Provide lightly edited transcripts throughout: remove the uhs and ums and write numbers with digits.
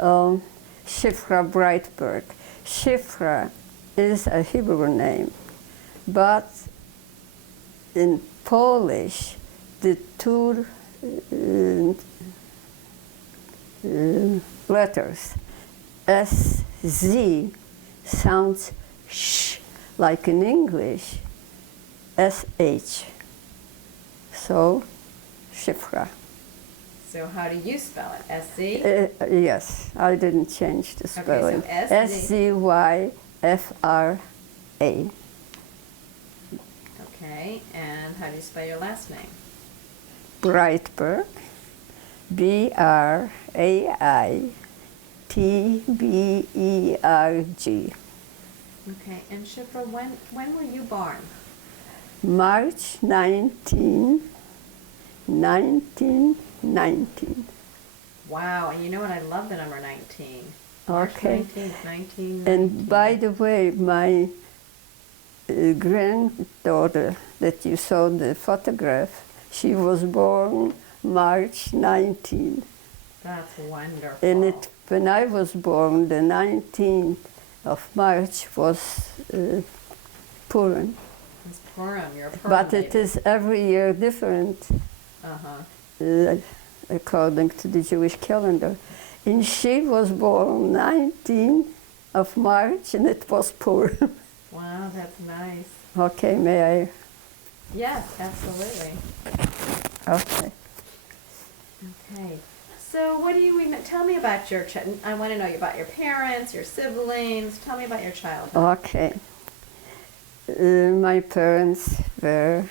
um, Shifrah Braitberg. Shifrah is a Hebrew name, but in Polish, the two letters, SZ, sounds sh, like in English, SH. So, Shifrah. So how do you spell it? S-Z? Yes, I didn't change the spelling. Okay, so S-Z-Y-F-R-A. Okay, and how do you spell your last name? Braitberg, B-R-A-I-T-B-E-R-G. Okay, and Shifrah, when were you born? March 1919. Wow, and you know what? I love the number 19. March Okay. 19th, 1919. And by the way, my granddaughter that you saw the photograph, she was born March 19. That's wonderful. And when I was born, the 19th of March was Purim. It's Purim, you're a Purim But baby. it is every year different, according to the Jewish calendar. And she was born 19th of March, and it was Purim. Wow, that's nice. Okay, may I? Yes, absolutely. Okay. Okay. So what do you even, tell me about your, I want to know about your parents, your siblings. Tell me about your childhood. Okay. My parents were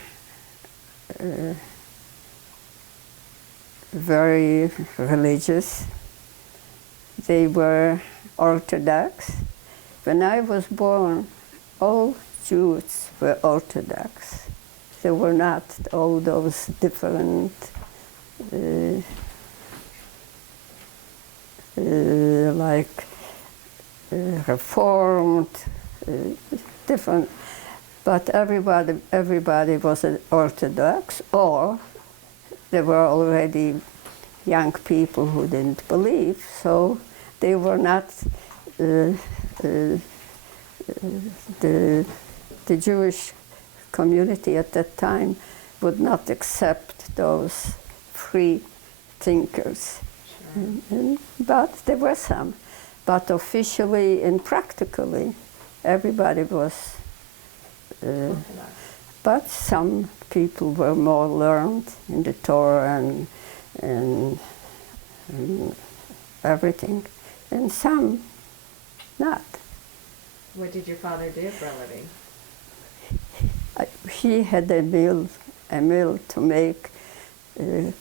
very religious. They were Orthodox. When I was born, all Jews were Orthodox. There were not all those different Reformed, different, but everybody was Orthodox, or there were already young people who didn't believe, so they were not the Jewish community at that time would not accept those free thinkers. Sure. But there were some. But officially and practically, everybody was. But some people were more learned in the Torah and everything, and some not. What did your father do for a living? He had a mill to make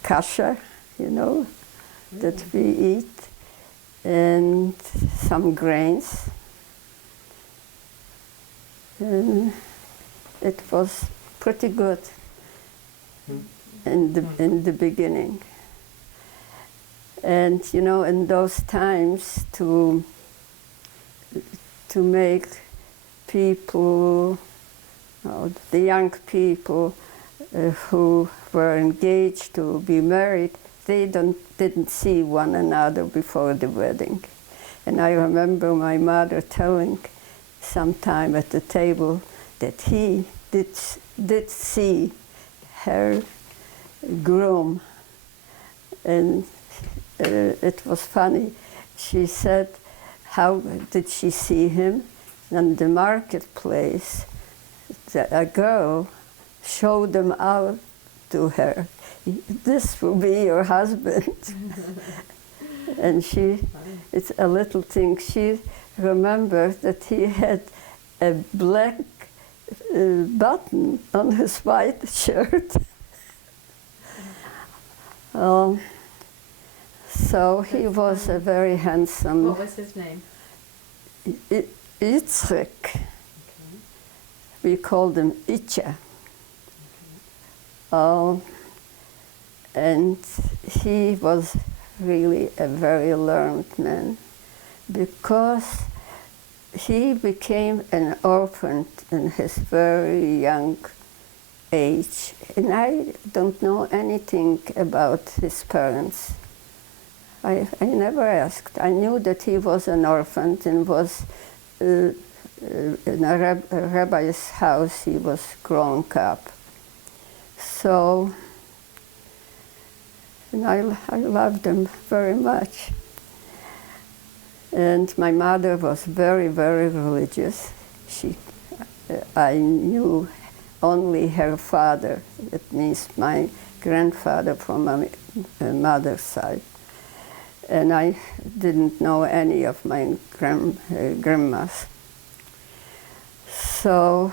kasha, you know, that we eat, and some grains. And it was pretty good in the beginning. And you know, in those times, to make people, the young people who were engaged to be married, they didn't see one another before the wedding. And I remember my mother telling sometime at the table that he did see her groom, and it was funny. She said, how did she see him? In the marketplace, a girl showed them out to her. This will be your husband. And it's a little thing. She remembered that he had a black button on his white shirt. So he was a very handsome. What was his name? Yitzchak. Okay. We called him Itcha. And he was really a very learned man, because he became an orphan in his very young age. And I don't know anything about his parents. I never asked. I knew that he was an orphan and was in a rabbi's house. He was grown up. So, and I loved him very much. And my mother was very, very religious. I knew only her father. It means my grandfather from my mother's side. And I didn't know any of my grandmas. So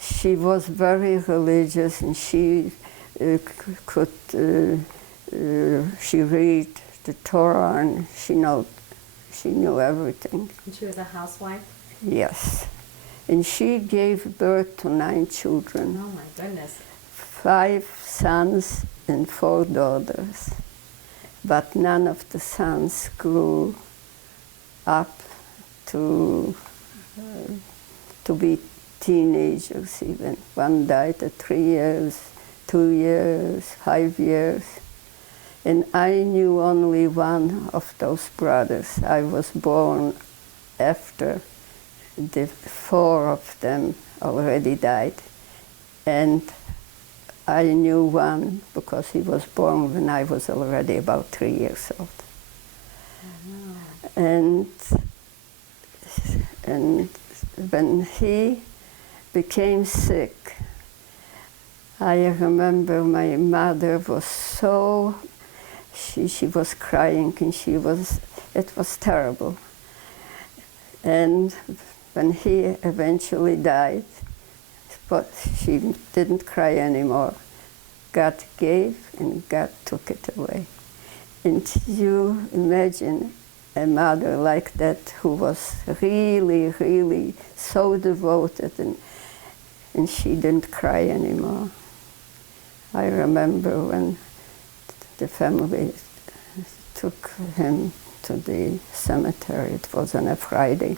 she was very religious, and she she read the Torah, and she knew everything. And she was a housewife? Yes. And she gave birth to 9 children. Oh my goodness. 5 sons and 4 daughters. But none of the sons grew up to be teenagers even. One died at 3 years, 2 years, 5 years. And I knew only one of those brothers. I was born after the 4 of them already died. And I knew one because he was born when I was already about 3 years old. Oh. And when he became sick, I remember my mother was so, she was crying, and it was terrible. And when he eventually died, but she didn't cry anymore. God gave and God took it away. And you imagine a mother like that who was really, really so devoted, and she didn't cry anymore. I remember when the family took him to the cemetery. It was on a Friday.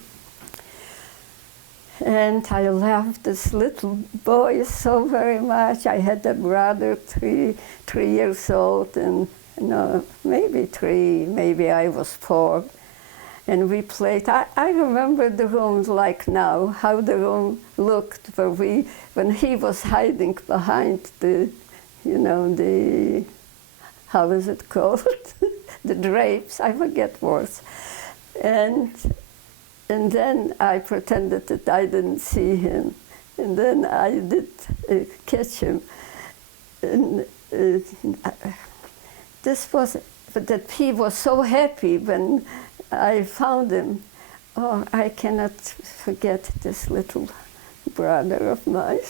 And I loved this little boy so very much. I had a brother, three years old, and maybe 3, maybe I was 4. And we played. I remember the room like now, how the room looked when he was hiding behind the, how is it called? The drapes, I forget words. And then I pretended that I didn't see him. And then I did catch him. And that he was so happy when I found him. Oh, I cannot forget this little brother of mine.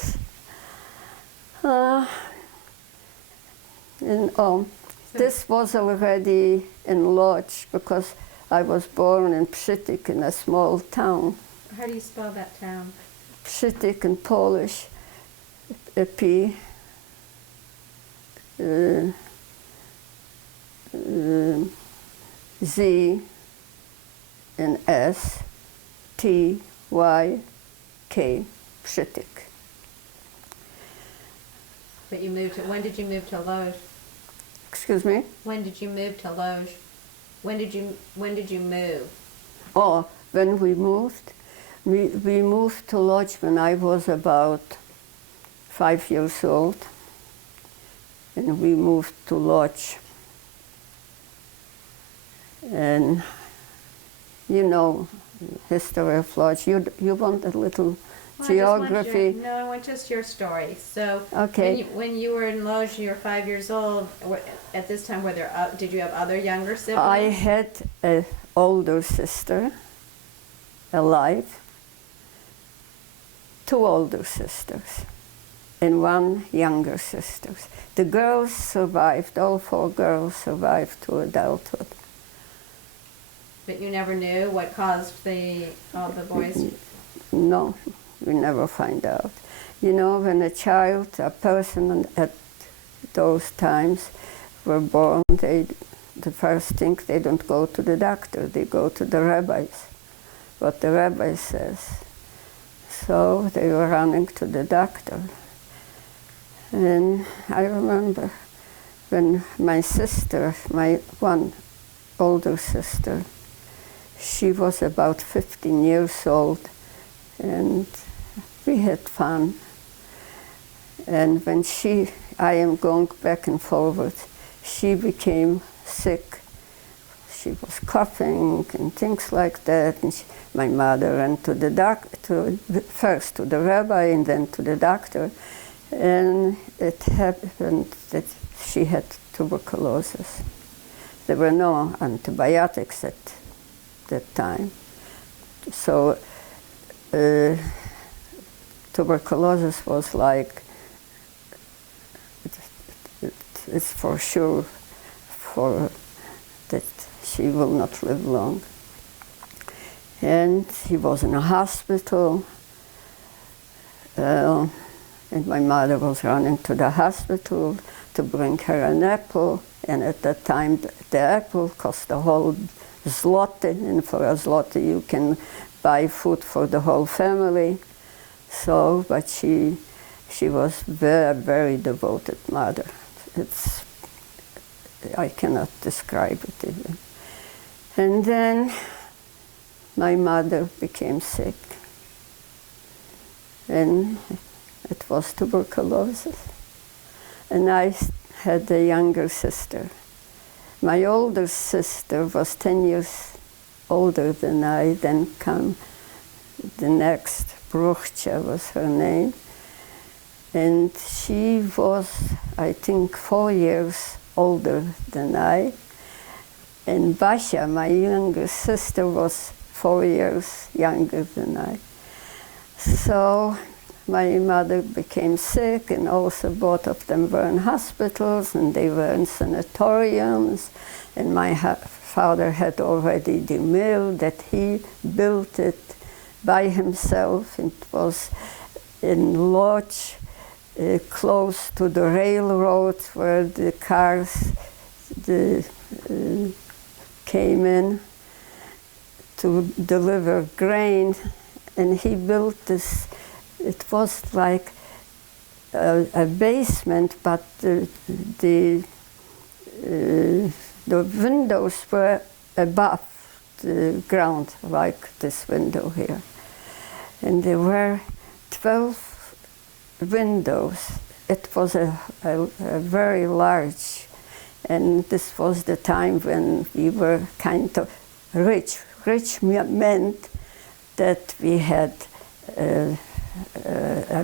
This was already in Lodz because I was born in Przytyk, in a small town. How do you spell that town? Przytyk in Polish, P, Z, and S, T, Y, K, Przytyk. But when did you move to Lodz? Excuse me? When did you move to Lodz? When did you move? Oh, when we moved to Lodz when I was about 5 years old, and we moved to Lodz. And history of Lodz. You want a little geography? I want just your story. So, okay. When you were in Lodz, you were 5 years old. At this time, did you have other younger siblings? I had an older sister alive, 2 older sisters, and 1 younger sister. The girls survived, all 4 girls survived to adulthood. But you never knew what caused all the boys? No, we never find out. When a person at those times were born, the first thing, they don't go to the doctor, they go to the rabbis, what the rabbi says. So they were running to the doctor. And I remember when my sister, my one older sister. She was about 15 years old, and we had fun. And when I am going back and forward, she became sick. She was coughing and things like that. And my mother went to the first to the rabbi and then to the doctor. And it happened that she had tuberculosis. There were no antibiotics at that time. So tuberculosis was like, it's for sure that she will not live long. And he was in a hospital, and my mother was running to the hospital to bring her an apple, and at that time the apple cost a whole zloty, and for a zloty you can buy food for the whole family. So, but she was very, very devoted mother. I cannot describe it even. And then my mother became sick, and it was tuberculosis. And I had a younger sister. My older sister was 10 years older than I. Then come the next, Bruchcha was her name. And she was, I think, 4 years older than I. And Basha, my younger sister, was 4 years younger than I. So my mother became sick, and also both of them were in hospitals, and they were in sanatoriums. And my father had already the mill that he built it by himself. It was in Lodz, close to the railroad where the cars came in to deliver grain. And he built this, it was like a basement, but the windows were above the ground, like this window here. And there were 12 windows. It was a very large, and this was the time when we were kind of rich. Rich meant that we had a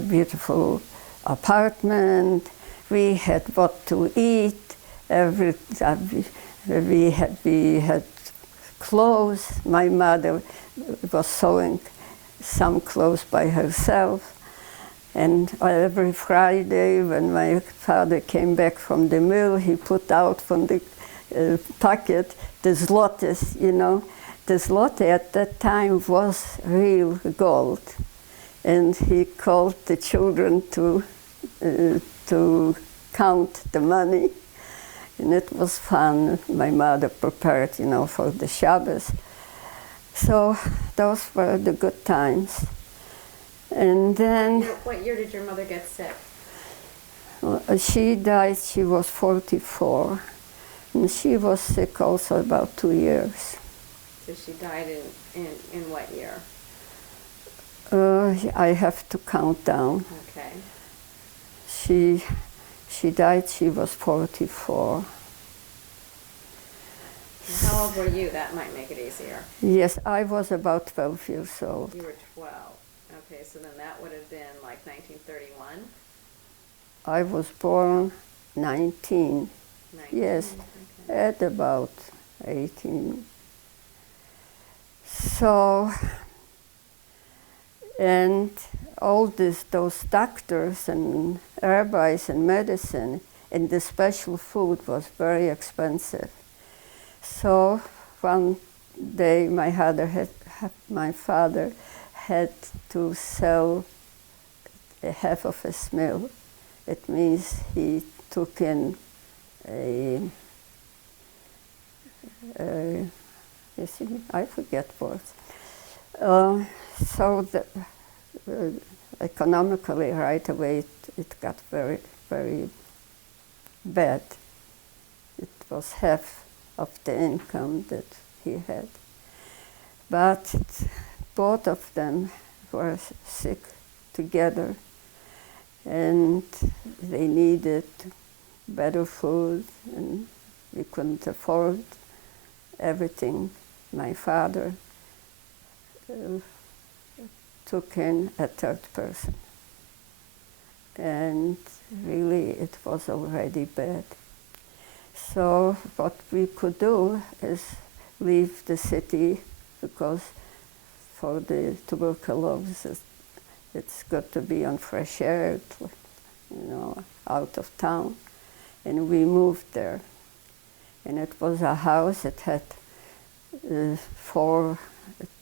beautiful apartment, we had what to eat, we had clothes. My mother was sewing some clothes by herself. And every Friday, when my father came back from the mill, he put out from the pocket the zlotys, you know. The zloty at that time was real gold. And he called the children to count the money. And it was fun. My mother prepared, you know, for the Shabbos. So those were the good times. And then... What year did your mother get sick? She died, she was 44. And she was sick also about 2 years. So she died in what year? I have to count down. Okay. She died, she was 44. And how old were you? That might make it easier. Yes, I was about 12 years old. You were 12. Okay, so then that would have been like 1931? I was born 19. Yes, okay. At about 18. So, and all those doctors and rabbis and medicine and the special food was very expensive. So one day my father had to sell half of his mill. It means he took in you see, I forget words. So economically, right away, it got very, very bad. It was half of the income that he had. But both of them were sick together, and they needed better food, and we couldn't afford everything. My father took in a third person, and really it was already bad. So what we could do is leave the city, because for the tuberculosis it's got to be on fresh air, out of town. And we moved there. And it was a house, it had 4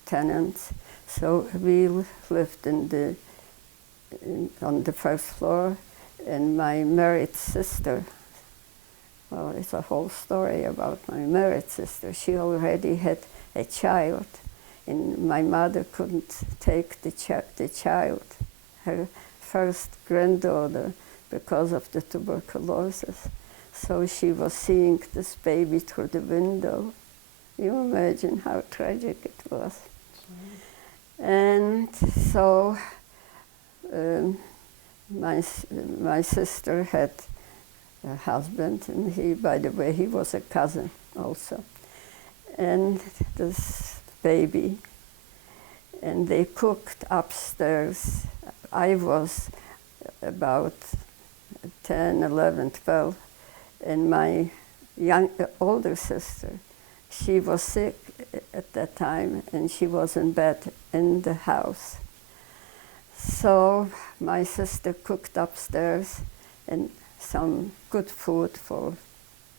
tenants. So we lived on the first floor, and my married sister, well, it's a whole story about my married sister. She already had a child, and my mother couldn't take the child, her first granddaughter, because of the tuberculosis. So she was seeing this baby through the window. You imagine how tragic it was. Sure. And so my sister had a husband, and he, by the way, he was a cousin also. And this baby, and they cooked upstairs. I was about 10, 11, 12, and my older sister, she was sick at that time, and she was in bed in the house. So my sister cooked upstairs, and some good food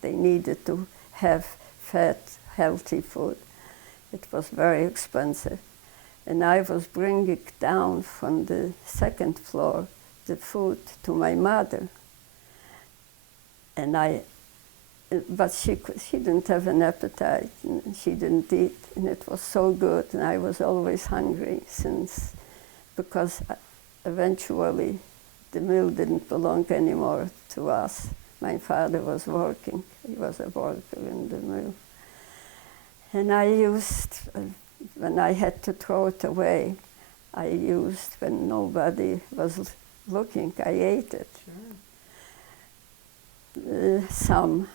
they needed to have fat, healthy food. It was very expensive. And I was bringing down from the second floor the food to my mother. But she didn't have an appetite, and she didn't eat, and it was so good, and I was always hungry because eventually the mill didn't belong anymore to us. My father was working, he was a worker in the mill. And I used, when I had to throw it away, when nobody was looking, I ate it. Sure. Some.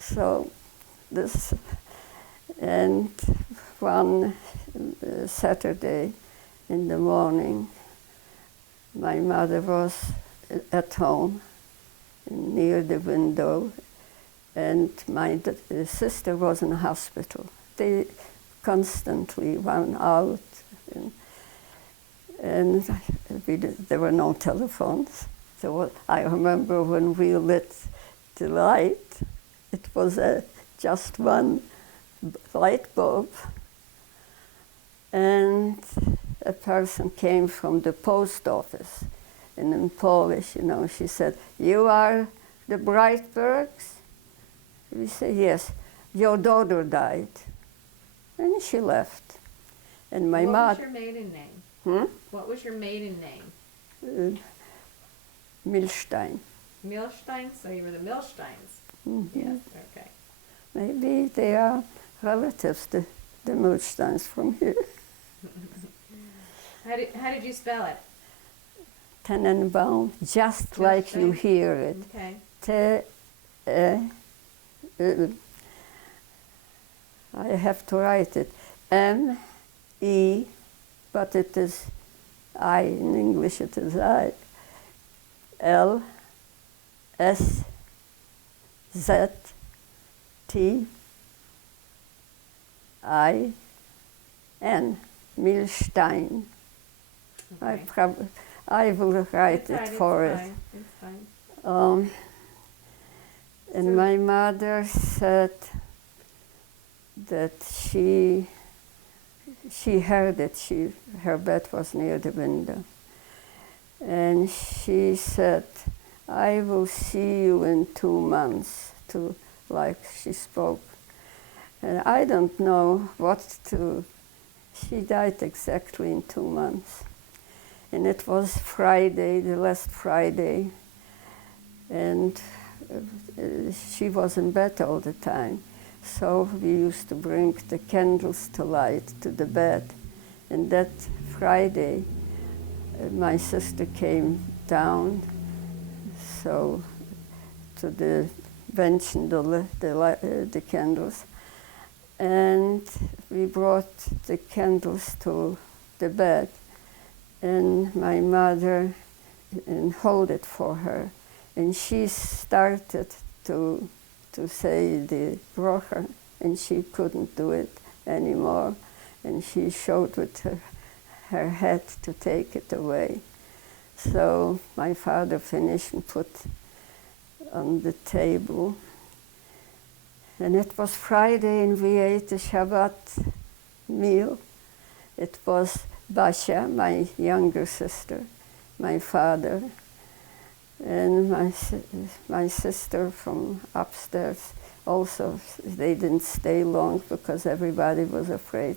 So and one Saturday in the morning, my mother was at home near the window, and my sister was in the hospital. They constantly ran out, and there were no telephones. So I remember when we lit the light, it was just one light bulb, and a person came from the post office, and in Polish, she said, "You are the Braitbergs?" We said, "Yes." "Your daughter died." And she left. And my mother... What was your maiden name? What was your maiden name? Milstein. Milstein? So you were the Milsteins? Mm-hmm. Yes, okay. Maybe they are relatives, the Milsteins from here. How did you spell it? Tannenbaum, just like you hear it. Okay. I have to write it. M-E, but it is I, in English it is I. L-S-Z-T-I-N, Milstein. Okay. I will write it for it. It's fine. And my mother said that she heard that her bed was near the window. And she said, "I will see you in 2 months," like she spoke. And I don't know she died exactly in 2 months. And it was Friday, the last Friday, and she was in bed all the time. So we used to bring the candles to light to the bed. And that Friday, my sister came down, so to the bench and the candles, and we brought the candles to the bed, and my mother held it for her, and she started to say the brocha, and she couldn't do it anymore, and she showed with her head to take it away. So my father finished and put on the table. And it was Friday, and we ate a Shabbat meal. It was Basha, my younger sister, my father, and my sister from upstairs. Also, they didn't stay long because everybody was afraid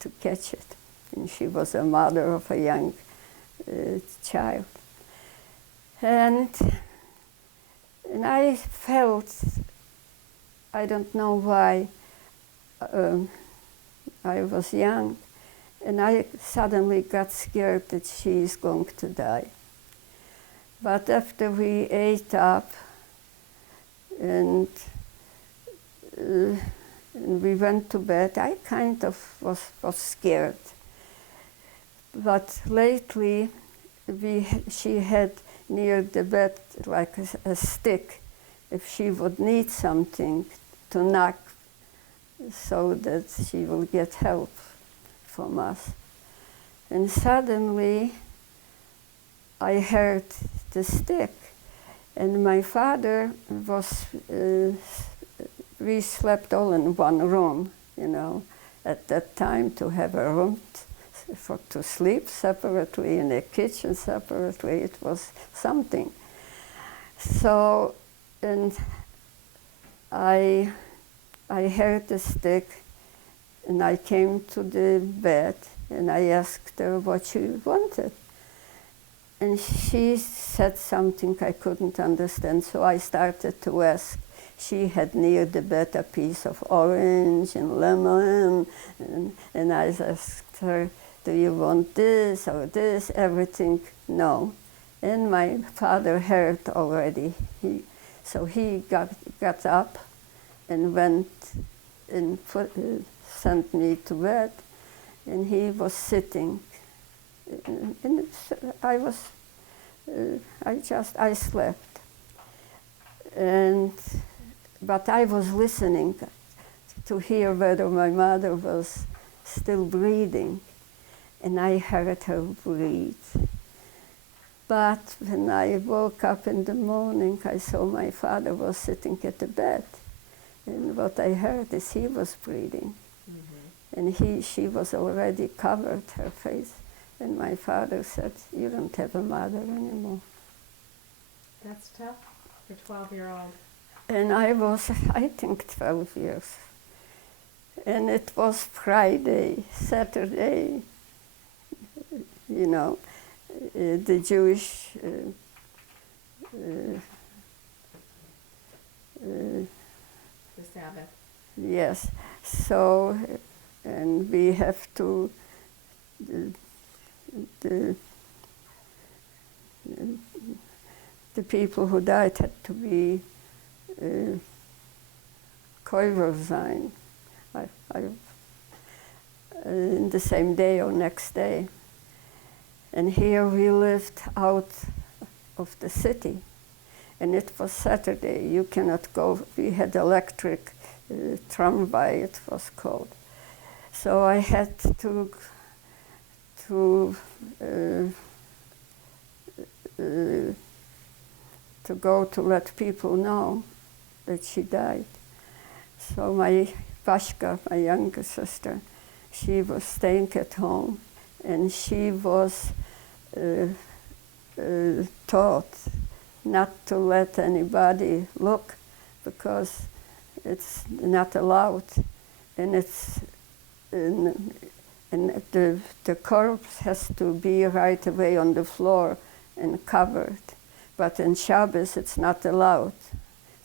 to catch it. And she was a mother of a young child. And I felt, I don't know why, I was young, and I suddenly got scared that she is going to die. But after we ate up and we went to bed, I kind of was scared. But lately, she had near the bed like a stick, if she would need something to knock, so that she will get help from us. And suddenly, I heard the stick, and my father was, we slept all in one room, at that time, to have a room to sleep separately, in the kitchen separately. It was something. So, and I heard the stick, and I came to the bed, and I asked her what she wanted. And she said something I couldn't understand, so I started to ask. She had near the bed a piece of orange and lemon, and I asked her, do you want this or this? Everything, no. And my father heard already. So he got up and went and sent me to bed, and he was sitting. And I slept. But I was listening to hear whether my mother was still breathing, and I heard her breathe. But when I woke up in the morning, I saw my father was sitting at the bed, and what I heard is he was breathing. Mm-hmm. And she was already covered her face, and my father said, you don't have a mother anymore. That's tough for a 12-year-old. And I was, I think, 12 years. And it was Friday, Saturday, the Jewish the Sabbath. Yes. So, and we have to, the people who died had to be koiver sein, in the same day or next day. And here we lived out of the city, and it was Saturday. You cannot go. We had electric tramway, it was called. So I had to go to let people know that she died. So my Vashka, my younger sister, she was staying at home, and she was taught not to let anybody look, because it's not allowed, and the corpse has to be right away on the floor and covered. But in Shabbos, it's not allowed.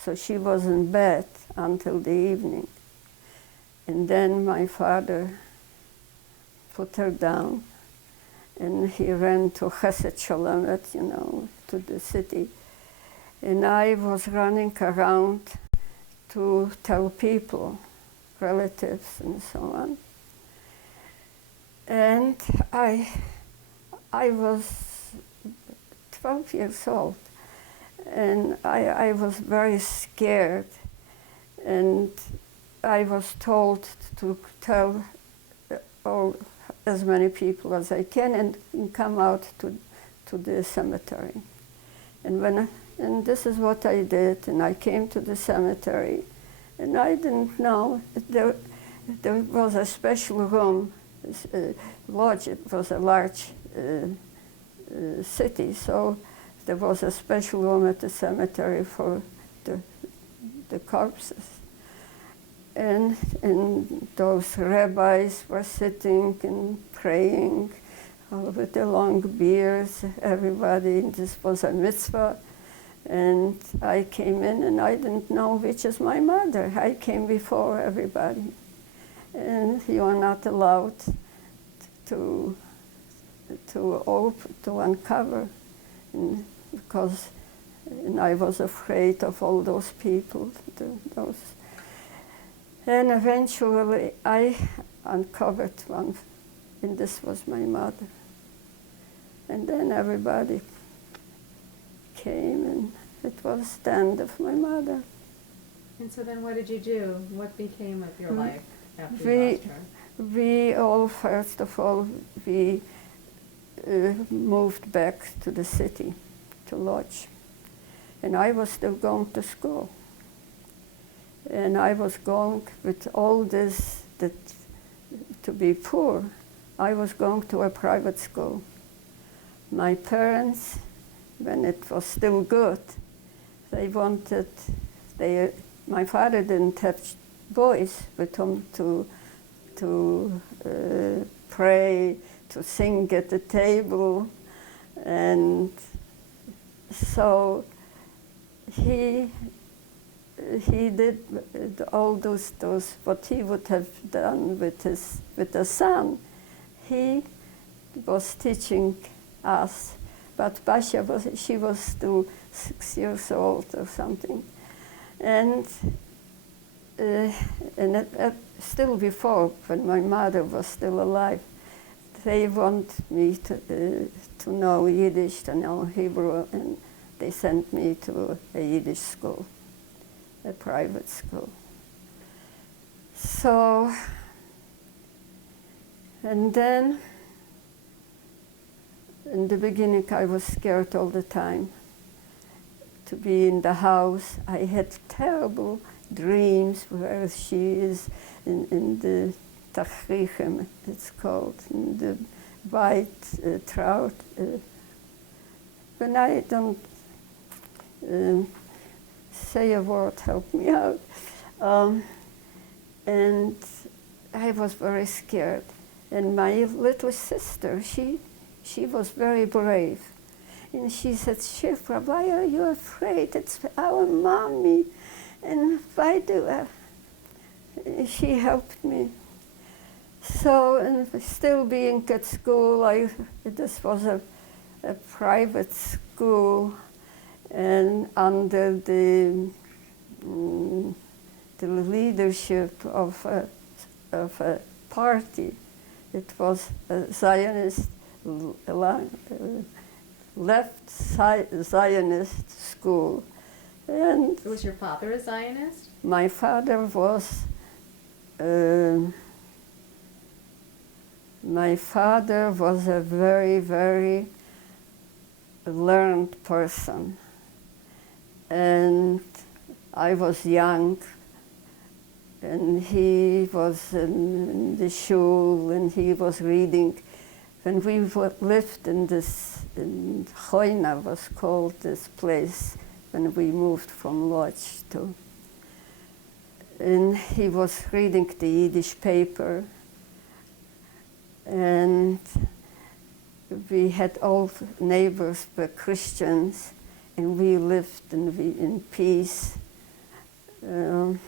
So she was in bed until the evening. And then my father put her down, and he ran to Chesed Sholomet, to the city. And I was running around to tell people, relatives and so on. And I was 12 years old, and I was very scared, and I was told to tell as many people as I can and come out to the cemetery. And this is what I did, and I came to the cemetery, and I didn't know there was a special room, lodge. It was a large city, so there was a special room at the cemetery for the corpses. And those rabbis were sitting and praying with the long beards, everybody. This was a mitzvah. And I came in, and I didn't know which is my mother. I came before everybody. And you are not allowed to uncover, because I was afraid of all those people. And eventually I uncovered one, and this was my mother. And then everybody came, and it was the end of my mother. And so then what did you do? What became of your life after you lost her? We all, first of all, we moved back to the city, to Lodz. And I was still going to school. And I was going with all this, to be poor, I was going to a private school. My parents, when it was still good, they wanted, my father didn't have boys with whom to pray, to sing at the table. And so he did all those what he would have done with the son. He was teaching us, but Basia she was still 6 years old or something, and still before, when my mother was still alive, they want me to know Yiddish, to know Hebrew, and they sent me to a Yiddish school, a private school. So, and then, in the beginning, I was scared all the time to be in the house. I had terrible dreams where she is in the Tachrichem, it's called, in the white trout. When I don't say a word, help me out. And I was very scared. And my little sister, she was very brave. And she said, Shifrah, why are you afraid? It's our mommy. And why do she helped me. So, and still being at school, this was a private school, and under the leadership of a party. It was a Zionist, left Zionist school. And was your father a Zionist? My father was a very, very learned person. And I was young, and he was in the shul, and he was reading. When we lived in Choina was called this place, when we moved from Lodz to. And he was reading the Yiddish paper, and we had all neighbors were Christians, and we lived in peace. Um,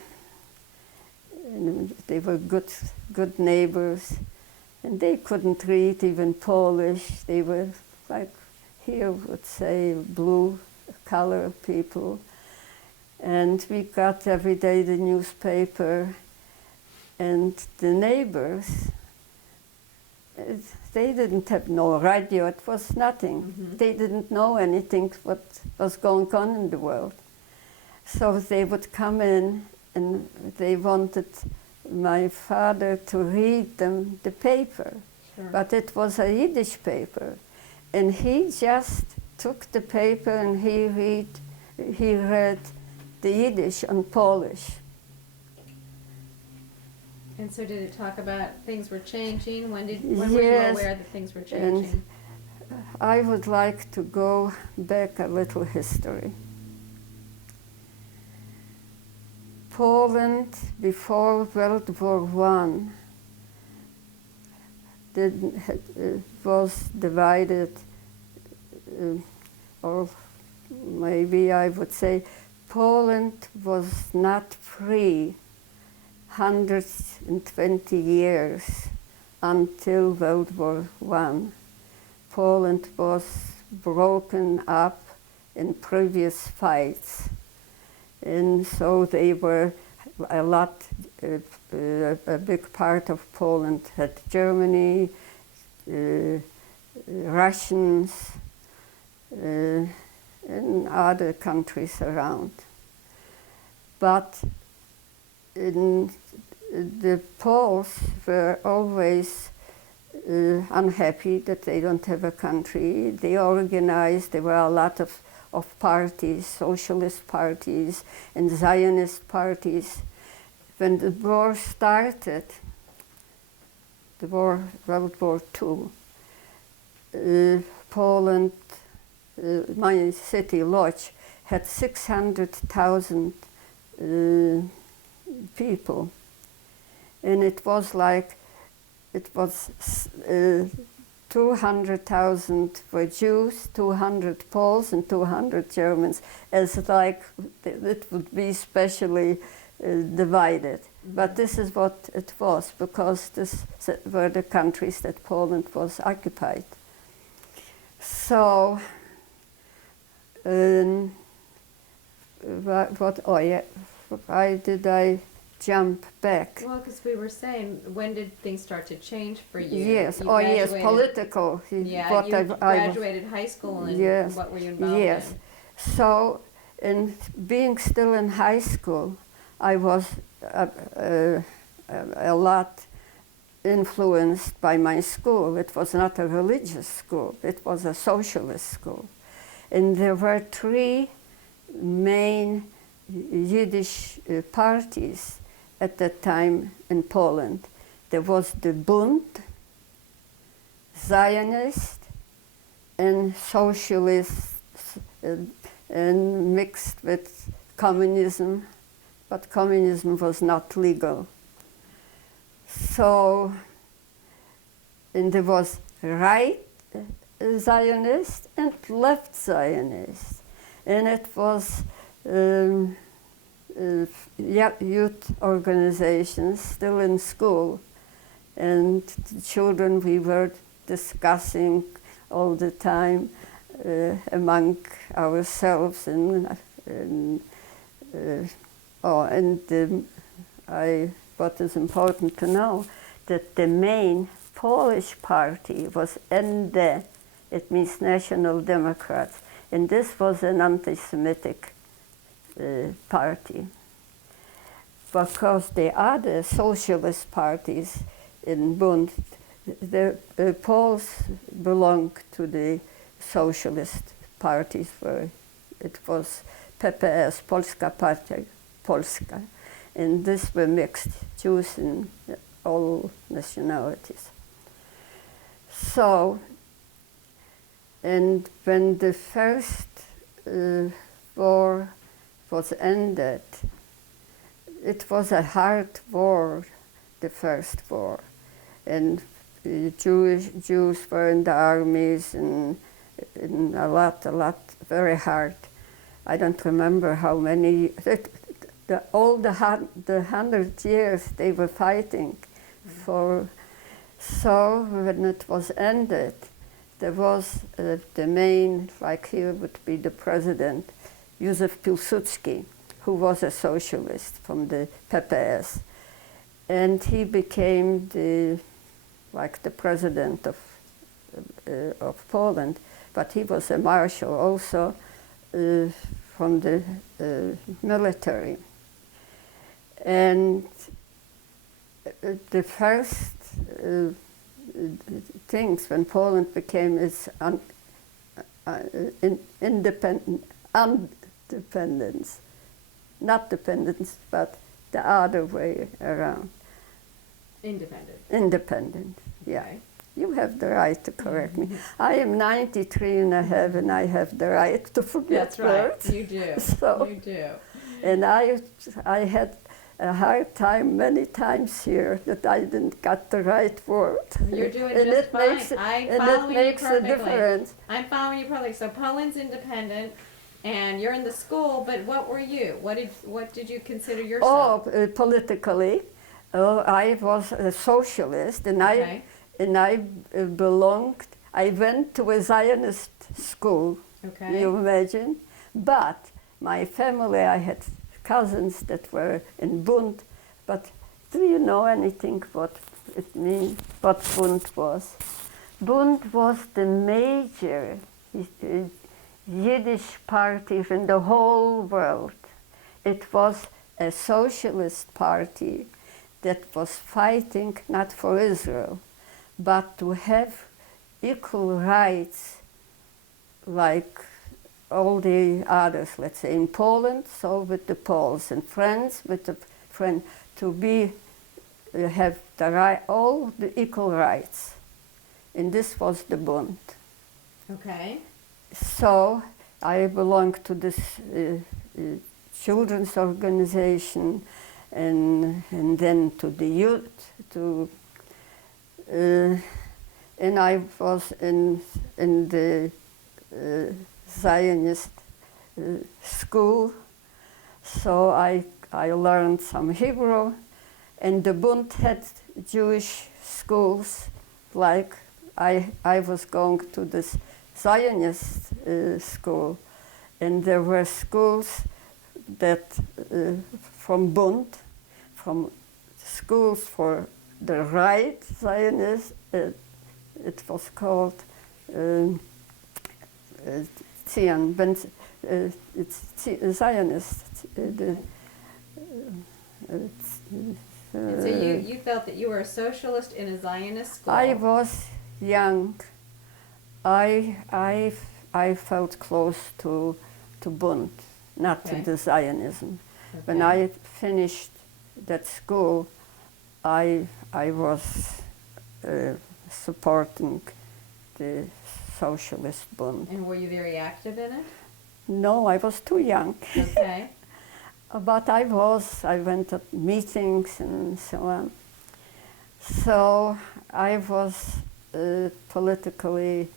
and they were good neighbors, and they couldn't read even Polish. They were like here would say blue color people. And we got every day the newspaper, and the neighbors, they didn't have no radio, it was nothing. Mm-hmm. They didn't know anything what was going on in the world. So they would come in and they wanted my father to read them the paper. Sure. But it was a Yiddish paper. And he just took the paper and he read the Yiddish and Polish. And so did it talk about things were changing? When were you Yes, aware that things were changing? and I would like to go back a little history. Poland before World War I was divided, or maybe I would say Poland was not free 120 years until World War I. Poland was broken up in previous fights. And so they were a big part of Poland had Germany, Russians, and other countries around. But the Poles were always unhappy that they don't have a country. They organized, there were a lot of parties, socialist parties and Zionist parties. When the war started, World War II, Poland, my city, Lodz, had 600,000 people. And it was 200,000 were Jews, 200 Poles, and 200 Germans, as like it would be specially divided. Mm-hmm. But this is what it was, because this were the countries that Poland was occupied. So, why did I jump back? Well, because we were saying, when did things start to change for you? Yes, You political. Yeah, you graduated high school, and yes, what were you involved yes. in? So, in being still in high school, I was a lot influenced by my school. It was not a religious school, it was a socialist school. And there were three main Yiddish parties at that time in Poland. There was the Bund, Zionist, and socialists, and mixed with communism, but communism was not legal. So, and there was right Zionist and left Zionist, and it was youth organizations still in school, and the children, we were discussing all the time among ourselves, what is important to know, that the main Polish party was ND, it means National Democrats, and this was an anti-Semitic party. Because the other socialist parties in Bund, the Poles belonged to the socialist parties, where it was PPS, Polska Partia Polska, and these were mixed, Jews and all nationalities. So, and when the first war was ended, it was a hard war, the first war, and Jews were in the armies, and a lot, very hard. I don't remember how many. the 100 years they were fighting for. So when it was ended, there was the main, like here would be the president, Józef Piłsudski, who was a socialist from the PPS, and he became the president of Poland, but he was a marshal also from the military. And the first things when Poland became its independence, not dependence, but the other way around. Independent, yeah. Okay. You have the right to correct me. I am 93 and a half, and I have the right to forget That's right, words. you do, So, you do. and I had a hard time many times here that I didn't get the right word. You're doing and just it fine. makes it, I'm and following it makes you a perfectly. difference. I'm following you perfectly. So Poland's independent, and you're in the school. But what were you? What did you consider yourself? Oh, politically, I was a socialist, and Okay. I belonged. I went to a Zionist school. Okay. You imagine, but my family, I had cousins that were in Bund. But do you know anything what it means? What Bund was? Bund was the major Yiddish party in the whole world. It was a socialist party that was fighting not for Israel, but to have equal rights like all the others, let's say in Poland, so with the Poles, and France with the French, to have the right, all the equal rights. And this was the Bund. Okay. So I belonged to this children's organization, and then to the youth, and I was in the Zionist school, so I learned some Hebrew, and the Bund had Jewish schools, like I was going to this Zionist school, and there were schools that from Bund, from schools for the right Zionist, it was called Zion, it's Zionist. And so you felt that you were a socialist in a Zionist school. I was young. I felt close to Bund, not Okay. to the Zionism. Okay. When I finished that school, I was supporting the Socialist Bund. And were you very active in it? No, I was too young. Okay. But I went to meetings and so on. So I was politically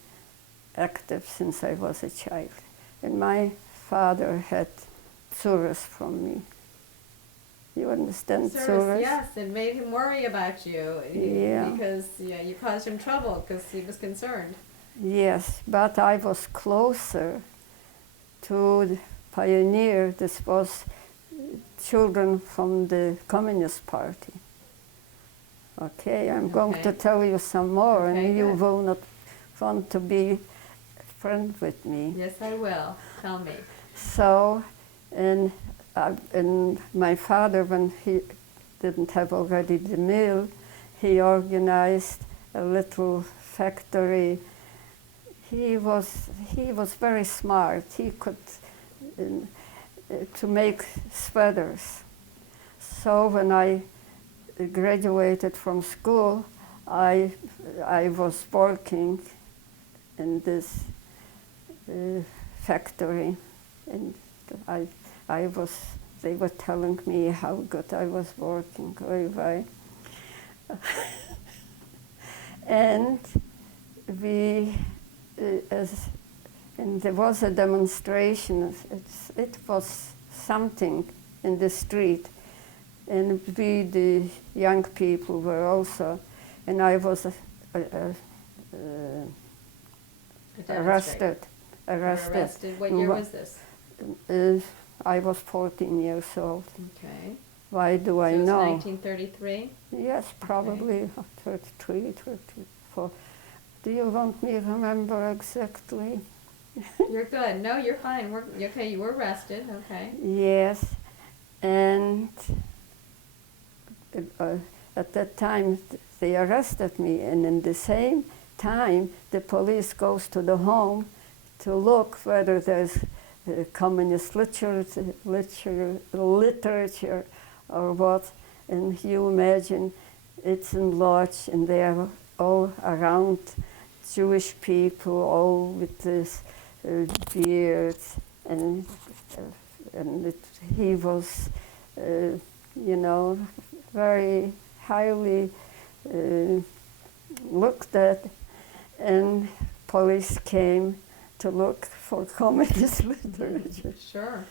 active since I was a child. And my father had tzuras from me. You understand tzuras? Yes, it made him worry about you. Yeah. Because you caused him trouble because he was concerned. Yes, but I was closer to the pioneer. This was children from the Communist Party. Okay, I'm going to tell you some more, Okay, and you good. will not want to be friend with me. Yes, I will. Tell me. So, and my father, when he didn't have already the mill, he organized a little factory. He was very smart. He could to make sweaters. So when I graduated from school, I was working in this factory, and they were telling me how good I was working, very well. And and there was a demonstration. It was something in the street. And we, the young people, were also, and I was arrested. You were arrested. What year was this? I was 14 years old. Okay. Why do I So it was know? 1933? Yes, probably 33, 34. Do you want me to remember exactly? You're good. No, you're fine. Okay, you were arrested. Okay. Yes, and at that time they arrested me, and in the same time the police goes to the home to look whether there's communist literature or what, and you imagine it's enlarged, and they are all around Jewish people, all with this beards, and he was, you know, very highly looked at, and police came to look for communist literature. Sure.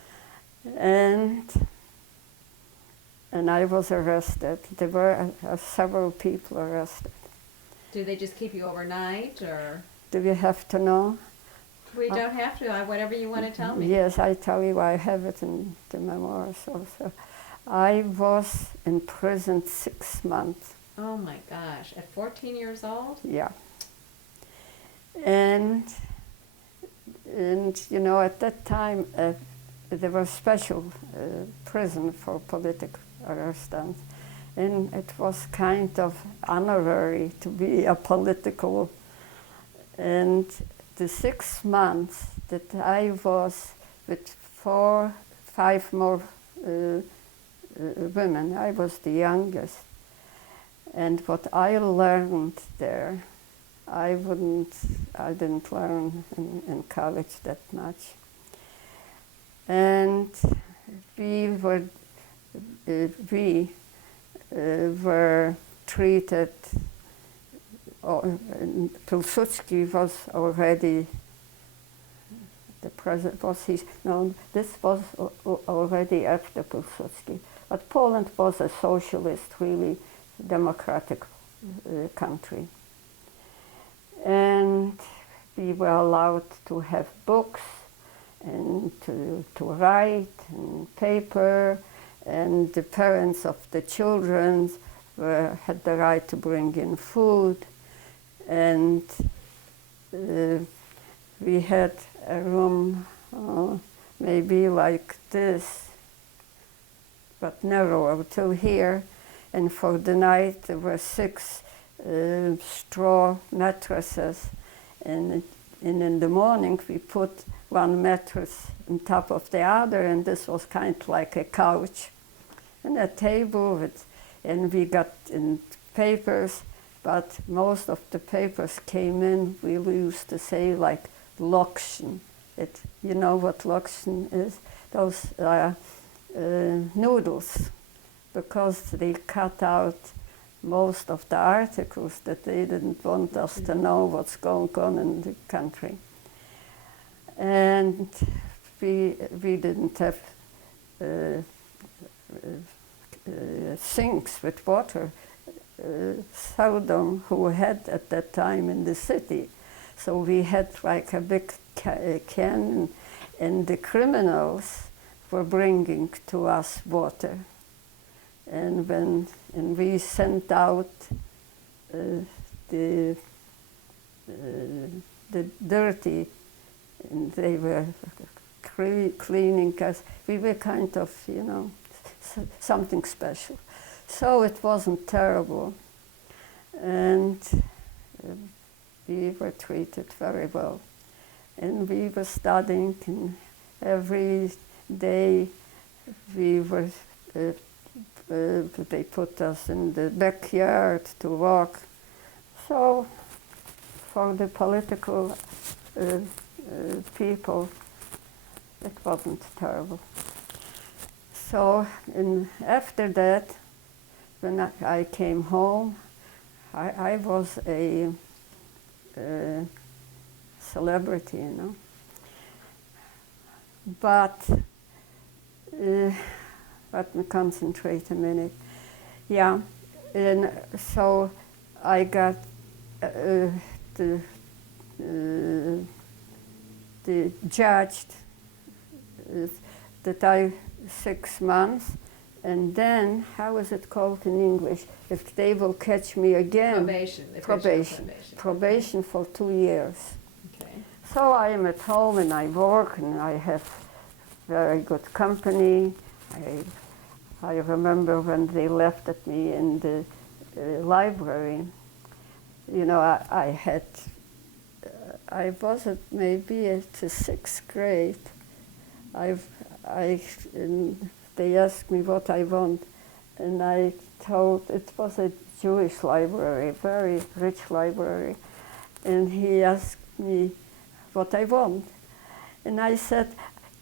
And I was arrested. There were several people arrested. Do they just keep you overnight, or? Do you have to know? We don't have to. Whatever you want to tell me. Yes, I tell you, I have it in the memoirs also. I was in prison 6 months. Oh my gosh, at 14 years old? Yeah. And you know, at that time, there was special prison for political arrestants, and it was kind of honorary to be a political. And the 6 months that I was with 4, 5 more women, I was the youngest. And what I learned there, I didn't learn in college that much. And we were treated. Pilsudski was already the president. This was already after Pilsudski. But Poland was a socialist, really democratic country. And we were allowed to have books and to write and paper, and the parents of the children had the right to bring in food, and we had a room maybe like this, but narrower till here, and for the night there were 6 straw mattresses, and in the morning we put one mattress on top of the other, and this was kind of like a couch, and a table and we got in papers, but most of the papers came in, we used to say, like Lokschen. You know what Lokschen is? Those noodles, because they cut out most of the articles that they didn't want us to know what's going on in the country. And we didn't have sinks with water, seldom who had at that time in the city. So we had like a big can, and the criminals were bringing to us water. And we sent out the dirty, and they were cleaning us. We were kind of, you know, something special. So it wasn't terrible, and we were treated very well. And we were studying, and every day we were, they put us in the backyard to walk. So for the political people, it wasn't terrible. So after that, when I came home, I was a celebrity, you know. But let me concentrate a minute. Yeah, and so I got the judged that I 6 months, and then how is it called in English? If they will catch me again, Probation. They put you on probation. Probation for 2 years. Okay. So I am at home and I work and I have very good company. I remember when they left at me in the library. You know, I was maybe at the 6th grade. They asked me what I want, and I told it was a Jewish library, very rich library, and he asked me what I want, and I said,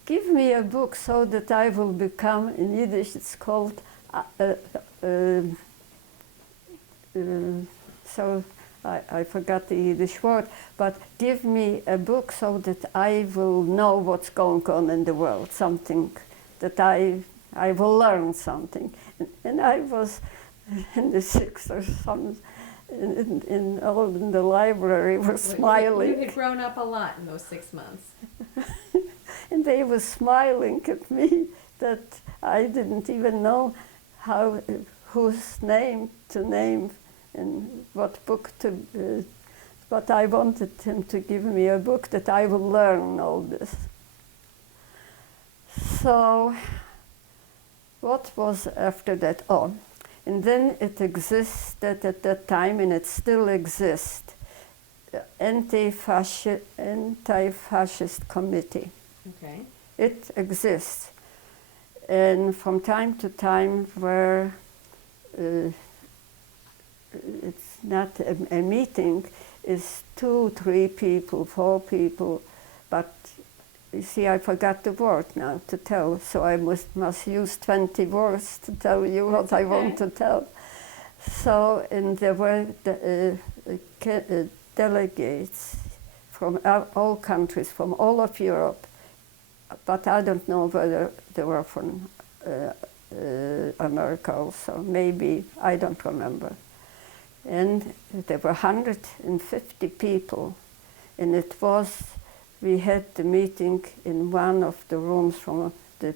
"Give me a book so that I will become." In Yiddish, it's called. So I forgot the Yiddish word, but give me a book so that I will know what's going on in the world, something that I will learn something. And I was in the 6th or something, in the library, were smiling. You had grown up a lot in those 6 months. And they were smiling at me that I didn't even know whose name to name and what book to, but I wanted him to give me a book that I will learn all this. So, what was after that? Oh, and then it existed at that time, and it still exists, anti-fascist committee. Okay. It exists, and from time to time, where it's not a meeting, it's 2, 3 people, 4 people, but you see, I forgot the word now to tell, so I must use 20 words to tell you what I want to tell. So, and there were delegates from all countries, from all of Europe, but I don't know whether they were from America also, maybe, I don't remember. And there were 150 people, and we had the meeting in one of the rooms from the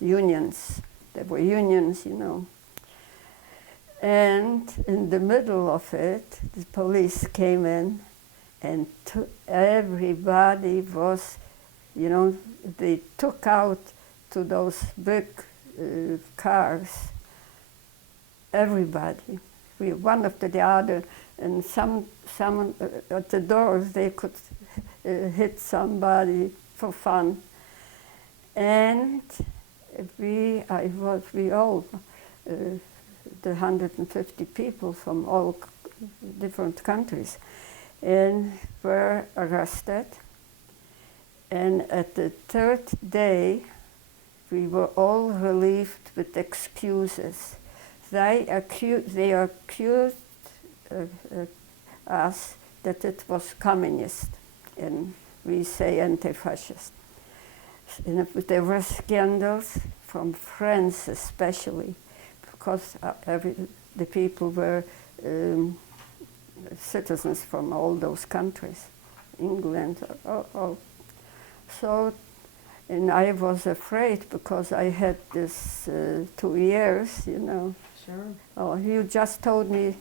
unions. There were unions, you know. And in the middle of it, the police came in, and everybody was, you know, they took out to those big cars, everybody, one after the other, and some at the doors they could hit somebody for fun, and we all, the 150 people from all different countries, and were arrested. And at the 3rd day, we were all relieved with excuses. They accused us that it was communist, and we say anti-fascist. And there were scandals from France especially, because the people were citizens from all those countries, England, all. So, and I was afraid because I had this 2 years, you know. Sure. Oh, you just told me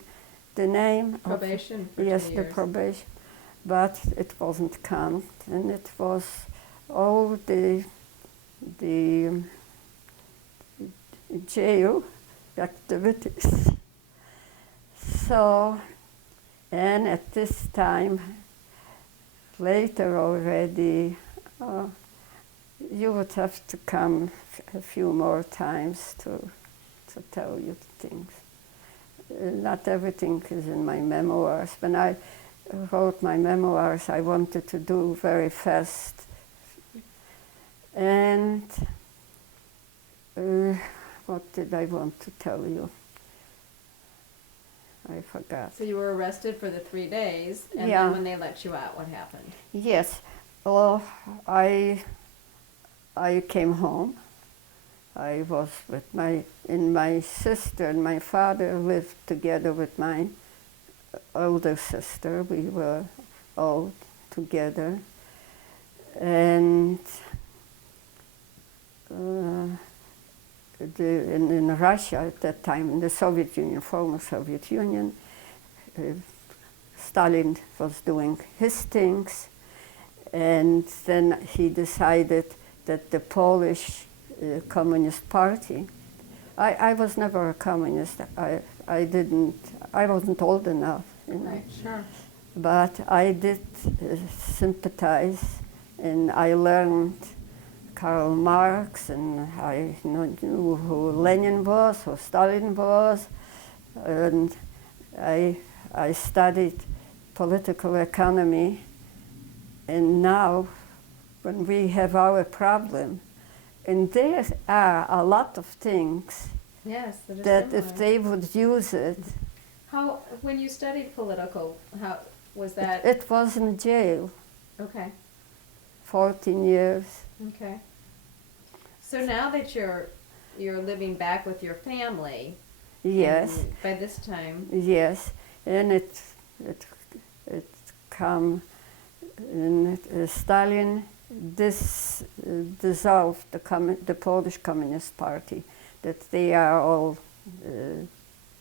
the name. Probation for yes, 2 the years. probation, but it wasn't count, and it was all the jail activities. So, and at this time, later already, you would have to come a few more times to tell you things. Not everything is in my memoirs. When I wrote my memoirs, I wanted to do very fast. And what did I want to tell you? I forgot. So you were arrested for the 3 days, and Yeah. then when they let you out, what happened? Yes. Well, I came home, I was with my sister and my father lived together with my older sister. We were all together. And in Russia at that time, in the Soviet Union, former Soviet Union, Stalin was doing his things, and then he decided that the Polish Communist Party, I was never a communist. I wasn't old enough, you know. Right, sure. But I did sympathize, and I learned Karl Marx, and I knew who Lenin was, who Stalin was, and I studied political economy. And now, when we have our problem, and there are a lot of things Yes, that if they would use it, How, when you studied political, how was that? it was in jail, Okay, 14 years. okay. So now that you're living back with your family, Yes, and by this time, yes, and it come, and Stalin dissolved the Polish Communist Party, that they are all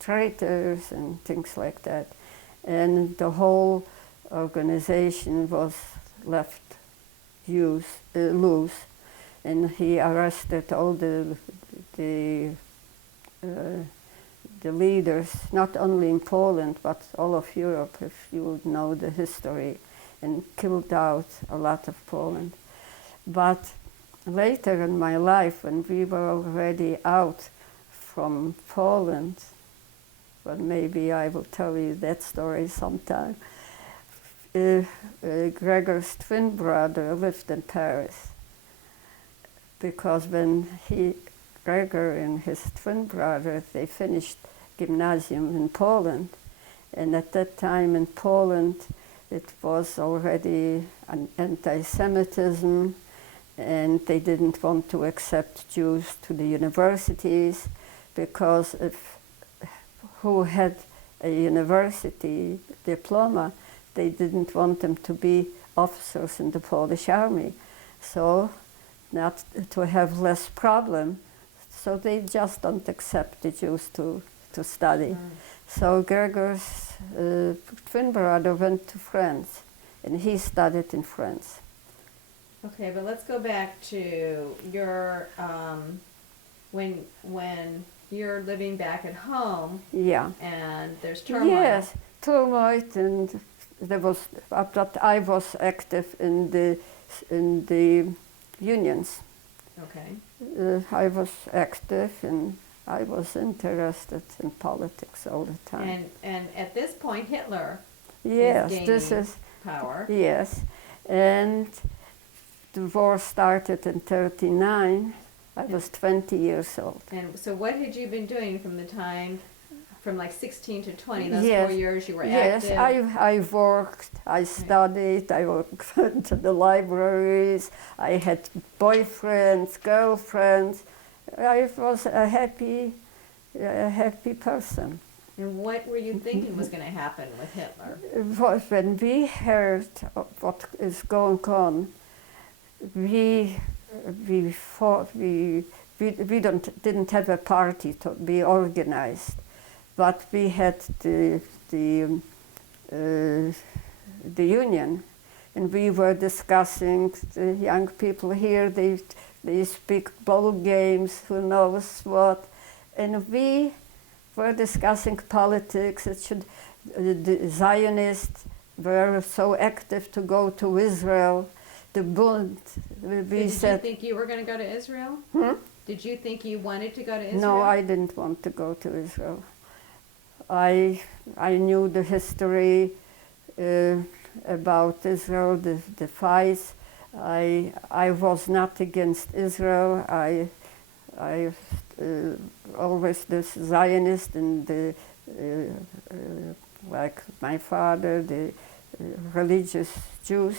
traitors and things like that, and the whole organization was left loose, and he arrested all the leaders, not only in Poland but all of Europe, if you would know the history, and killed out a lot of Poland. But later in my life, when we were already out from Poland, well, maybe I will tell you that story sometime, Gregor's twin brother lived in Paris, because when Gregor and his twin brother, they finished gymnasium in Poland, and at that time in Poland it was already an anti-Semitism, and they didn't want to accept Jews to the universities, because who had a university diploma, they didn't want them to be officers in the Polish army. So, not to have less problem, so they just don't accept the Jews to study. So Gregor's twin brother went to France, and he studied in France. okay, but let's go back to your, when you're living back at home, Yeah. and there's turmoil. Yes, turmoil, and there was, but I was active in the unions. Okay. I was active, and I was interested in politics all the time. And at this point, Hitler Yes, is this gaining is, power. yes, and the war started in '39. I was 20 years old. And so what had you been doing from the time, from like 16 to 20, those Yes, 4 years you were yes, active? I worked, I studied, I went to the libraries, I had boyfriends, girlfriends. I was a happy person. And what were you thinking was going to happen with Hitler? When we heard of what is going on, we didn't have a party to be organized, but we had the union, and we were discussing. The young people here, they speak ball games, who knows what, and we were discussing politics. The Zionists were so active to go to Israel. The Bund, Did you think you were going to go to Israel? Did you think you wanted to go to Israel? No, I didn't want to go to Israel. I knew the history about Israel, the fights. I was not against Israel. I always the Zionist, and like my father, the religious Jews,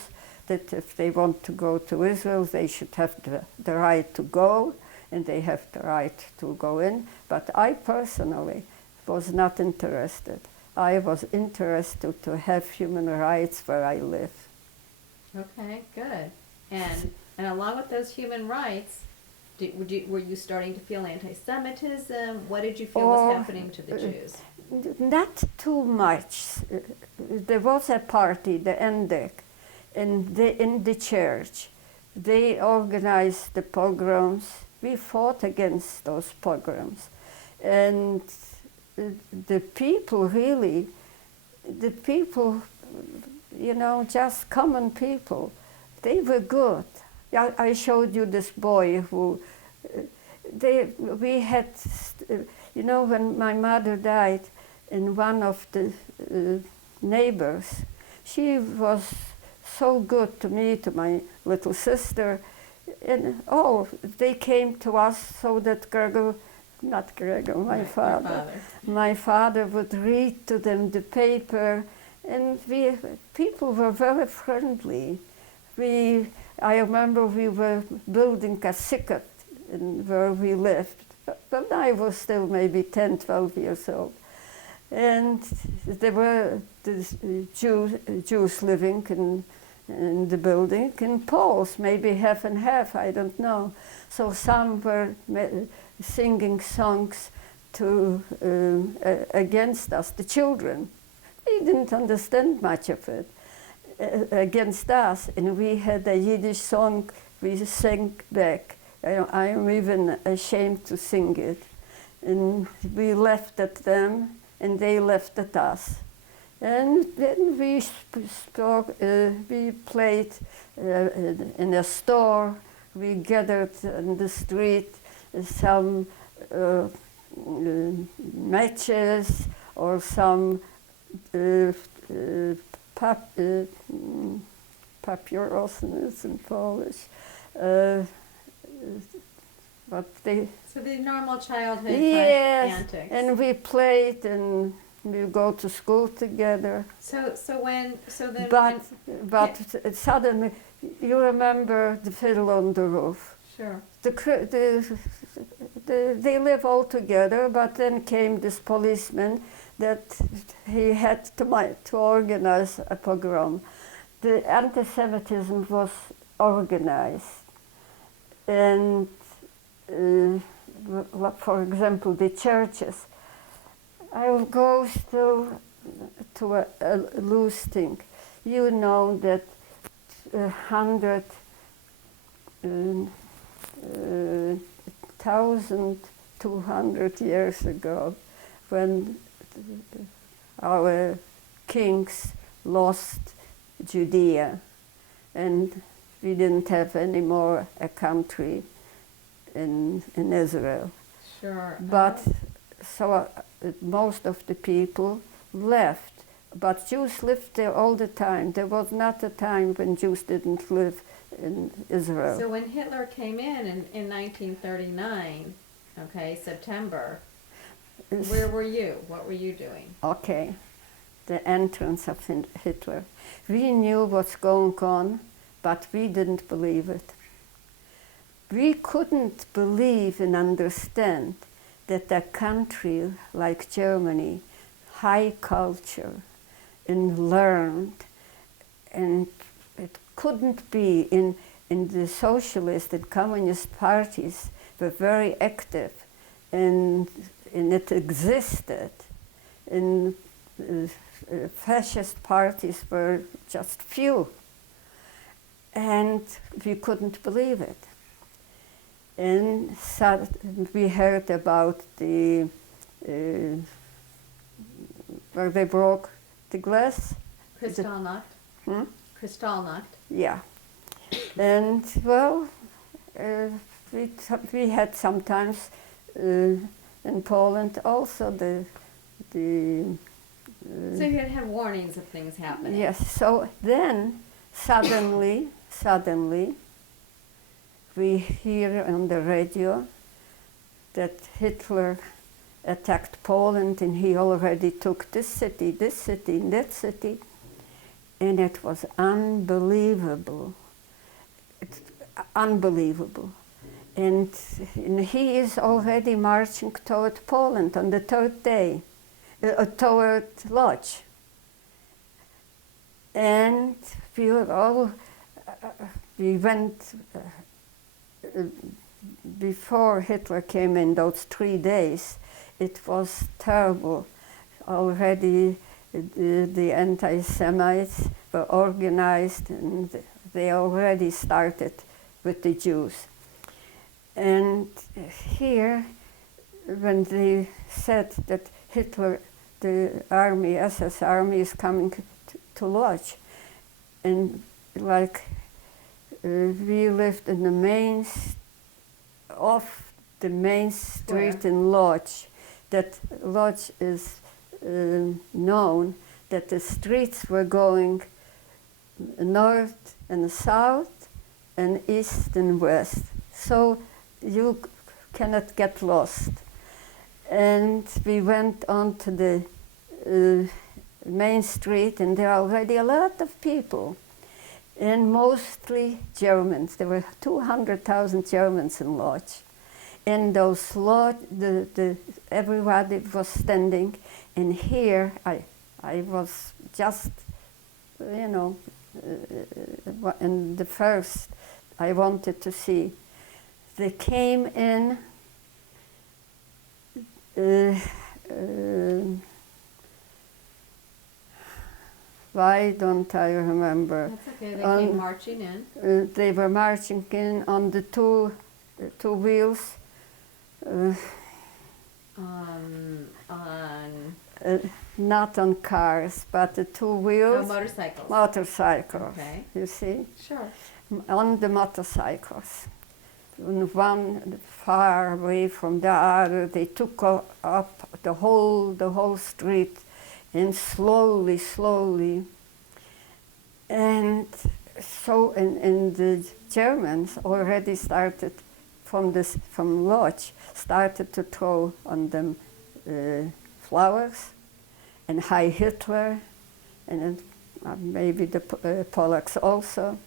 that if they want to go to Israel, they should have the right to go, and they have the right to go in. But I personally was not interested. I was interested to have human rights where I live. Okay, good. And along with those human rights, were you starting to feel anti-Semitism? What did you feel was happening to the Jews? Not too much. There was a party, the NDEC, in the church. They organized the pogroms. We fought against those pogroms. And the people really, just common people, they were good. I showed you this boy who, we had, when my mother died, and one of the neighbors, she was so good to me, to my little sister, and they came to us so that my father would read to them the paper, and people were very friendly. I remember we were building a thicket where we lived, but I was still maybe 10, 12 years old. And there were the Jews living in the building, in Poles, maybe half and half, I don't know. So some were singing songs against us, the children. They didn't understand much of it, against us. And we had a Yiddish song we sang back. I am even ashamed to sing it. And we laughed at them, and they laughed at us. And then we played in a store. We gathered in the street some matches or some papierosy in Polish. So the normal childhood antics. And we played and we go to school together. But suddenly, you remember the fiddle on the roof. Sure. They live all together, but then came this policeman that he had to organize a pogrom. The anti-Semitism was organized. And for example, the churches. I will go still to a loose thing. You know that 1,200 years ago, when our kings lost Judea, and we didn't have any more a country in Israel. Sure. But so most of the people left, but Jews lived there all the time. There was not a time when Jews didn't live in Israel. So when Hitler came in 1939, September, where were you? What were you doing? Okay, the entrance of Hitler. We knew what's going on, but we didn't believe it. We couldn't believe and understand that a country like Germany, high culture and learned, and it couldn't be in the socialist and communist parties were very active, and it existed. And fascist parties were just few, and we couldn't believe it. And so we heard about where they broke the glass. Kristallnacht. Kristallnacht. Yeah. And well, we had sometimes in Poland also the so you had have warnings of things happening. Yes. So then suddenly we hear on the radio that Hitler attacked Poland, and he already took this city, and that city. And it was unbelievable. Unbelievable. And he is already marching toward Poland on the third day, toward Lodz. And we were all, we went, before Hitler came in those 3 days, it was terrible. Already the anti-Semites were organized, and they already started with the Jews. And here, when they said that Hitler, the army, SS army, is coming to Lodz, and like we lived in the main, off the main street in Lodz, that Lodz is known that the streets were going north and south and east and west. So you cannot get lost. And we went on to the main street, and there are already a lot of people, and mostly Germans. There were 200,000 Germans in Lodz. And those Lodz, everybody was standing, and here I was just, you know, and the first I wanted to see. They came in, why don't I remember? That's okay, they came marching in. They were marching in on the two wheels. Not on cars, but the 2 wheels. Oh, motorcycles. Motorcycles. Okay. You see? Sure. On the motorcycles. And one far away from the other, they took up the whole street, and slowly. And so, and the Germans already started from Lodz, started to throw on them flowers and Heil Hitler, and maybe the Polacks also.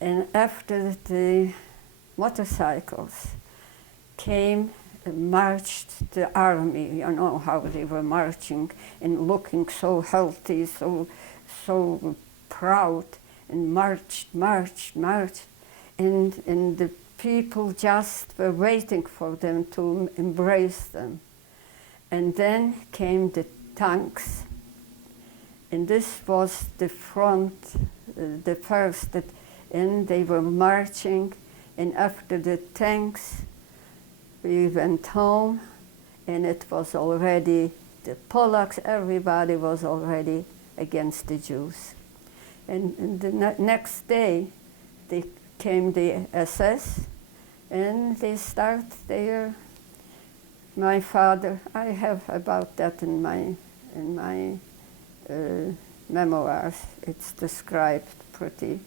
And after the motorcycles came and marched the army, you know how they were marching and looking so healthy, so proud, and marched, and the people just were waiting for them to embrace them. And then came the tanks, and this was the front, the first, and they were marching, and after the tanks we went home, and it was already, the Polacks, everybody was already against the Jews. And the next day they came the SS, and they start there. My father, I have about that in my memoirs. It's described pretty.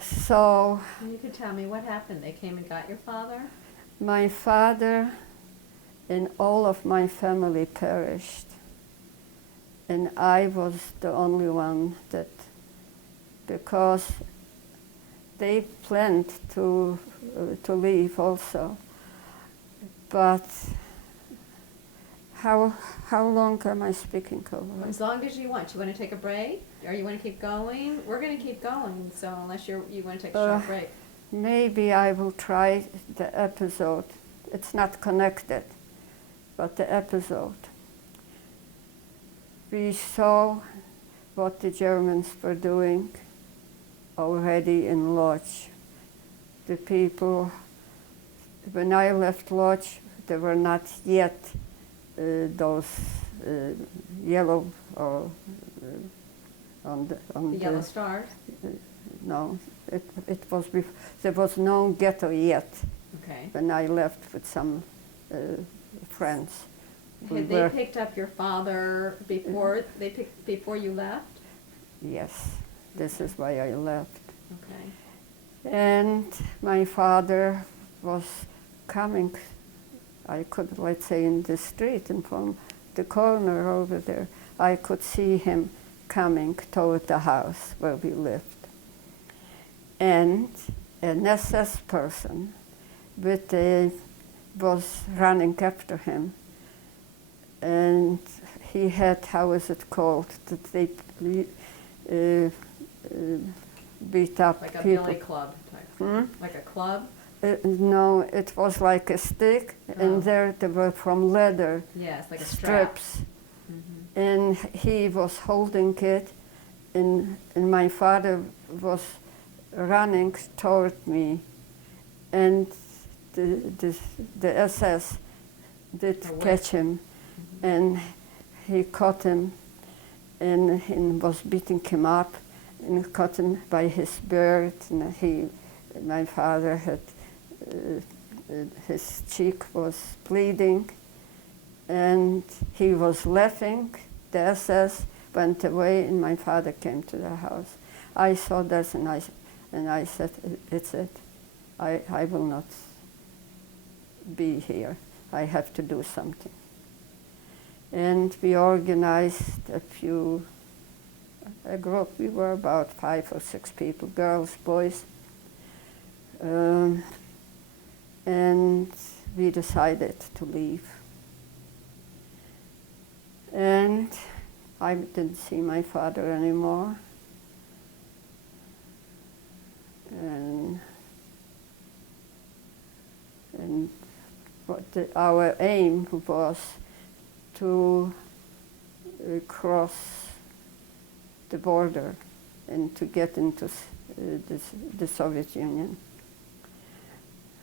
So You could tell me what happened. They came and got your father? my father and all of my family perished, and I was the only one that, because they planned to leave also. But how long am I speaking over? As long as you want. Do you want to take a break? Or you want to keep going? We're going to keep going, so unless you want to take a short break. Maybe I will try the episode. It's not connected, but the episode. We saw what the Germans were doing already in Lodz. The people, when I left Lodz, there were not yet those yellow or on The yellow stars? No, it was there was no ghetto yet. Okay. When I left with some friends. Had they picked up your father before before you left? Yes, this is why I left. Okay. And my father was coming, I could, let's say, in the street, and from the corner over there, I could see him coming toward the house where we lived. And an SS person but they was running after him. And he had, how is it called, that they beat up Like a people. billy club type thing. Like a club? No, it was like a stick, and there they were from leather Yes, like a strap. strips. And he was holding it, and my father was running toward me, and the SS did catch him, and he caught him, and was beating him up, and caught him by his beard, and my father had his cheek was bleeding, and he was laughing. The SS went away, and my father came to the house. I saw this, and I said, "It's it. I will not be here. I have to do something." And we organized a group. We were about 5 or 6 people, girls, boys. And we decided to leave. And I didn't see my father anymore. And our aim was to cross the border and to get into the Soviet Union.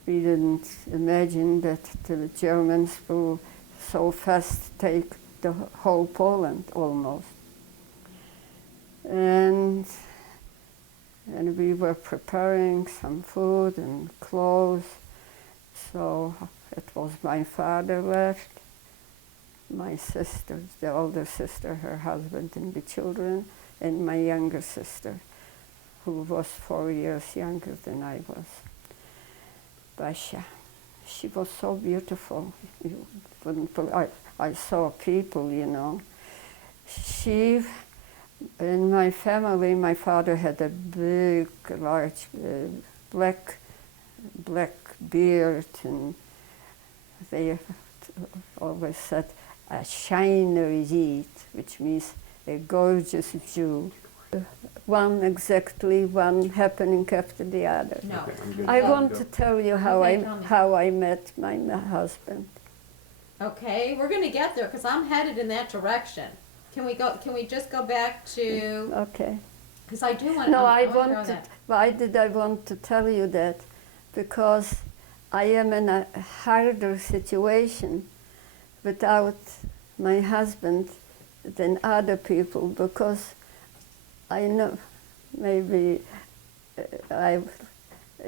We didn't imagine that the Germans will so fast take the whole Poland almost. And we were preparing some food and clothes. So it was my father left, my sister, the older sister, her husband and the children, and my younger sister, who was 4 years younger than I was. Basha. She was so beautiful. You wouldn't believe. I saw people, you know. In my family, my father had a big, large, black beard, and they always said a shiner Yid, which means a gorgeous Jew. One happening after the other. No. Okay, I want to tell you how Okay, tell me. how I met my husband. Okay, we're going to get there because I'm headed in that direction. Can we just go back to, Okay. because I do want No, I I want to know want to. that. Why did I want to tell you that? Because I am in a harder situation without my husband than other people, because I know maybe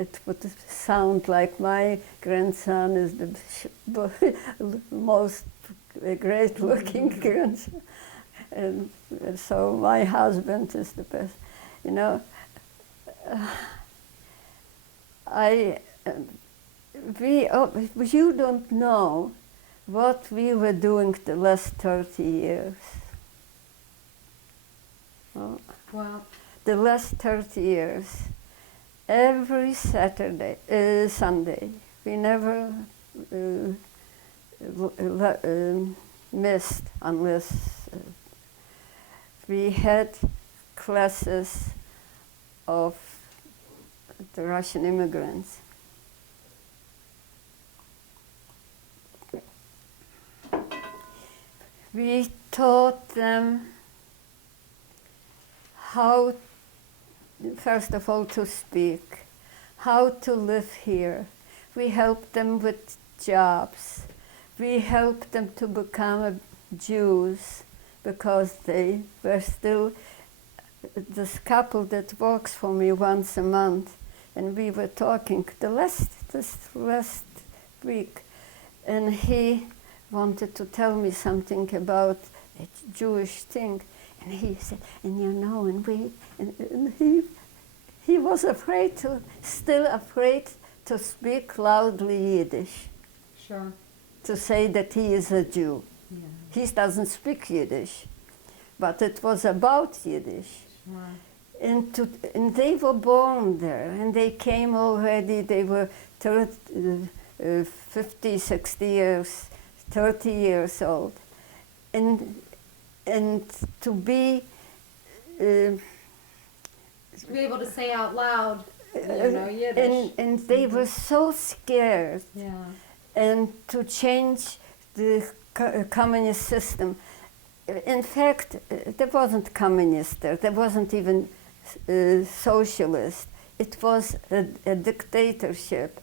it would sound like my grandson is the most great-looking grandson, and so my husband is the best. You know, you don't know what we were doing the last 30 years. Oh. Well, The last 30 years, every Sunday, we never missed unless we had classes of the Russian immigrants. We taught them how, first of all, to speak, how to live here. We helped them with jobs. We helped them to become Jews, because they were still this couple that works for me once a month, and we were talking this last week, and he wanted to tell me something about a Jewish thing. And he said, and you know, and he was still afraid to speak loudly Yiddish, sure. to say that he is a Jew. Yeah. He doesn't speak Yiddish, but it was about Yiddish. Sure. and they were born there, and they came already, they were 50, 60 years, 30 years old. And to be To be able to say out loud, Yiddish. and they were so scared, Yeah. and to change the communist system. In fact, there wasn't communist there wasn't even socialist. It was a dictatorship.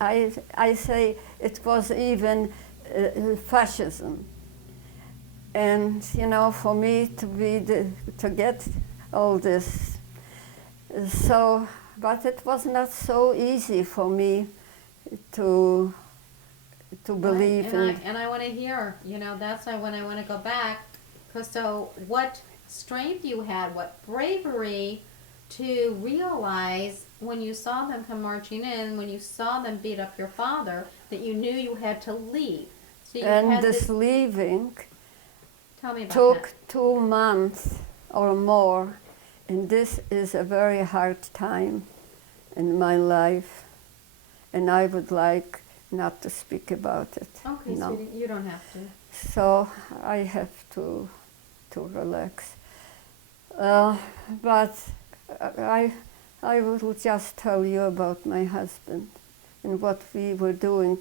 I say it was even fascism. And for me to get all this, but it was not so easy for me to believe in. And I want to hear, that's why when I want to go back, because so what strength you had, what bravery to realize when you saw them come marching in, when you saw them beat up your father, that you knew you had to leave. So you And had this leaving Tell me about took 2 months or more, and this is a very hard time in my life, and I would like not to speak about it. that. Okay, no. sweetie, you don't have to. So I have to relax. But I will just tell you about my husband and what we were doing.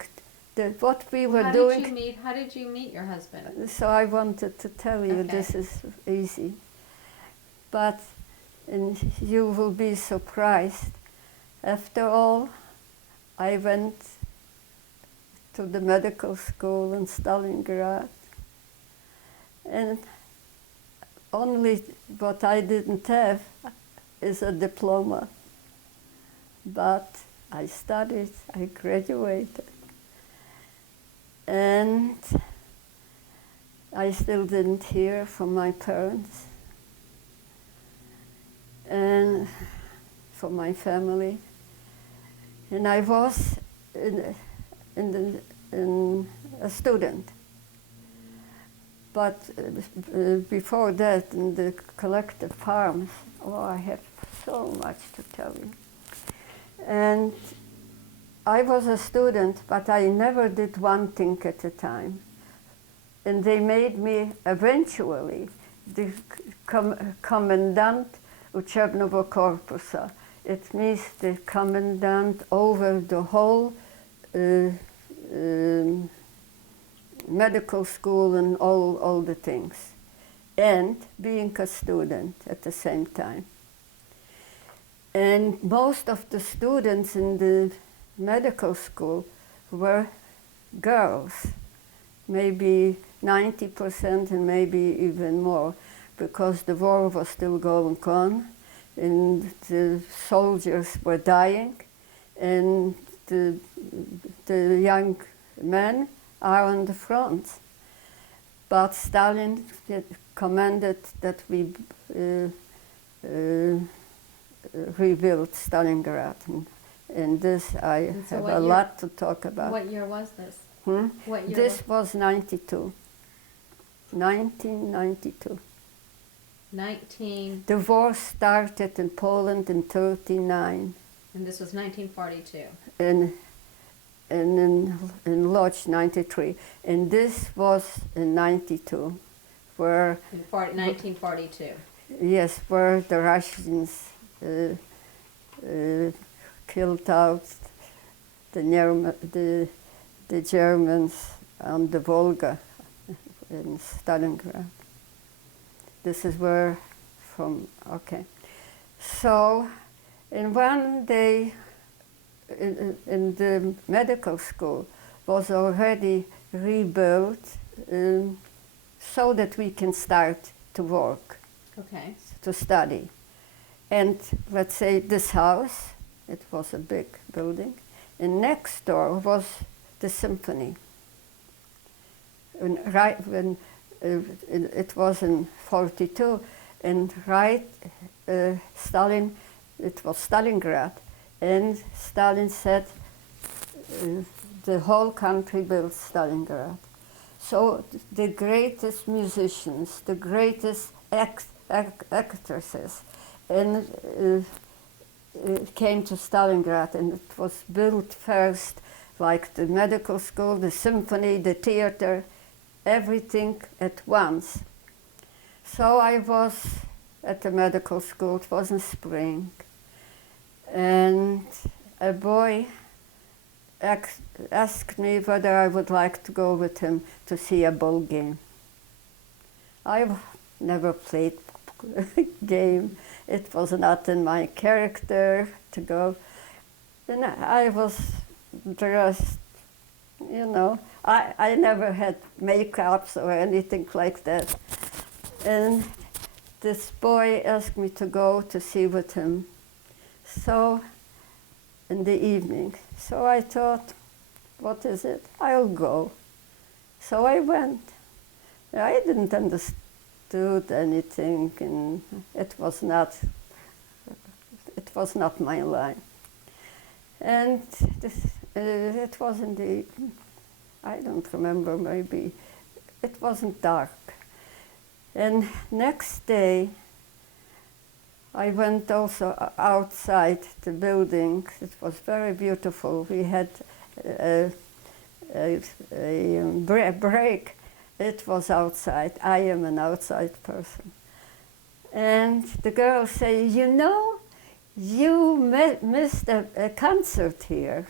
How did you meet your husband? So I wanted to tell you, Okay. This is easy. But and you will be surprised. After all, I went to the medical school in Stalingrad. And only what I didn't have is a diploma. But I studied, I graduated. And I still didn't hear from my parents and from my family. And I was a student. But before that, in the collective farms, I have so much to tell you. And I was a student, but I never did one thing at a time. And they made me eventually the commandant Učebного korpusa. It means the commandant over the whole medical school and all the things, and being a student at the same time. And most of the students in the medical school were girls, maybe 90% and maybe even more, because the war was still going on and the soldiers were dying, and the young men are on the front. But Stalin commanded that we rebuild Stalingrad. And this I have a lot to talk about. What year was this? What year This was 92. 1992. The war started in Poland in 1939. And this was 1942. And in Lodz, 93. And this was in 92, where... In 1942. Yes, where the Russians killed out the Germans on the Volga in Stalingrad. This is where okay. So, in one day, in the medical school was already rebuilt so that we can start to work, okay, to study. And let's say this house, it was a big building, and next door was the symphony. And right when it was in 42, and Stalin, it was Stalingrad, and Stalin said the whole country built Stalingrad. So the greatest musicians, the greatest actresses, and it came to Stalingrad, and it was built first like the medical school, the symphony, the theater, everything at once. So I was at the medical school. It was in spring, and a boy asked me whether I would like to go with him to see a ball game. I've never played game. It was not in my character to go. And I was dressed, you know. I never had makeups or anything like that. And this boy asked me to go to see with him. So, in the evening. So I thought, what is it? I'll go. So I went. I didn't understood anything, and it was not my line. And it was in the, I don't remember, maybe, it wasn't dark. And next day, I went also outside the building. It was very beautiful. We had a break. It was outside. I am an outside person. And the girls say, you know, you missed a concert here.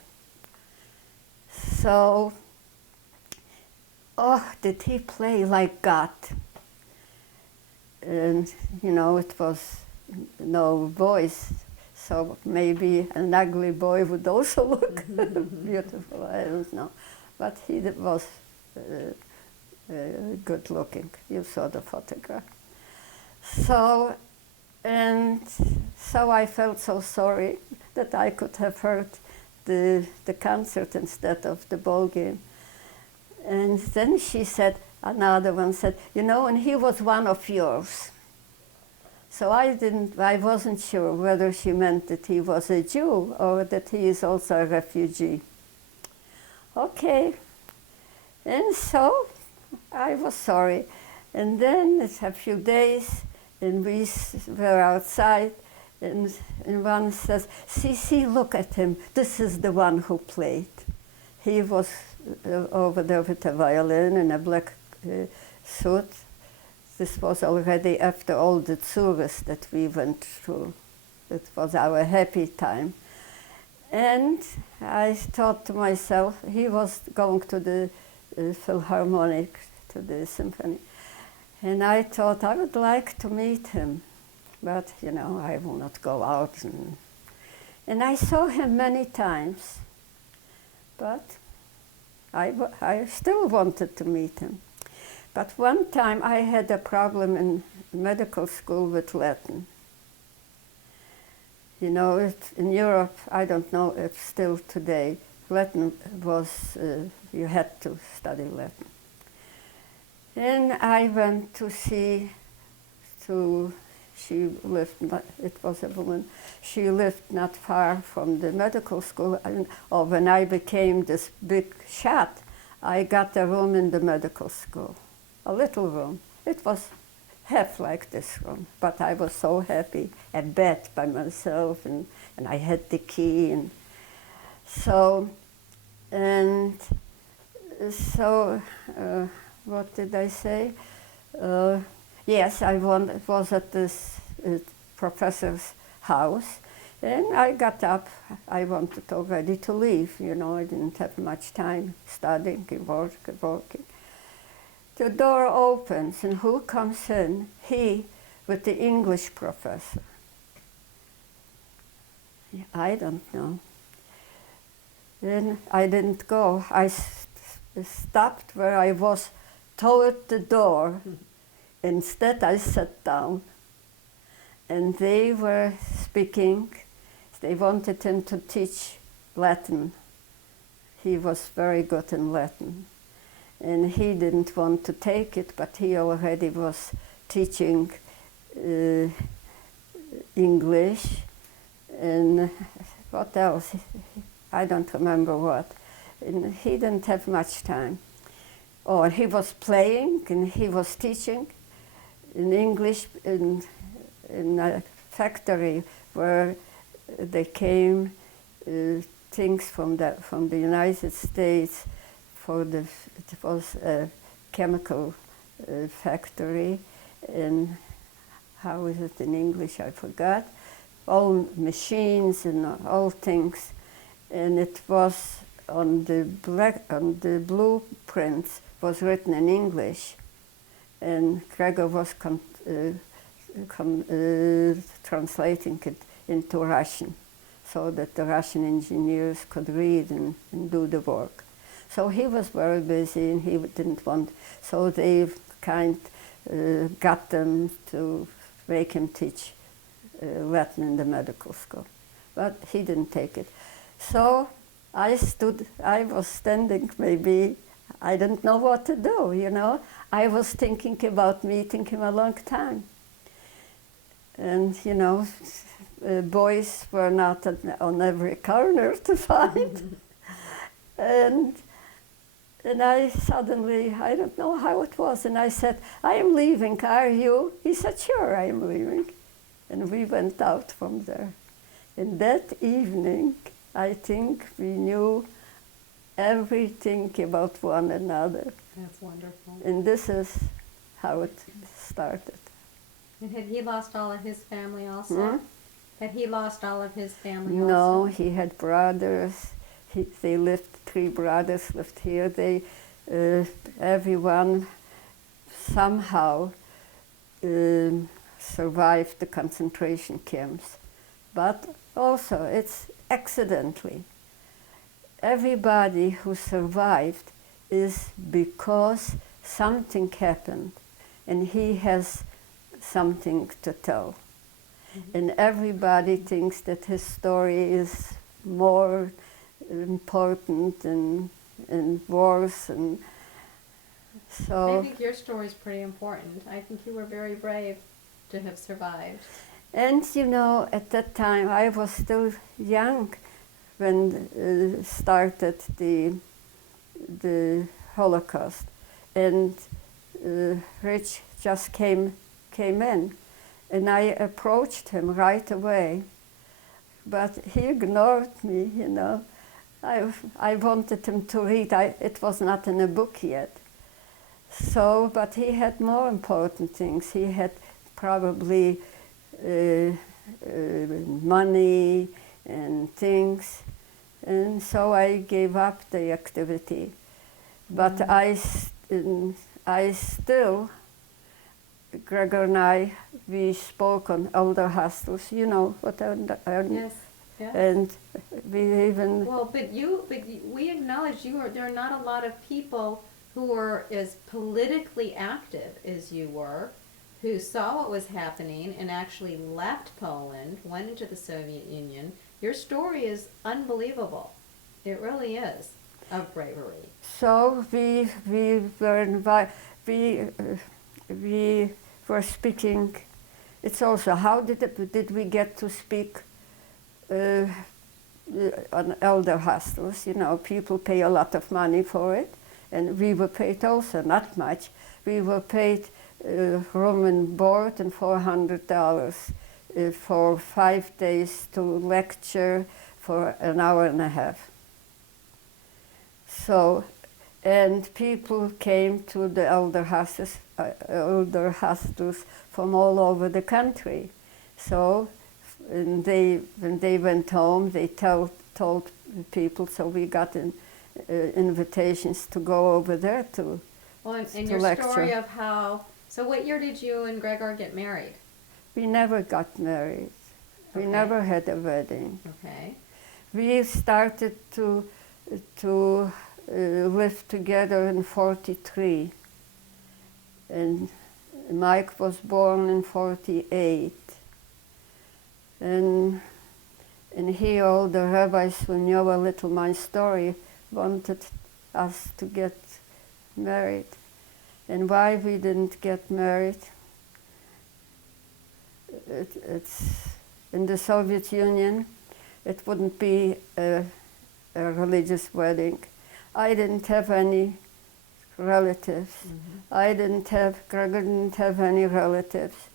So, oh, did he play like God? And, you know, it was no voice, so maybe an ugly boy would also look beautiful, I don't know. But he was good looking. You saw the photograph. So I felt so sorry that I could have heard the concert instead of the ball game. And then she said, another one said, you know, and he was one of yours. So I wasn't sure whether she meant that he was a Jew or that he is also a refugee. Okay. And so I was sorry. And then it's a few days, and we were outside, and one says, see, look at him. This is the one who played. He was over there with a violin and a black suit. This was already after all the tourists that we went through. It was our happy time. And I thought to myself, he was going to the Philharmonic, to the symphony. And I thought I would like to meet him. But, you know, I will not go out. And I saw him many times. But I still wanted to meet him. But one time I had a problem in medical school with Latin. You know, in Europe, I don't know if still today, Latin was, you had to study Latin. And I went to see, she lived, it was a woman, she lived not far from the medical school. And when I became this big shot, I got a room in the medical school. A little room. It was half like this room, but I was so happy. A bed by myself, and I had the key, and so what did I say? Yes, I was at this professor's house, and I got up. I wanted already to leave. You know, I didn't have much time studying and working. The door opens, and who comes in? He, with the English professor. I don't know. Then I didn't go. I stopped where I was toward the door. Instead, I sat down. And they were speaking. They wanted him to teach Latin. He was very good in Latin. And he didn't want to take it, but he already was teaching English and what else? I don't remember what. And he didn't have much time. Oh, and he was playing and he was teaching in English in factory where they came things from the United States it was a chemical factory, and how is it in English? I forgot. All machines and all things, and it was on the blueprints was written in English, and Gregor was translating it into Russian, so that the Russian engineers could read and do the work. So he was very busy, and he didn't want. So they got them to make him teach Latin in the medical school, but he didn't take it. So I was standing, maybe, I didn't know what to do, you know. I was thinking about meeting him a long time. And, you know, boys were not on every corner to find. And I suddenly, I don't know how it was, and I said, I am leaving, are you? He said, sure, I am leaving. And we went out from there. And that evening, I think we knew everything about one another. That's wonderful. And this is how it started. And had he lost all of his family also? Had he lost all of his family also? No, he had brothers. They lived, 3 brothers lived here. Everyone somehow survived the concentration camps. But also, it's accidentally. Everybody who survived is because something happened, and he has something to tell. And everybody thinks that his story is more important and worse, and so. I think your story is pretty important. I think you were very brave to have survived. And you know, at that time I was still young when started the Holocaust, and Rich just came in, and I approached him right away, but he ignored me, you know. I wanted him to read. It was not in a book yet. So, but he had more important things. He had probably money and things, and so I gave up the activity. But I still, Gregor and I, we spoke on elder hostels. You know what Yes. Yeah. And we even. Well, but we acknowledge there are not a lot of people who were as politically active as you were, who saw what was happening and actually left Poland, went into the Soviet Union. Your story is unbelievable. It really is, of bravery. So we were invited. We were speaking. It's also, how did we get to speak on elder hostels? You know, people pay a lot of money for it, and we were paid also not much. We were paid room and board and $400 for 5 days to lecture for an hour and a half. So, and people came to the elder hostels from all over the country. So, and when they went home, they told people. So we got invitations to go over there to. Well, and to your lecture. story of how. So, what year did you and Gregor get married? We never got married. We Okay. never had a wedding. Okay. We started to live together in '43, and Mike was born in '48. And he, all the rabbis who knew a little my story, wanted us to get married. And why we didn't get married? It's in the Soviet Union. It wouldn't be a religious wedding. I didn't have any relatives. Gregor didn't have any relatives.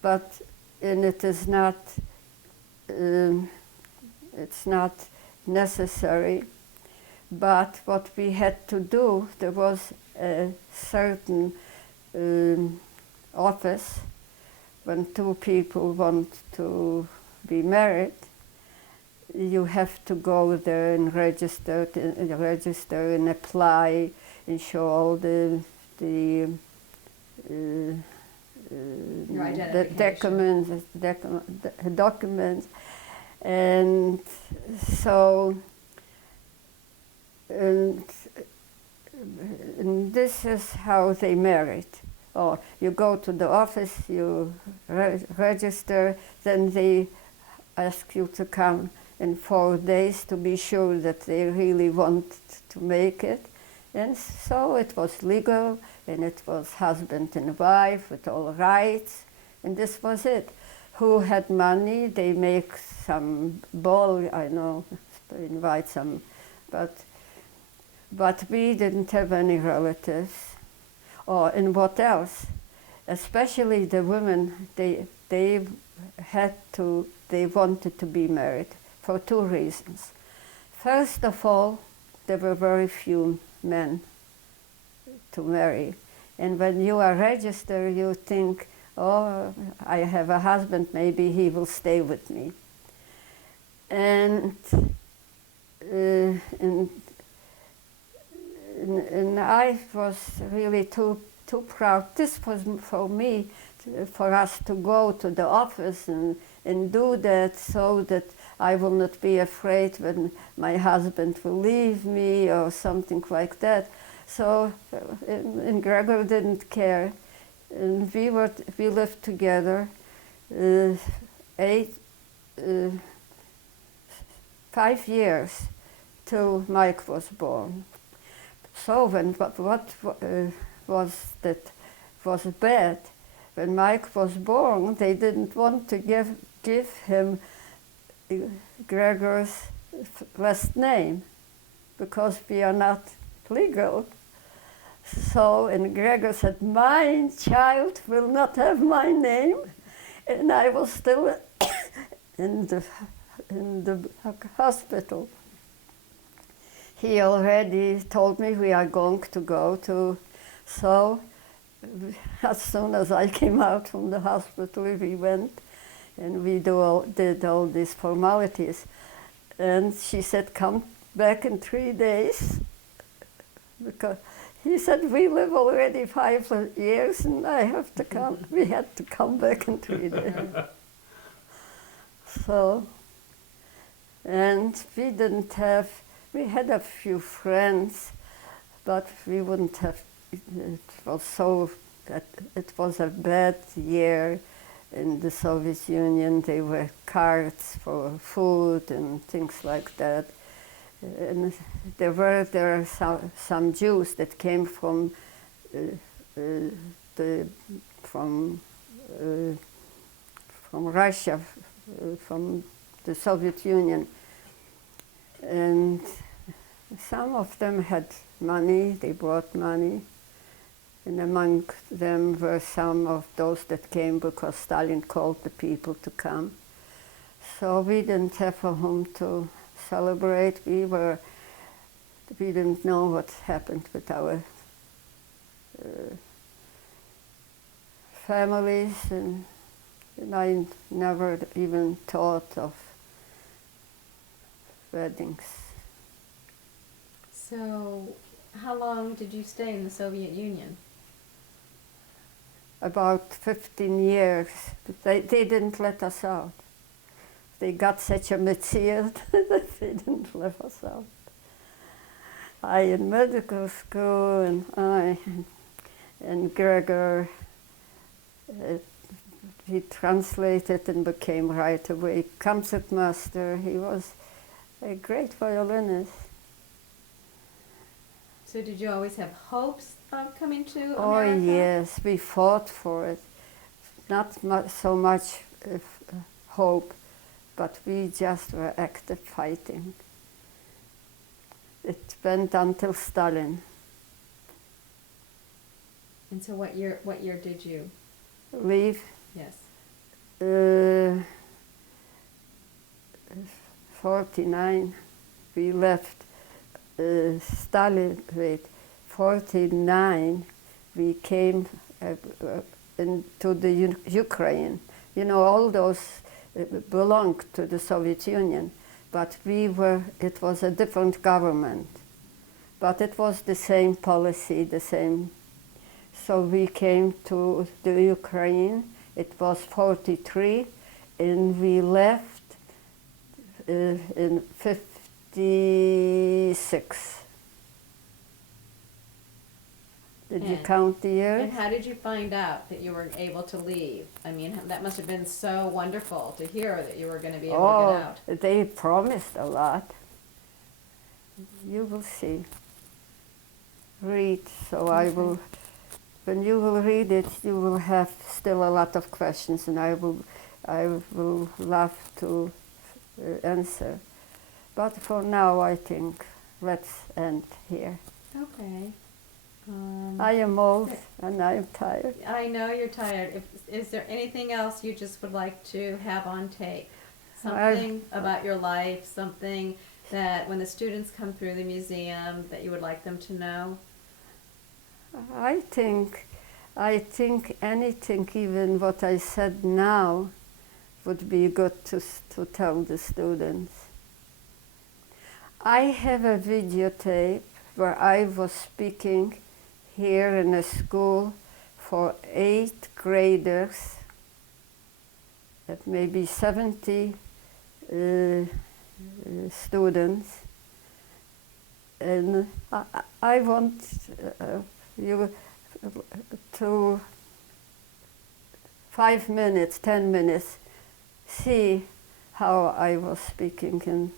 But and it is not, it's not necessary. But what we had to do, there was a certain office when two people want to be married. You have to go there and register and apply and show all the Your identification. documents, and so and this is how they married. Or you go to the office, you register, then they ask you to come in 4 days to be sure that they really want to make it. And so it was legal, and it was husband and wife with all rights, and this was it. Who had money, they make some ball, I know, invite some, but we didn't have any relatives. And what else? Especially the women, they wanted to be married for two reasons. First of all, there were very few men to marry. And when you are registered, you think, oh, I have a husband, maybe he will stay with me. And I was really too proud. This was for me, for us to go to the office and do that, so that I will not be afraid when my husband will leave me or something like that. So, and Gregor didn't care, and we lived together 5 years till Mike was born. So what was bad, when Mike was born, they didn't want to give him Gregor's last name, because we are not legal. So, and Gregor said, my child will not have my name, and I was still in the hospital. He already told me we are going to go to, so as soon as I came out from the hospital, we went and we did all these formalities. And she said, come back in 3 days, because he said, we live already 5 years and I have to come. We had to come back in 3 days. So, and we had a few friends, but we wouldn't have, it was a bad year in the Soviet Union. There were carts for food and things like that. And there were some Jews that came from Russia, from the Soviet Union, and some of them had money. They brought money, and among them were some of those that came because Stalin called the people to come. So we didn't have a home to celebrate. We didn't know what happened with our families, and I never even thought of weddings. So, how long did you stay in the Soviet Union? About 15 years. They didn't let us out. They got such a metzias that they didn't let us out. I in medical school, and I and Gregor, he translated and became right away concertmaster. He was a great violinist. So did you always have hopes of coming to America? Oh yes, we fought for it. Not so much hope, but we just were active fighting. It went until Stalin. And so what year did you Leave? Yes. uh, 49, we left Stalingrad. 49, we came into the Ukraine. You know, all those belonged to the Soviet Union, but it was a different government. But it was the same policy, the same. So we came to the Ukraine. It was 43, and we left in 56. Did you count the years? And how did you find out that you were able to leave? I mean, that must have been so wonderful to hear that you were going to be able to get out. They promised a lot. You will see. Read, so I will. When you will read it, you will have still a lot of questions, and I will love to answer. But for now, I think let's end here. Okay. I am old and I am tired. I know you're tired. Is there anything else you just would like to have on tape? Something about your life, something that when the students come through the museum that you would like them to know? I think anything, even what I said now, would be good to tell the students. I have a videotape where I was speaking here in a school for 8th graders, that maybe 70 students, and I want you to 5 minutes, 10 minutes, see how I was speaking, and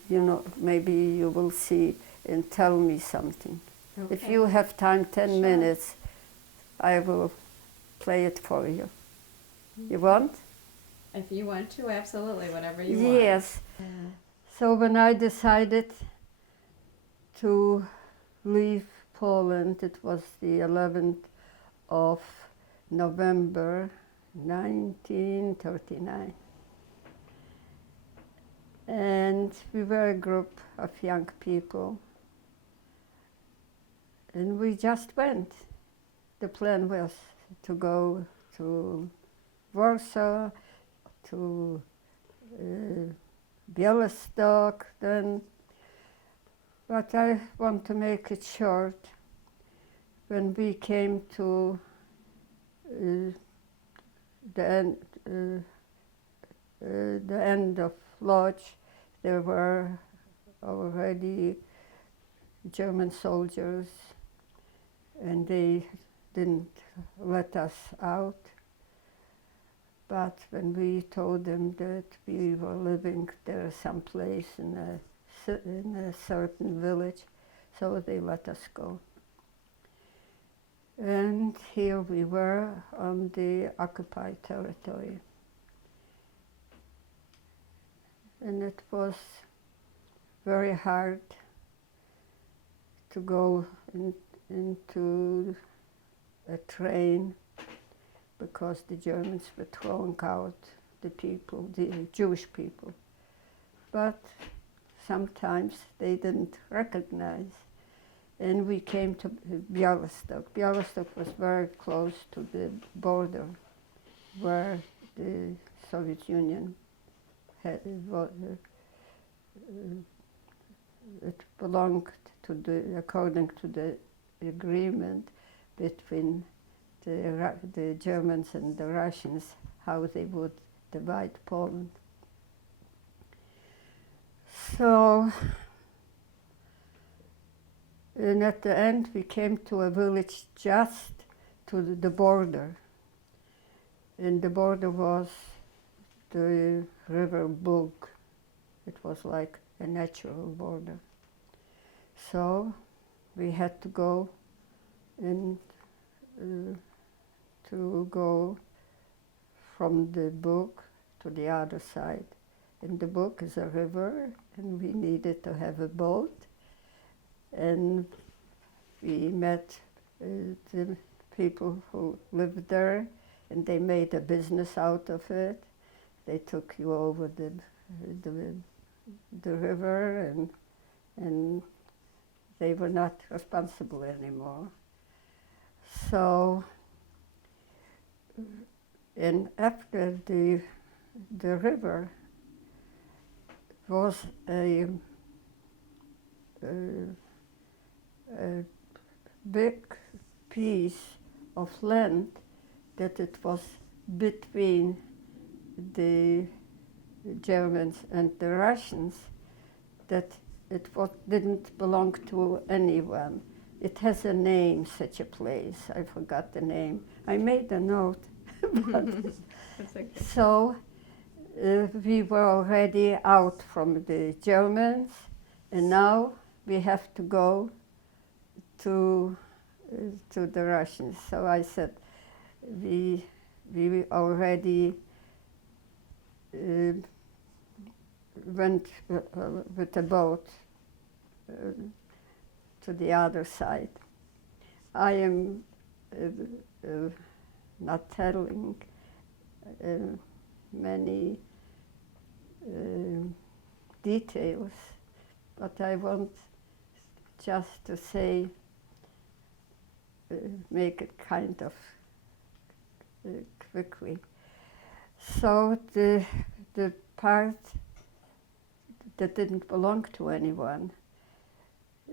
maybe you will see and tell me something. Okay. If you have time, 10 minutes, I will play it for you. You want? If you want to, absolutely, whatever you want. Yes. So when I decided to leave Poland, it was the 11th of November 1939. And we were a group of young people. And we just went. The plan was to go to Warsaw, to Białystok then. But I want to make it short. When we came to the end of Lodz, there were already German soldiers, and they didn't let us out. But when we told them that we were living there someplace in a certain village, so they let us go. And here we were on the occupied territory. And it was very hard to go into a train because the Germans were throwing out the people, the Jewish people. But sometimes they didn't recognize. And we came to Białystok. Białystok was very close to the border where the Soviet Union had, it belonged to according to the agreement between the Germans and the Russians, how they would divide Poland. So, and at the end we came to a village just to the border. And the border was the river Bug. It was like a natural border. So we had to go and to go from the Bug to the other side. And the Bug is a river, and we needed to have a boat. And we met the people who lived there, and they made a business out of it. they took you over the river, and they were not responsible anymore. So, and after the river was a big piece of land that it was between the Germans and the Russians, that it didn't belong to anyone. It has a name, such a place. I forgot the name. I made a note. That's okay. So we were already out from the Germans, and now we have to go to the Russians. So I said, we already went with a boat to the other side. I am not telling many details, but I want just to say, make it kind of quickly. So the part that didn't belong to anyone,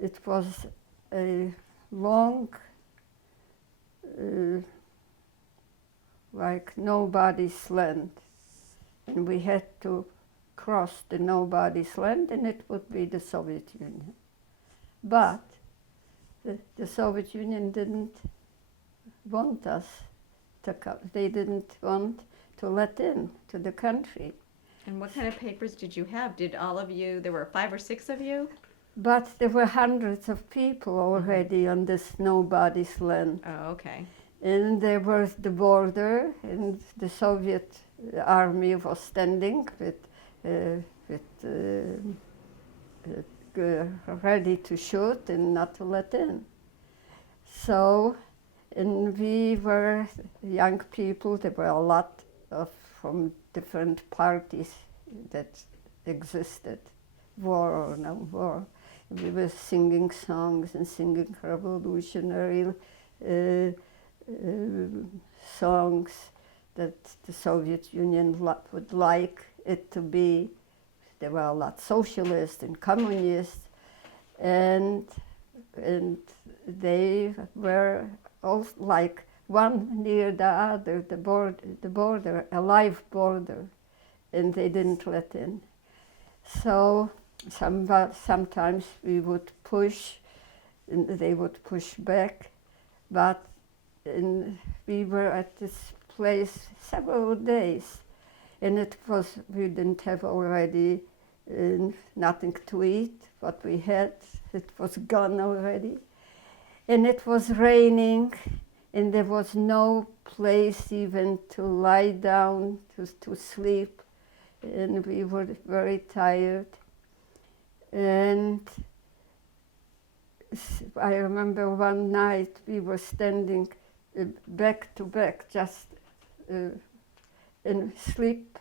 it was a long, like nobody's land, and we had to cross the nobody's land, and it would be the Soviet Union. But the Soviet Union didn't want us to come. They didn't want to let in to the country. And what kind of papers did you have? Did all of you, there were 5 or 6 of you? But there were hundreds of people already on this nobody's land. Oh, okay. And there was the border, and the Soviet army was standing ready to shoot and not to let in. So, and we were young people. There were a lot from different parties that existed, war or no war. We were singing songs and singing revolutionary songs that the Soviet Union would like it to be. There were a lot socialists and communists, and they were all like one near the other, the border, a live border, and they didn't let in. So sometimes we would push, and they would push back, but we were at this place several days, and we didn't have already nothing to eat. What we had, it was gone already, and it was raining, and there was no place even to lie down to sleep, and we were very tired. And I remember one night we were standing back to back, just and sleep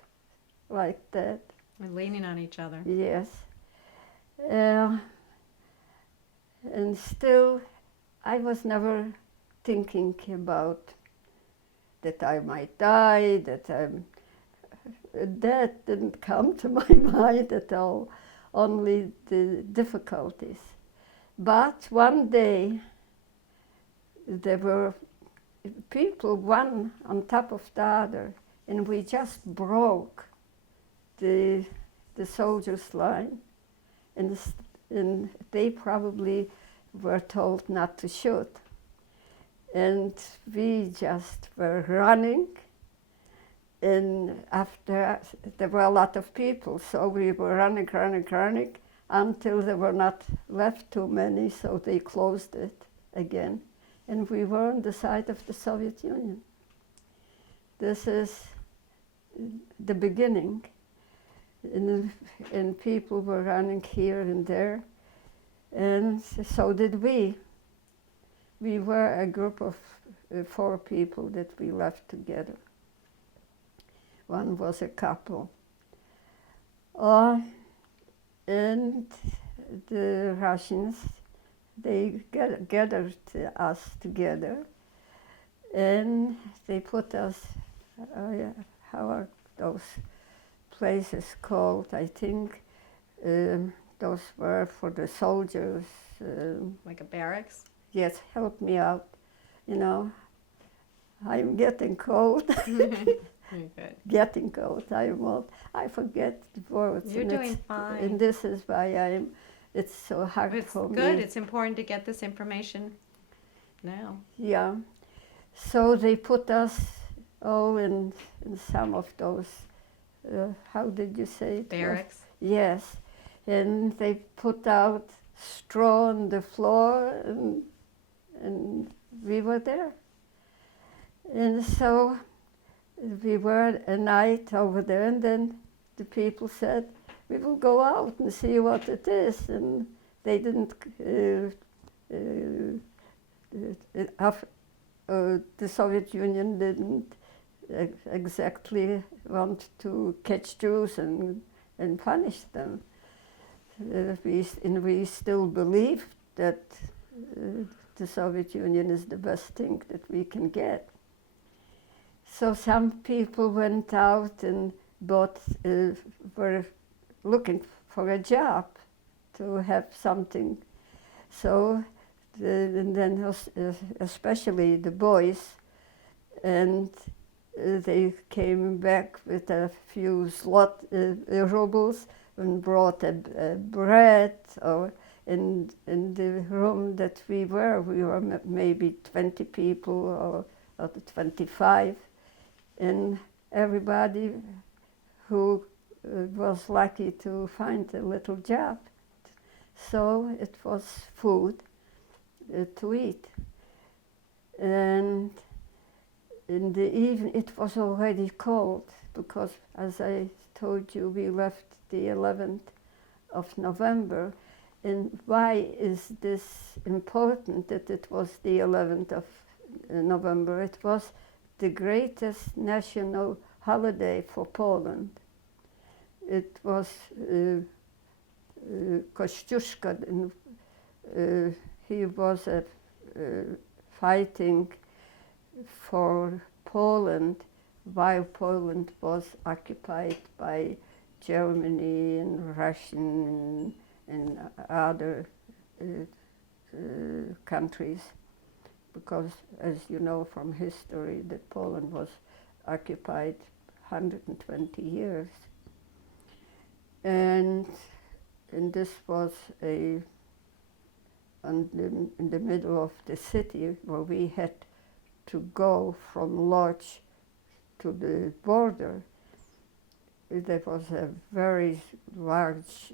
like that. We're leaning on each other. Yes. And still, I was never thinking about that I might die, that didn't come to my mind at all, only the difficulties. But one day, there were people, one on top of the other, and we just broke the soldiers' line, and they probably were told not to shoot. And we just were running, and after there were a lot of people, so we were running until there were not left too many, so they closed it again. And we were on the side of the Soviet Union. This is the beginning. And people were running here and there, and so did we. We were a group of 4 people that we left together. one was a couple. And the Russians, they gathered us together, and they put us, how are those places called? I think those were for the soldiers. Like a barracks? Yes, help me out. You know, I'm getting cold. Very good. Getting cold. I'm old. I forget the words. You're and doing it's- fine. And this is why it's so hard It's for good. me. It's important to get this information now. Yeah. So they put us all in some of those, how did you say it? Barracks? Yes. And they put out straw on the floor, and we were there. And so we were a night over there, and then the people said, we will go out and see what it is. And they didn't, the Soviet Union didn't exactly want to catch Jews and punish them. We still believe that the Soviet Union is the best thing that we can get. So some people went out and were looking for a job to have something. So, and then especially the boys, and they came back with a few rubles and brought a bread. Or in the room that we were maybe 20 people or 25, and everybody who was lucky to find a little job. So it was food to eat. And in the evening, it was already cold, because as I told you, we left the 11th of November. And why is this important that it was the 11th of November? It was the greatest national holiday for Poland. It was Kościuszko, he was fighting for Poland while Poland was occupied by Germany and Russian and other countries, because as you know from history that Poland was occupied 120 years. And this was in the middle of the city, where we had to go from Lodz to the border. There was a very large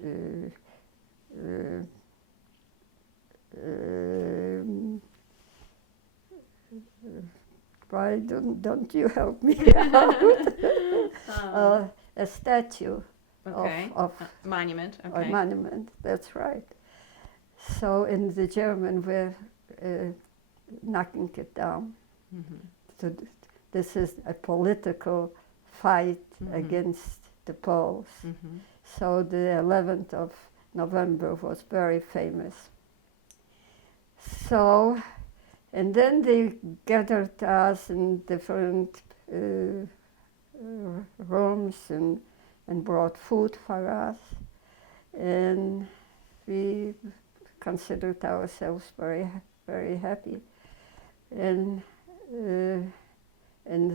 why don't you help me out? A statue. Okay. Of monument. a Okay. monument, that's right. So in the German were knocking it down. Mm-hmm. So this is a political fight Mm-hmm. against the Poles. Mm-hmm. So the 11th of November was very famous. So, and then they gathered us in different rooms and brought food for us, and we considered ourselves very, very happy. And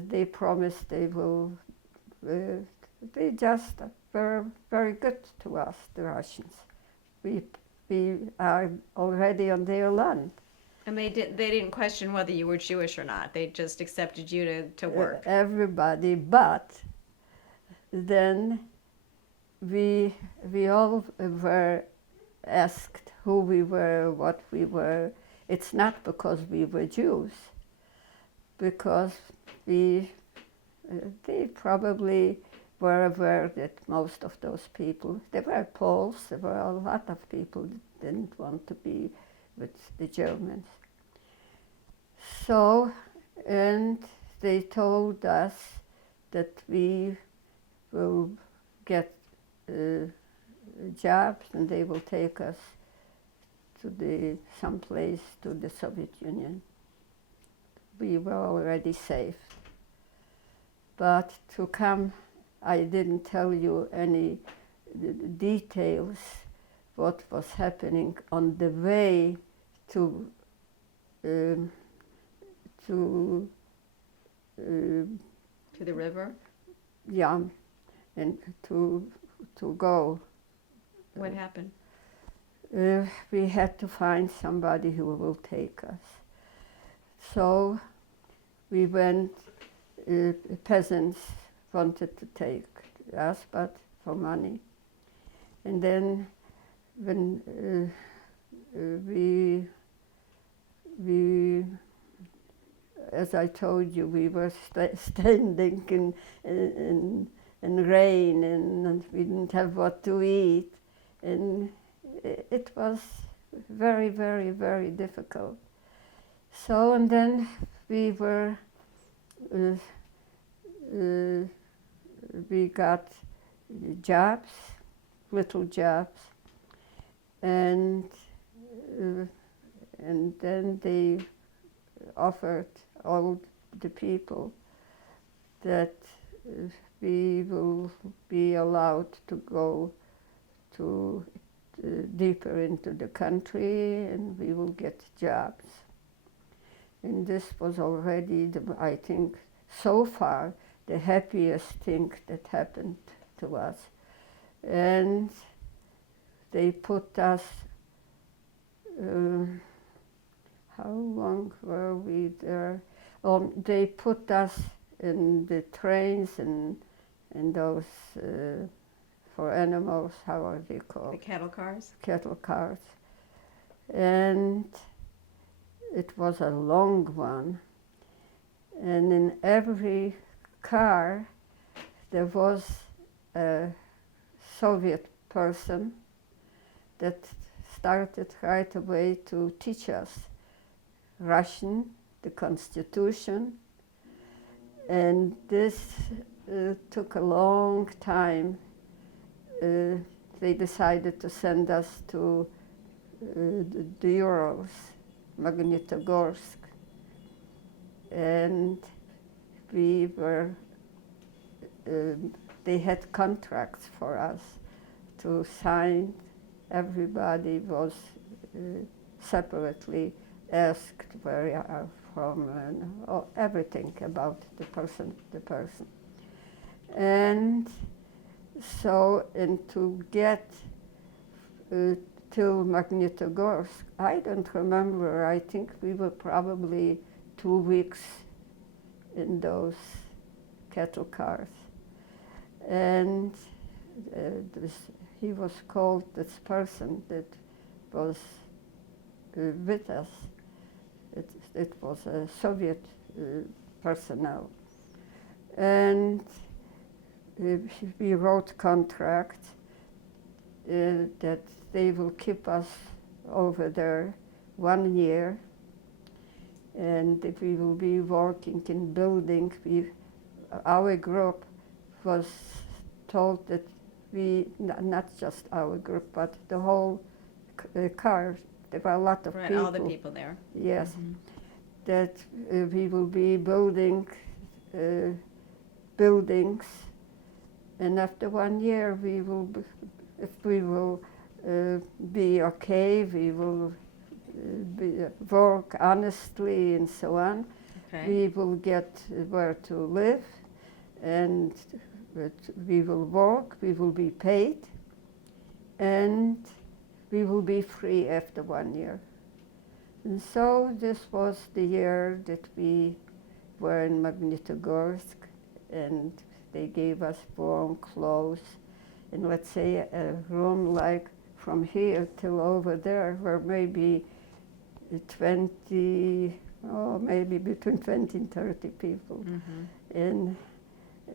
they promised they will. They just were very good to us, the Russians. We are already on their land. And they didn't question whether you were Jewish or not. They just accepted you to work. Everybody, but then we all were asked who we were, what we were. It's not because we were Jews, because they probably were aware that most of those people, there were Poles, there were a lot of people that didn't want to be with the Germans. So, and they told us that we will get jobs and they will take us to someplace to the Soviet Union. We were already safe. But to come, I didn't tell you any details what was happening on the way to the river? yeah, and to go. What happened? We had to find somebody who will take us. So we went, peasants wanted to take us, but for money. And then when we, as I told you, we were standing in rain and we didn't have what to eat. And it was very, very, very difficult. So, and then we were, we got jobs, little jobs, and then they offered all the people that we will be allowed to go to deeper into the country and we will get jobs. And this was already, I think, so far, the happiest thing that happened to us. And they put us, how long were we there? They put us in the trains and those, for animals, how are they called? The cattle cars? Cattle cars. And it was a long one. And in every car there was a Soviet person that started right away to teach us Russian, the Constitution, and this took a long time. They decided to send us to the Urals, Magnitogorsk, and we were, they had contracts for us to sign. Everybody was separately asked where you are from and everything about the person. And so, and to get till Magnitogorsk, I don't remember, I think we were probably 2 weeks in those cattle cars. And he was called, this person that was with us, it was a Soviet personnel. And we wrote contract that they will keep us over there 1 year, and if we will be working in building. Our group was told that we, not just our group, but the whole car, there were a lot of people. All the people there. Yes, that we will be building buildings, and after 1 year we will, if we will be okay, we will work honestly and so on. Okay. We will get where to live, and we will work, we will be paid, and we will be free after 1 year. And so this was the year that we were in Magnitogorsk, and they gave us warm clothes. And let's say a room like from here till over there were maybe 20, maybe between 20 and 30 people. And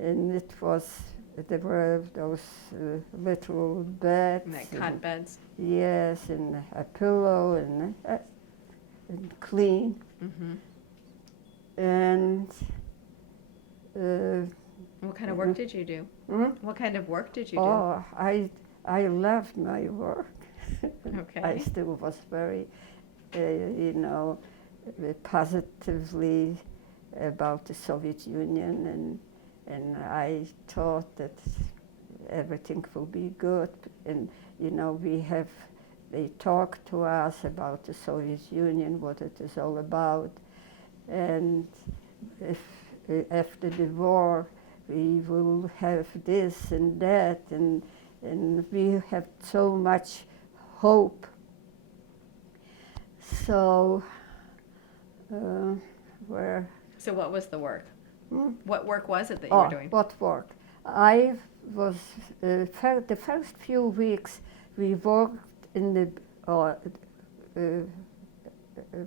it was, there were those little beds. Like cot beds? Yes, and a pillow and clean. Mm-hmm. And What kind of work did you do? Hmm? What kind of work did you do? Oh, I loved my work. I Okay. still was very, you know, positively about the Soviet Union, and I thought that everything will be good. And you know, they talked to us about the Soviet Union, what it is all about, and if after the war we will have this and that, and we have so much hope. So, where So what was the work? Hmm? What work was it that you were doing? What work? I was the first few weeks we worked in the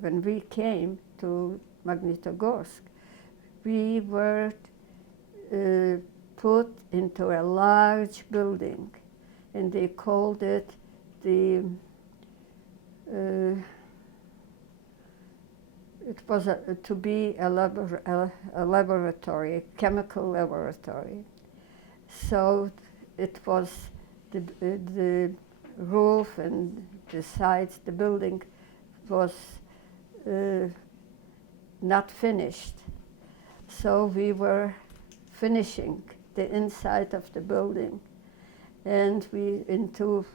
when we came to Magnitogorsk, we were put into a large building, and they called it the it was to be a laboratory, a chemical laboratory. So it was the roof and the sides, the building was not finished. So we were finishing the inside of the building, and we into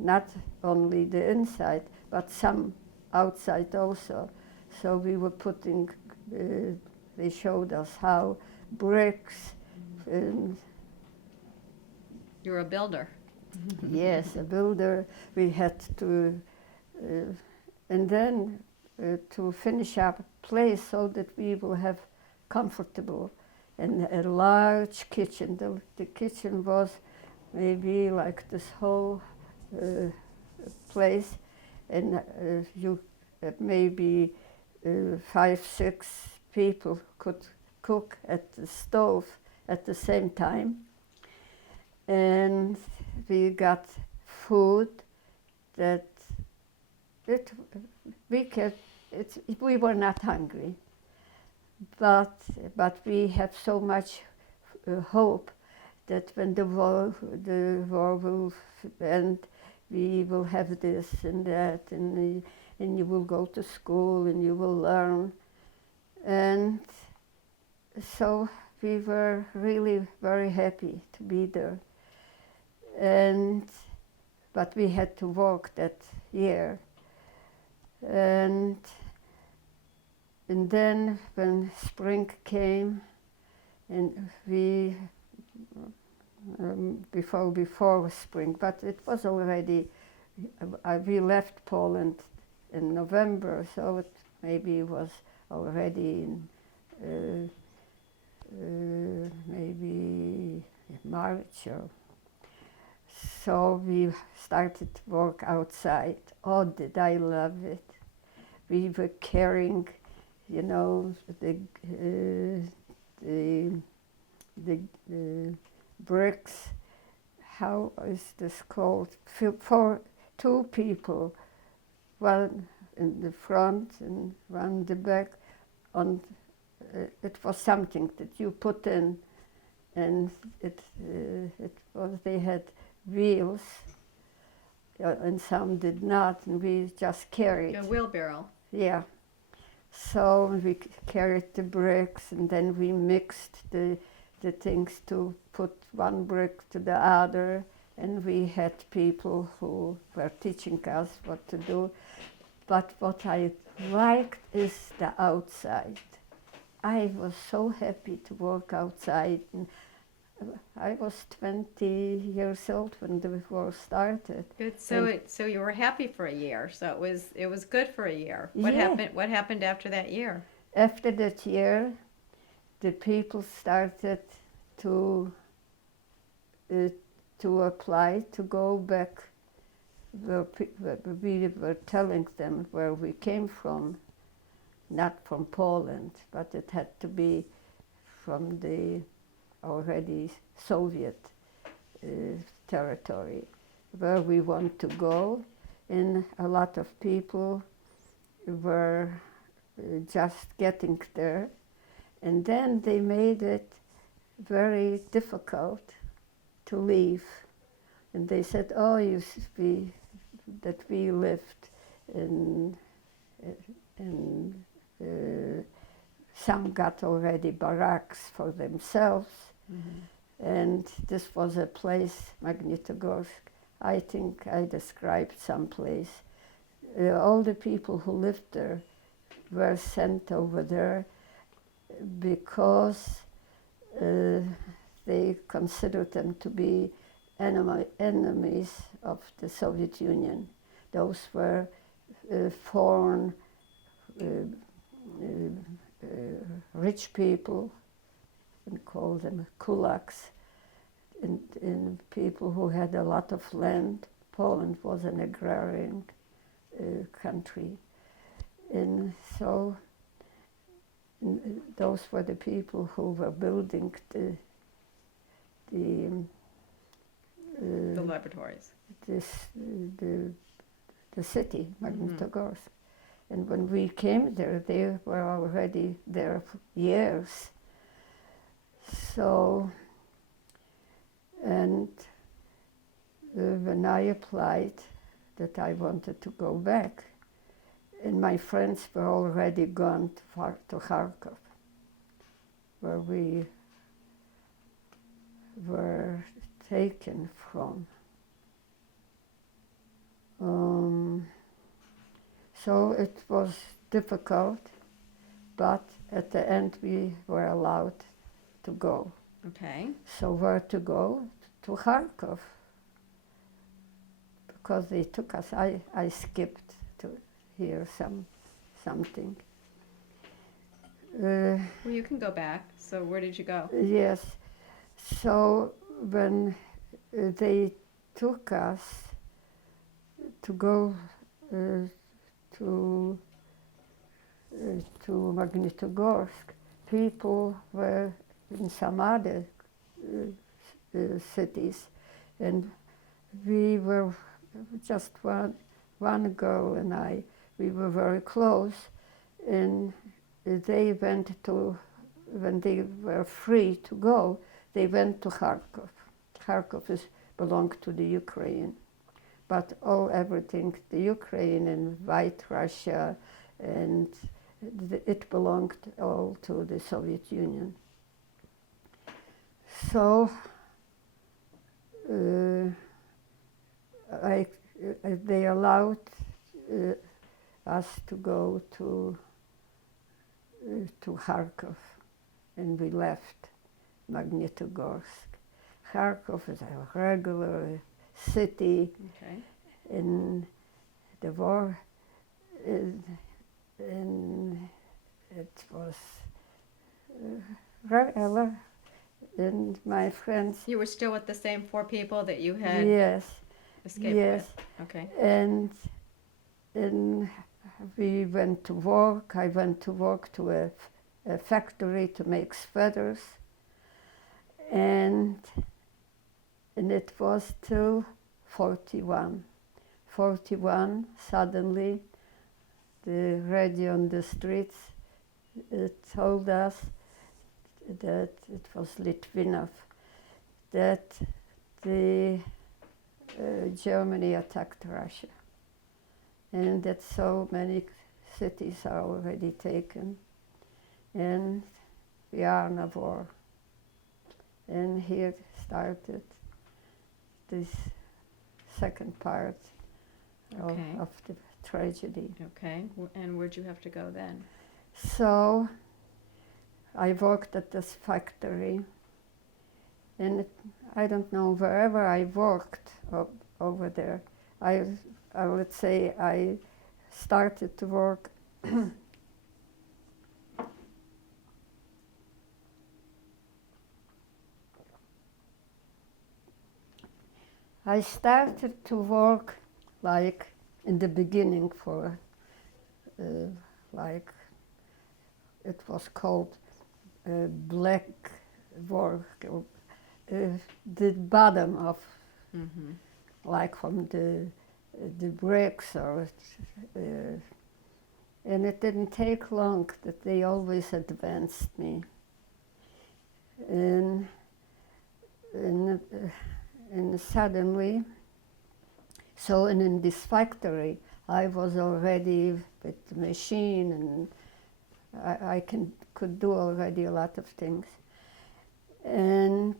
not only the inside but some outside also. So we were putting, they showed us how bricks, You were a builder. yes, a builder, we had to, and then to finish up place so that we will have comfortable and a large kitchen. The kitchen was maybe like this whole place, and you maybe 5, 6 people could cook at the stove at the same time. And we got food that we were not hungry, but we have so much hope that when the war will end, we will have this and that, and you will go to school and you will learn. And so we were really very happy to be there. But we had to work that year. And then when spring came, and we before spring, but it was already, we left Poland in November, so it maybe was already in maybe March. So we started to work outside. Oh, did I love it. We were carrying, you know, the bricks. How is this called? For 2 people, one in the front and one in the back. It was something that you put in, and it was, they had wheels, and some did not, and we just carried. A wheelbarrow. Yeah. So we carried the bricks, and then we mixed the things to put one brick to the other, and we had people who were teaching us what to do. But what I liked is the outside. I was so happy to work outside. And I was 20 years old when the war started. Good. So you were happy for a year. So it was good for a year. What Yeah. happened? What happened after that year? After that year, the people started to apply to go back. We were telling them where we came from, not from Poland, but it had to be from the already Soviet territory, where we want to go. And a lot of people were just getting there. And then they made it very difficult to leave. And they said, oh, that we lived in some got already barracks for themselves. And this was a place, Magnitogorsk. I think I described some place. All the people who lived there were sent over there because they considered them to be enemies of the Soviet Union. Those were foreign rich people, and call them kulaks, and people who had a lot of land. Poland was an agrarian country, and so those were the people who were building the laboratories. The city, Magnitogorsk. And when we came there, they were already there for years. So, and when I applied that I wanted to go back, and my friends were already gone to Kharkov, where we were taken from. So it was difficult, but at the end we were allowed to go. Okay. So where to go? To Kharkov, because they took us. I skipped to hear something. Well, you can go back. So where did you go? Yes. So when they took us to go to Magnitogorsk, people were in some other cities, and we were just one girl and I. We were very close, and they went to, when they were free to go, they went to Kharkov. Kharkov belonged to the Ukraine, but everything, the Ukraine and White Russia, and it belonged all to the Soviet Union. So they allowed us to go to Kharkov, and we left Magnitogorsk. Kharkov is a regular city. Okay. In the war, and it was regular. And my friends. You were still with the same 4 people that you had escaped yes. with? Okay. And we went to work. I went to work to a factory to make sweaters. And it was till 41. 41, suddenly, the radio on the streets told us that it was Litvinov, that Germany attacked Russia, and that so many cities are already taken, and we are in a war. And here started this second part of the tragedy. Okay, and where'd you have to go then? So I worked at this factory, and I don't know, wherever I worked over there, I would say I started to work I started to work like in the beginning for like it was called black work, the bottom of like from the bricks or and it didn't take long that they always advanced me. and and, and suddenly, so in this factory, I was already with the machine, and I could do already a lot of things. And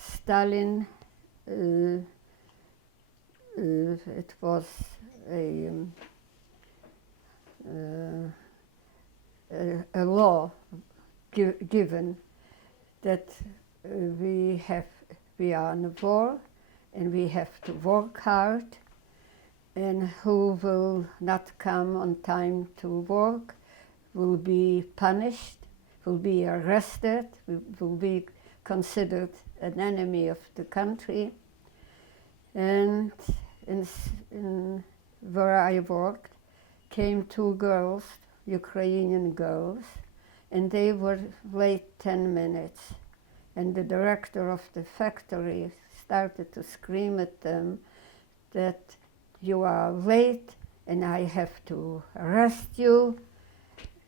Stalin, it was a law given that we are in a war, and we have to work hard, and who will not come on time to work will be punished, will be arrested, will be considered an enemy of the country. And in where I worked came two girls, Ukrainian girls, and they were late 10 minutes. And the director of the factory started to scream at them that you are late and I have to arrest you.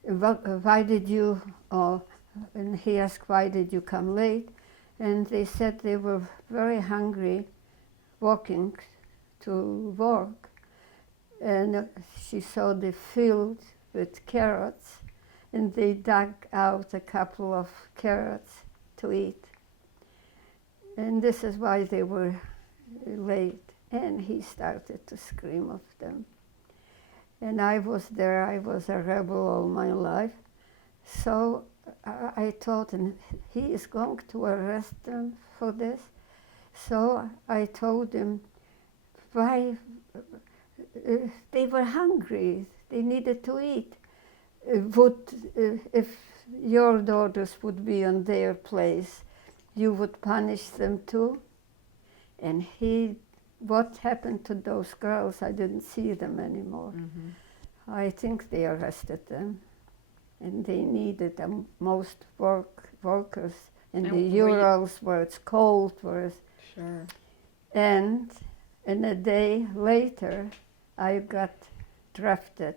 Why did you, and he asked, why did you come late? And they said they were very hungry walking to work. And she saw the field with carrots, and they dug out a couple of carrots to eat. And this is why they were late. And he started to scream of them. And I was there, I was a rebel all my life. So I thought, and he is going to arrest them for this. So I told him, why, they were hungry, they needed to eat. If your daughters would be on their place, you would punish them too? And what happened to those girls? I didn't see them anymore. Mm-hmm. I think they arrested them, and they needed most workers in the Urals where it's cold, where it's Sure. And a day later, I got drafted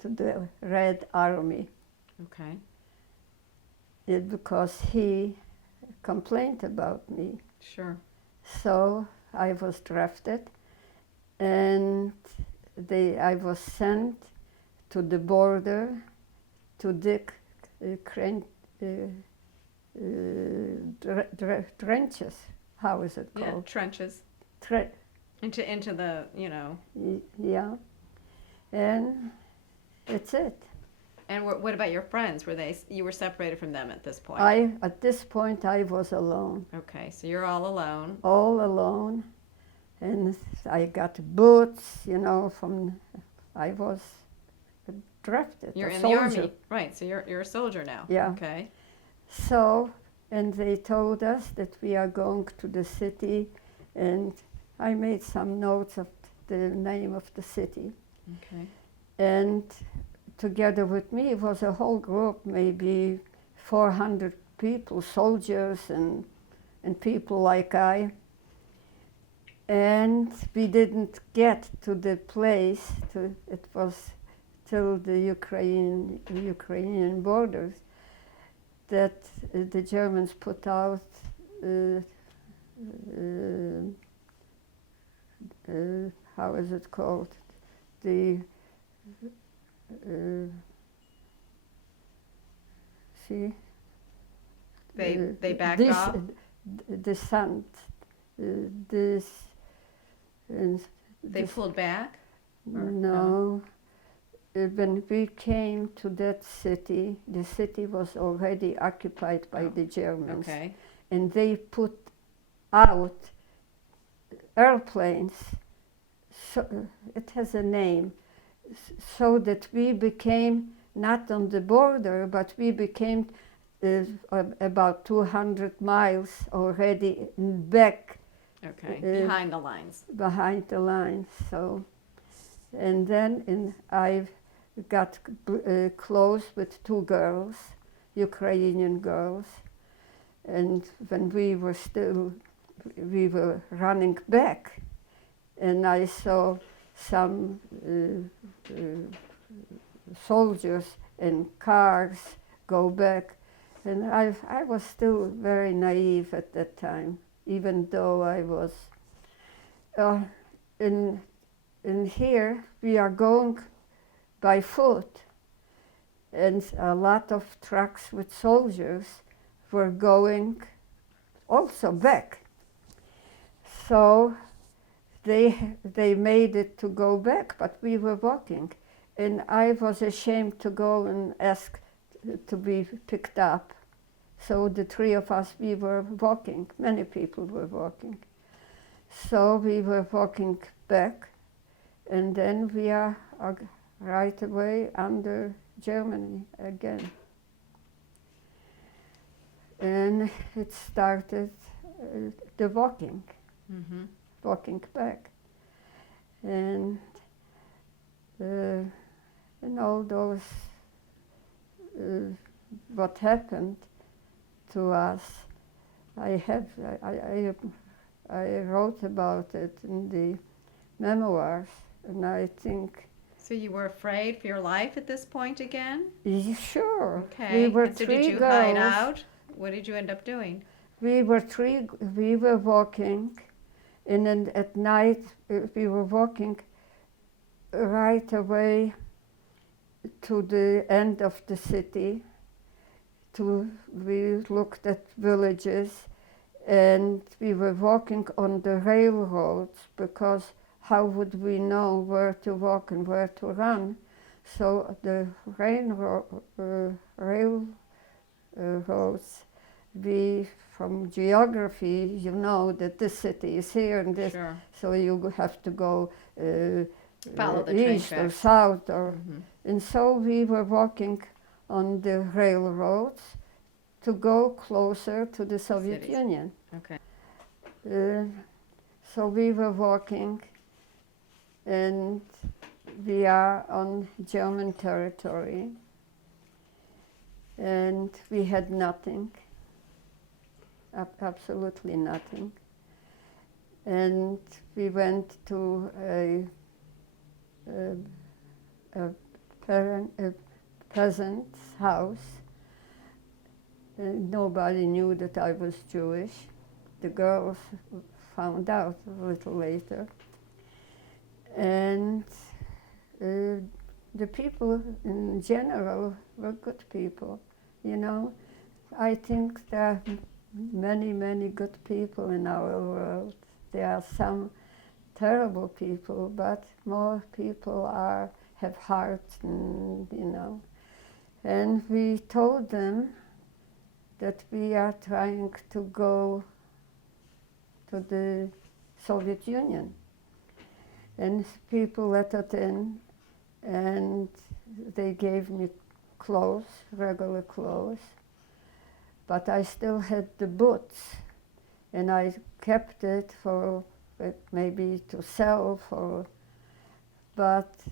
to the Red Army. Okay. Because he complained about me. Sure. So I was drafted, and I was sent to the border to dig trenches. How is it called? Yeah, trenches. Into the, Yeah, and that's it. And what about your friends? You were separated from them at this point? At this point, I was alone. Okay, so you're all alone. All alone, and I got boots, I was drafted. You're a in soldier. the army, right? So you're a soldier now. Yeah. Okay. So, and they told us that we are going to the city, and I made some notes of the name of the city. Okay. And together with me was a whole group, maybe 400 people, soldiers and people like I. And we didn't get to the place, it was till the Ukrainian borders, that the Germans put out how is it called? See? They backed off? Descent. They pulled back? No. When we came to that city, the city was already occupied by the Germans. Okay. And they put out airplanes, so it has a name, so that we became not on the border, but we became about 200 miles already back. Okay, behind the lines. Behind the lines, so. And then I got close with two girls, Ukrainian girls, and when we were running back, and I saw some soldiers in cars go back, And I was still very naive at that time, even though I was in here we are going by foot, and a lot of trucks with soldiers were going also back. So they made it to go back, but we were walking, and I was ashamed to go and ask to be picked up. So the three of us, we were walking. Many people were walking. So we were walking back, and then we are right away under Germany again. And it started the walking, walking back. And all those, what happened to us, I wrote about it in the memoirs, and I think. So you were afraid for your life at this point again? Sure. Okay. We were and so three did you girls. hide out? What did you end up doing? We were walking, and then at night we were walking right away to the end of the city. We looked at villages, and we were walking on the railroads, because how would we know where to walk and where to run? So the railroads, from geography, you know that this city is here and this, Sure. so you have to go Follow the train east or tracks. south, and so we were walking on the railroads to go closer to the Soviet Cities. Union. Okay. So we were walking, and we are on German territory, and we had nothing, absolutely nothing. And we went to a peasant's house. Nobody knew that I was Jewish. The girls found out a little later. And the people in general were good people, you know. I think there are many, many good people in our world. There are some terrible people, but more people have hearts, and, you know. And we told them that we are trying to go to the Soviet Union. And people let us in, and they gave me clothes, regular clothes. But I still had the boots, and I kept it for maybe to sell for, but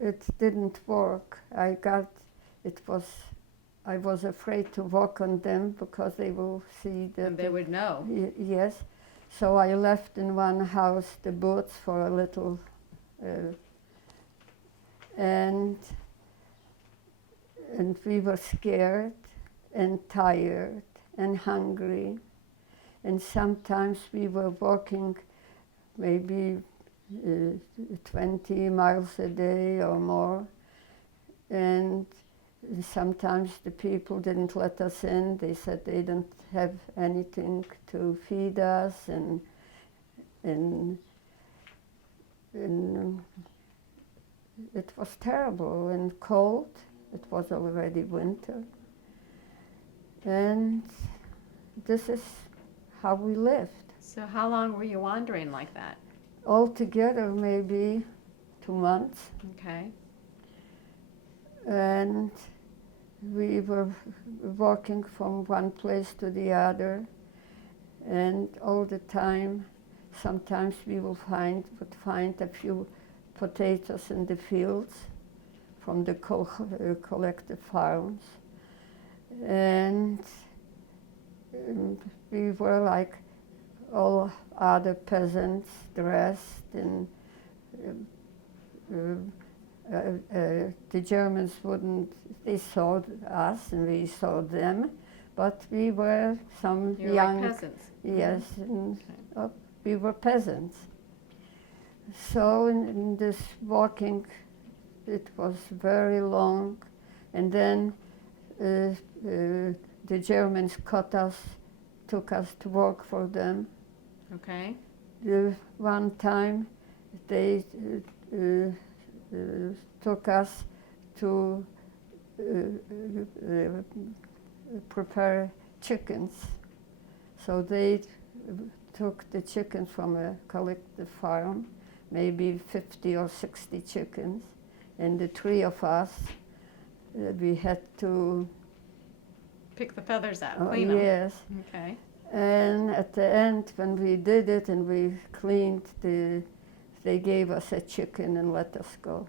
it didn't work. I was afraid to walk on them because they will see that. And they would know. Yes. So I left in one house the boots for a little, and we were scared and tired and hungry, and sometimes we were walking maybe 20 miles a day or more, and sometimes the people didn't let us in. They said they didn't have anything to feed us, and it was terrible and cold. It was already winter. And this is how we lived. So how long were you wandering like that? Altogether, maybe 2 months. Okay. And we were walking from one place to the other, and all the time, sometimes we would find a few potatoes in the fields from the collective farms, and we were like all other peasants, dressed in The Germans wouldn't, they saw us and we saw them, but we were some You were young, like peasants. yes, and, Okay. we were peasants. So in this walking, it was very long, and then the Germans caught us, took us to work for them. Okay. One time they took us to prepare chickens. So they took the chickens from a collective farm, maybe 50 or 60 chickens, and the three of us, we had to Pick the feathers out, clean them. yes. Okay. And at the end, when we did it and we cleaned they gave us a chicken and let us go.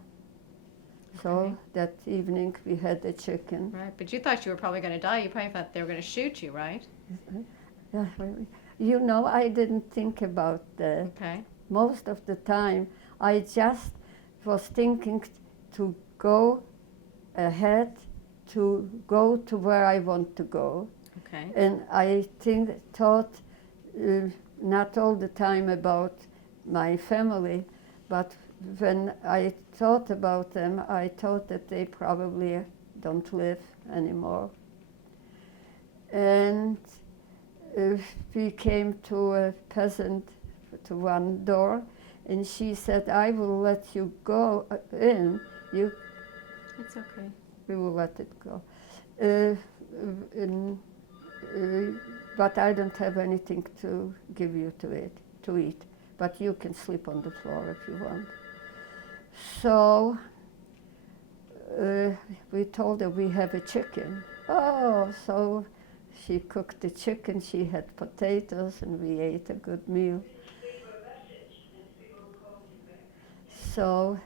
So Okay. that evening we had a chicken. Right, but you thought you were probably going to die. You probably thought they were going to shoot you, right? You know, I didn't think about that. Okay. Most of the time, I just was thinking to go ahead, to go to where I want to go. Okay. And I thought not all the time about my family, but when I thought about them, I thought that they probably don't live anymore. And we came to a peasant, to one door, and she said, I will let you go in. It's okay. We will let it go. But I don't have anything to give you to eat. But you can sleep on the floor if you want. So we told her we have a chicken. Oh, so she cooked the chicken, she had potatoes, and we ate a good meal. So,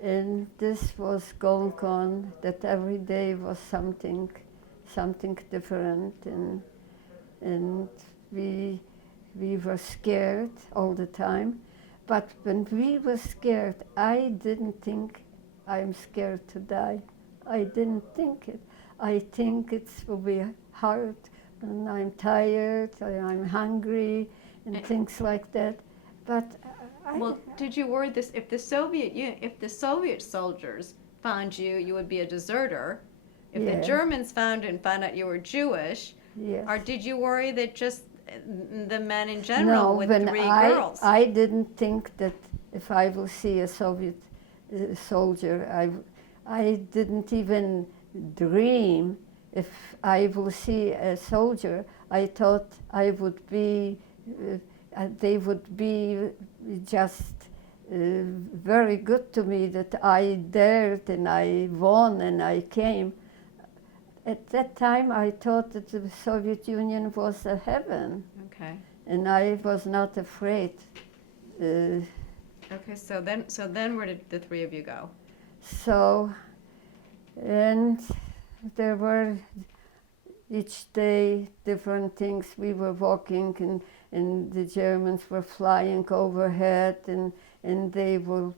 and this was going on, that every day was something different, and we were scared all the time. But when we were scared, I didn't think I'm scared to die. I didn't think it. I think it will be hard, and I'm tired, and I'm hungry, and things like that. But Well, did you worry this if the Soviet soldiers found you, you would be a deserter? If the Yeah. Germans found out you were Jewish, yes. or did you worry that just the men in general No, with when three girls? I didn't think that if I will see a Soviet soldier, I didn't even dream if I will see a soldier. I thought I would be, they would be just very good to me, that I dared and I won and I came. At that time, I thought that the Soviet Union was a heaven, Okay. and I was not afraid. Okay. So then, where did the three of you go? So, and there were each day different things. We were walking, and the Germans were flying overhead, and they were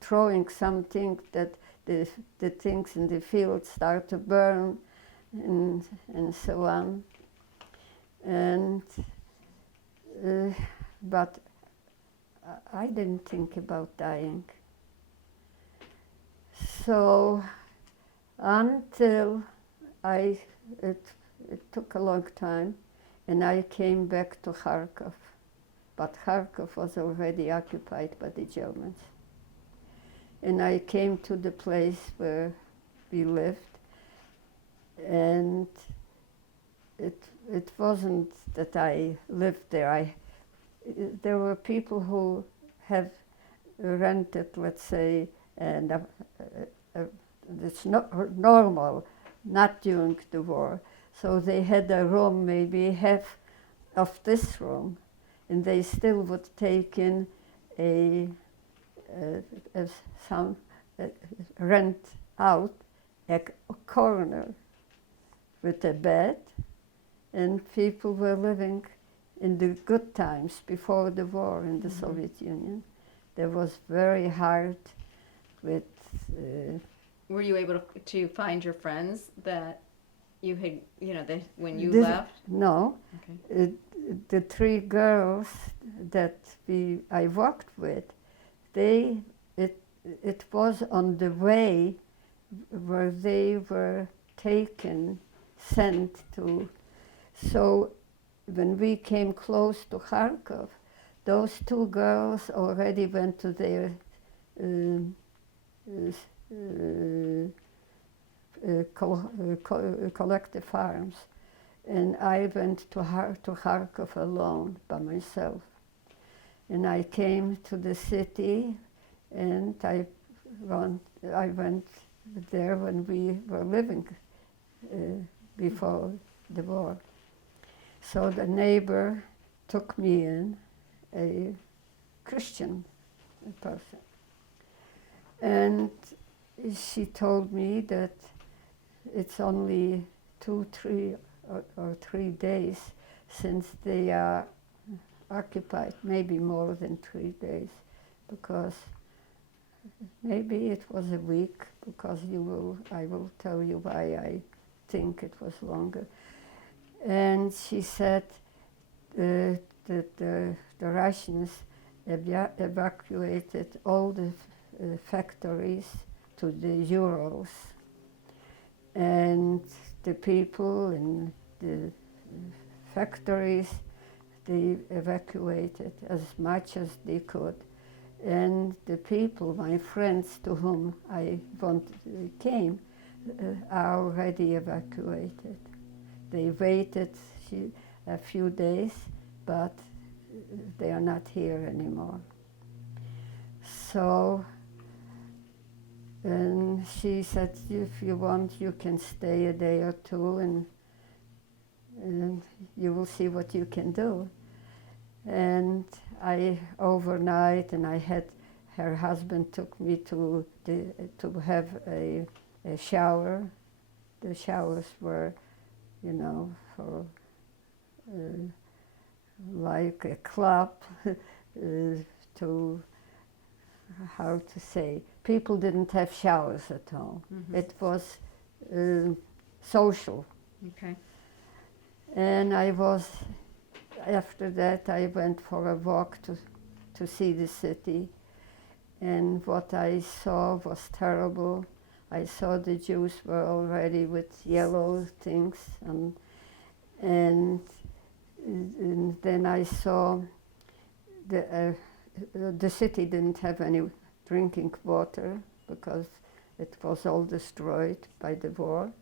throwing something that the things in the field start to burn, and so on. And but I didn't think about dying. So until it took a long time, and I came back to Kharkov. But Kharkov was already occupied by the Germans. And I came to the place where we lived, and it wasn't that I lived there. There were people who have rented, let's say, and it's not normal, not during the war. So they had a room, maybe half of this room, and they still would take in rent out a corner with a bed, and people were living in the good times before the war in the Soviet Union. That was very hard with, Were you able to find your friends that you had, you know, that when you this- left? no, Okay. the three girls that I worked with, it was on the way where they were taken, sent to. So when we came close to Kharkov, those two girls already went to their collective farms, and I went to Kharkov alone by myself. And I came to the city, and I went there when we were living before the war. So the neighbor took me in, a Christian person. And she told me that it's only 2, 3 or 3 days since they are occupied, maybe more than 3 days, because maybe it was a week, because I will tell you why I think it was longer. And she said that the Russians evacuated all the factories to the Urals, and the people in the factories, they evacuated as much as they could. And the people, my friends to whom I came, are already evacuated. They waited a few days, but they are not here anymore. So, and she said, if you want, you can stay a day or two, and you will see what you can do. And I overnight, and her husband took me to have a shower. The showers were, you know, for like a club to, how to say, people didn't have showers at home. Mm-hmm. It was social. Okay. And after that I went for a walk to see the city, and what I saw was terrible. I saw the Jews were already with yellow things, and then I saw the city didn't have any drinking water because it was all destroyed by the war.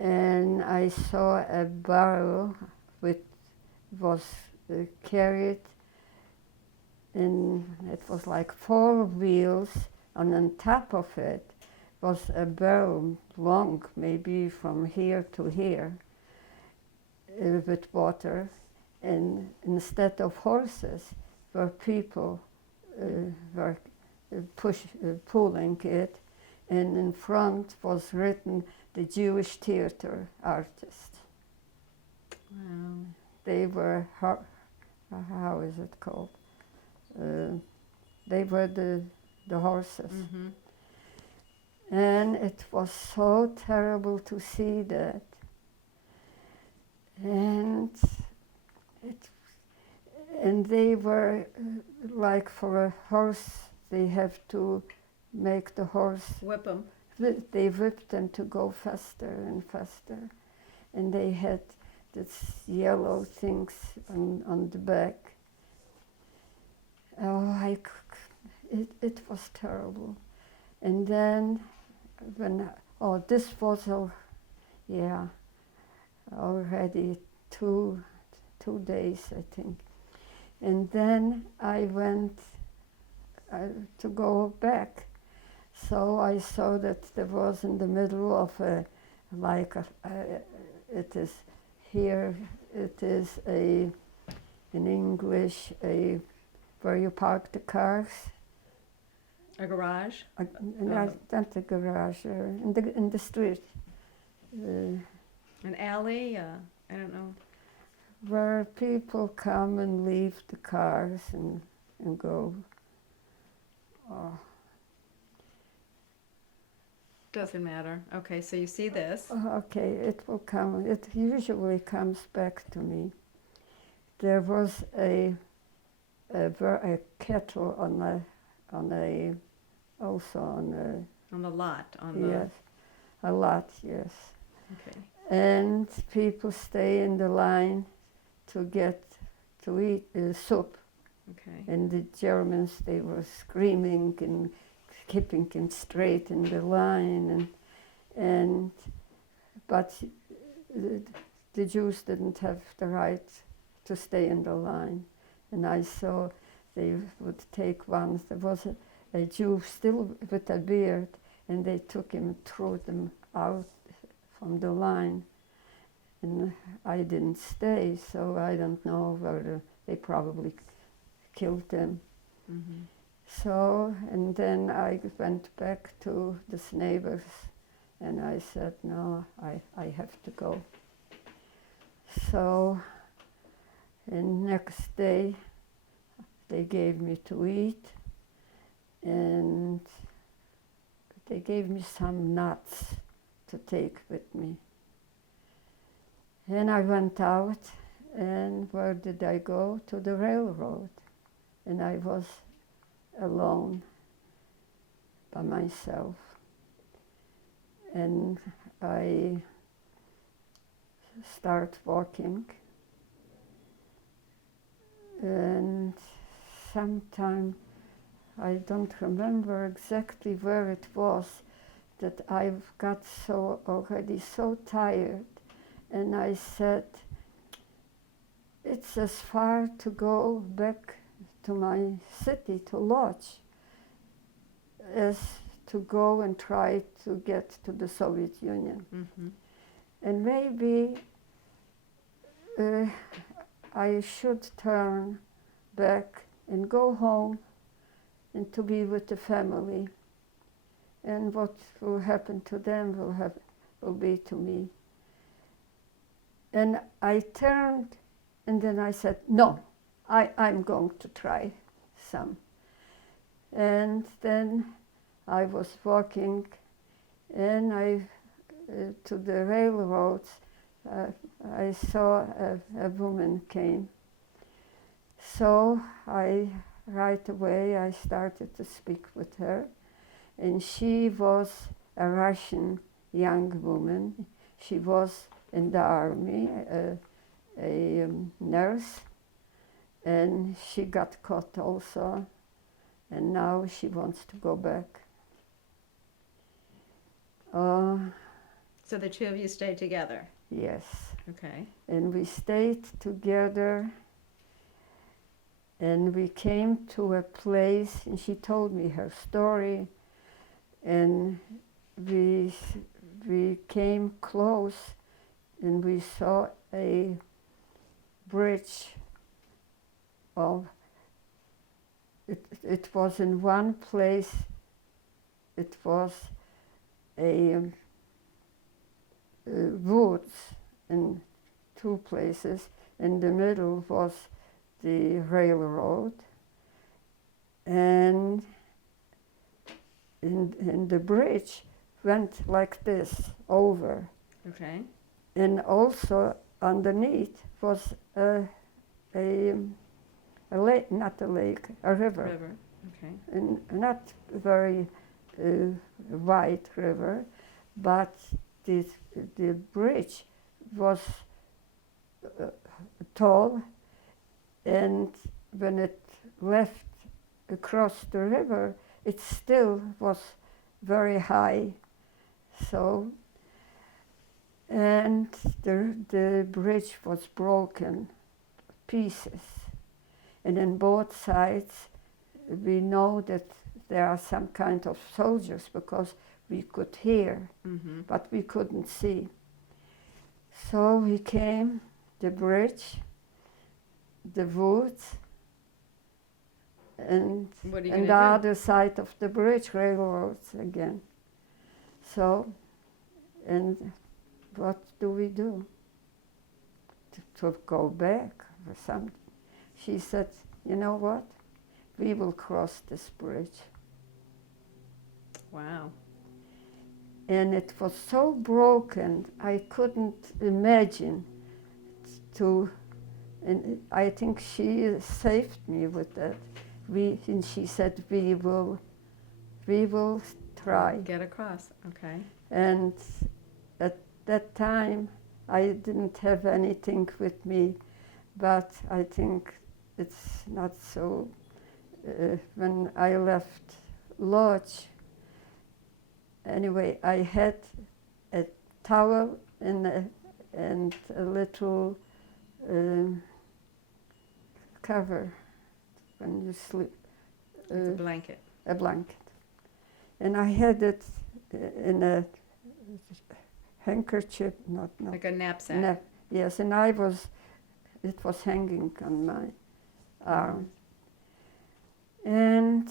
And I saw a barrel which was carried, and it was like 4 wheels, and on top of it was a barrel long, maybe from here to here, with water. And instead of horses, were people were pulling it, and in front was written, the Jewish theater artist. Wow. They were, how is it called? They were the horses. Mm-hmm. And it was so terrible to see that. And they were like, for a horse, they have to make the horse, Whip them. they whipped them to go faster and faster. And they had these yellow things on the back. Oh, it was terrible. And then this was already 2 days, I think. And then I went to go back. So I saw that there was in the middle of it is in English, where you park the cars. A garage? Not the garage, in the street. An alley? I don't know. Where people come and leave the cars and go. Oh, Doesn't matter. Okay, so you see this. okay, it will come. It usually comes back to me. There was a kettle on a also on On the lot, a on the... yes, a lot, yes. Okay. And people stay in the line to get to eat soup. Okay. And the Germans, they were screaming and keeping him straight in the line, but the Jews didn't have the right to stay in the line. And I saw they would take one. There was a Jew still with a beard, and they took him and threw them out from the line. And I didn't stay, so I don't know whether they probably killed them. Mm-hmm. So, and then I went back to this neighbors, and I said, no, I have to go. So, and next day, they gave me to eat, and they gave me some nuts to take with me. And I went out, and where did I go? To the railroad. And I was alone by myself. And I start walking. And sometime, I don't remember exactly where it was, that I got already so tired. And I said, it's as far to go back to my city to lodge as to go and try to get to the Soviet Union. Mm-hmm. And maybe I should turn back and go home and to be with the family. And what will happen to them will be to me. And I turned, and then I said, no, I'm going to try some. And then I was walking, and to the railroads, I saw a woman came. So right away I started to speak with her, and she was a Russian young woman. She was in the army, a nurse, and she got caught also, and now she wants to go back. So the two of you stayed together? Yes. Okay. And we stayed together, and we came to a place, and she told me her story, and we came close, and we saw a bridge of, it was in one place, it was a woods in two places. In the middle was the railroad, and in the bridge went like this over. Okay. And also underneath was a lake, not a lake, a river. River. Okay. And not very wide river, but the bridge was tall, and when it left across the river, it still was very high. So, and the bridge was broken pieces, and on both sides we know that there are some kind of soldiers, because we could hear, Mm-hmm. but we couldn't see. So we came, the bridge, the woods, and What are you the gonna do? other side of the bridge, railroads again. So, and what do we do? To go back or something? She said, you know what? We will cross this bridge. Wow. And it was so broken, I couldn't imagine to, and I think she saved me with that. And she said, we will try. Get across. Okay. And at that time, I didn't have anything with me, but I think it's not so. When I left Lodge, anyway, I had a towel and a little cover when you sleep. It's a blanket. A blanket. And I had it in a handkerchief, not Like a knapsack. yes, and it was hanging on my arm. And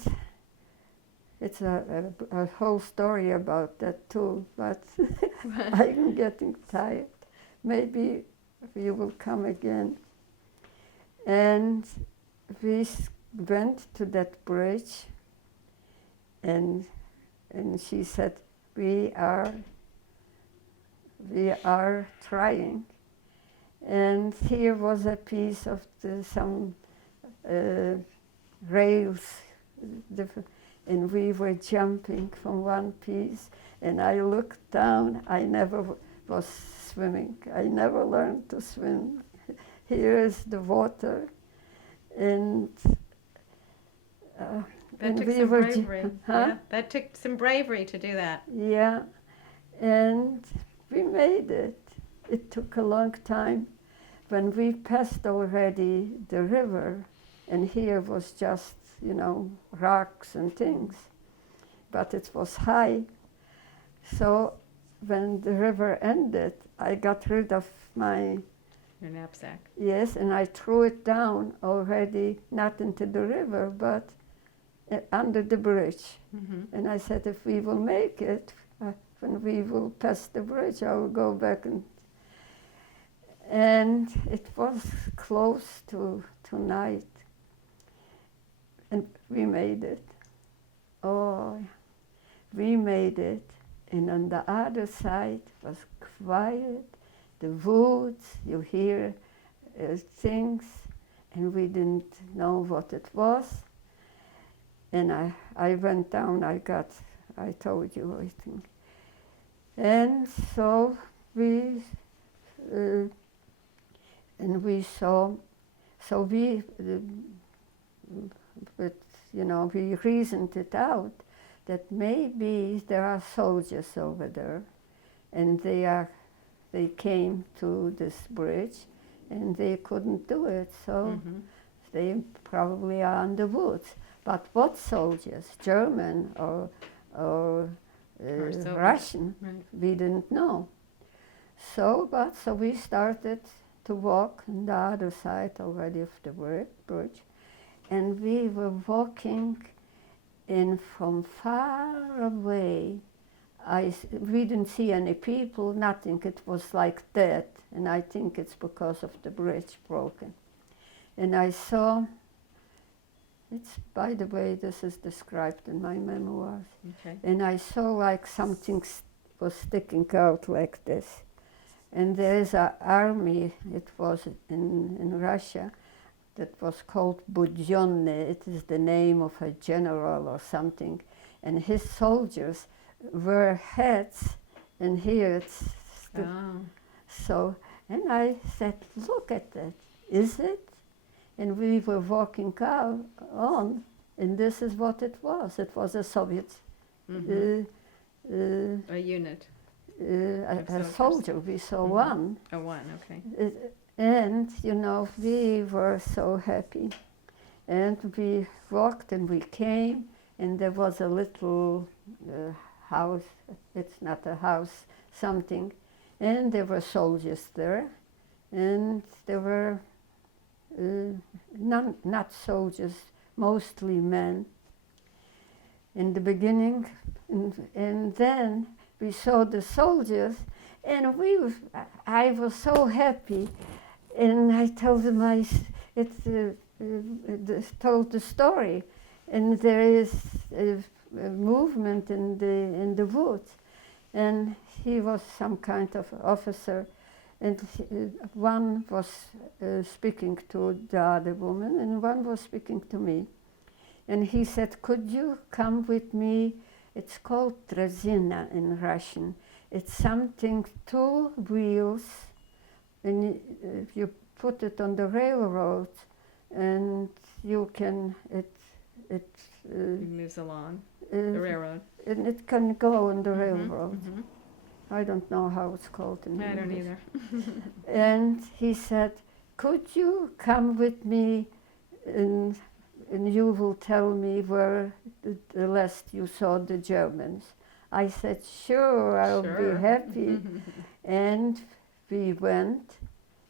it's a whole story about that too, but I'm getting tired. Maybe you will come again. And we went to that bridge, and she said, we are trying. And here was a piece of some rails, and we were jumping from one piece, and I looked down. I never was swimming. I never learned to swim. Here is the water, and That took we some were bravery. Huh? Yeah, that took some bravery to do that. Yeah, and we made it. It took a long time. When we passed already the river, and here was just, rocks and things, but it was high. So when the river ended, I got rid of Your knapsack. yes, and I threw it down already, not into the river, but under the bridge. Mm-hmm. And I said, if we will make it, when we will pass the bridge, I will go back. And it was close to night. And we made it. Oh, we made it. And on the other side was quiet, the woods, you hear things, and we didn't know what it was. And I went down, I told you, I think. And so we saw, we reasoned it out that maybe there are soldiers over there, and they came to this bridge, and they couldn't do it, so they probably are in the woods. But what soldiers, German or Russian, Right. we didn't know. So we started to walk on the other side already of the bridge, and we were walking, and from far away, we didn't see any people, nothing. It was like dead, and I think it's because of the bridge broken. And I saw, by the way, this is described in my memoirs. Okay. And I saw like something was sticking out like this. And there is an army, it was in Russia, that was called Budyonny. It is the name of a general or something. And his soldiers wear hats, and here it's so. And I said, look at that, is it? And we were walking on, and this is what it was. It was a Soviet A unit. a soldier. We saw one. Oh, one, okay. And, we were so happy. And we walked and we came, and there was a little house. It's not a house, something. And there were soldiers there. And there were not soldiers, mostly men in the beginning. And then we saw the soldiers, and I was so happy. And I told them told the story. And there is movement in the woods, and he was some kind of officer, and one was speaking to the other woman, and one was speaking to me, and he said, "Could you come with me?" It's called drezina in Russian. It's something, 2 wheels, and you put it on the railroad, and you can, it It moves along the railroad. and it can go on the Mhm, railroad. mhm. I don't know how it's called in I English. don't either. And he said, "Could you come with me and you will tell me where the last you saw the Germans?" I said, "Sure, I'll Sure. be happy." And we went,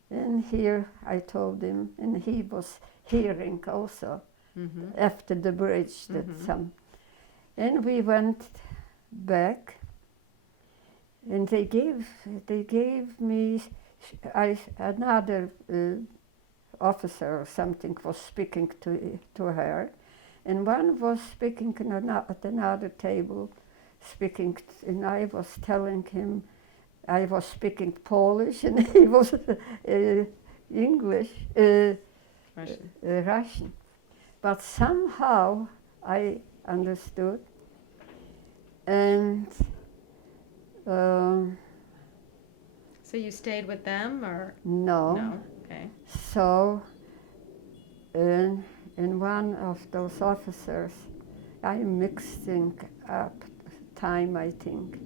and here I told him, and he was hearing also Mhm. after the bridge that Mhm. some. And we went back, and they gave me another officer or something was speaking to her, and one was speaking at another table, speaking, and I was telling him I was speaking Polish, and he was English, Russian. Russian. But somehow I understood, and So you stayed with them, or no. no? Okay. So, in one of those officers, I'm mixing up time, I think.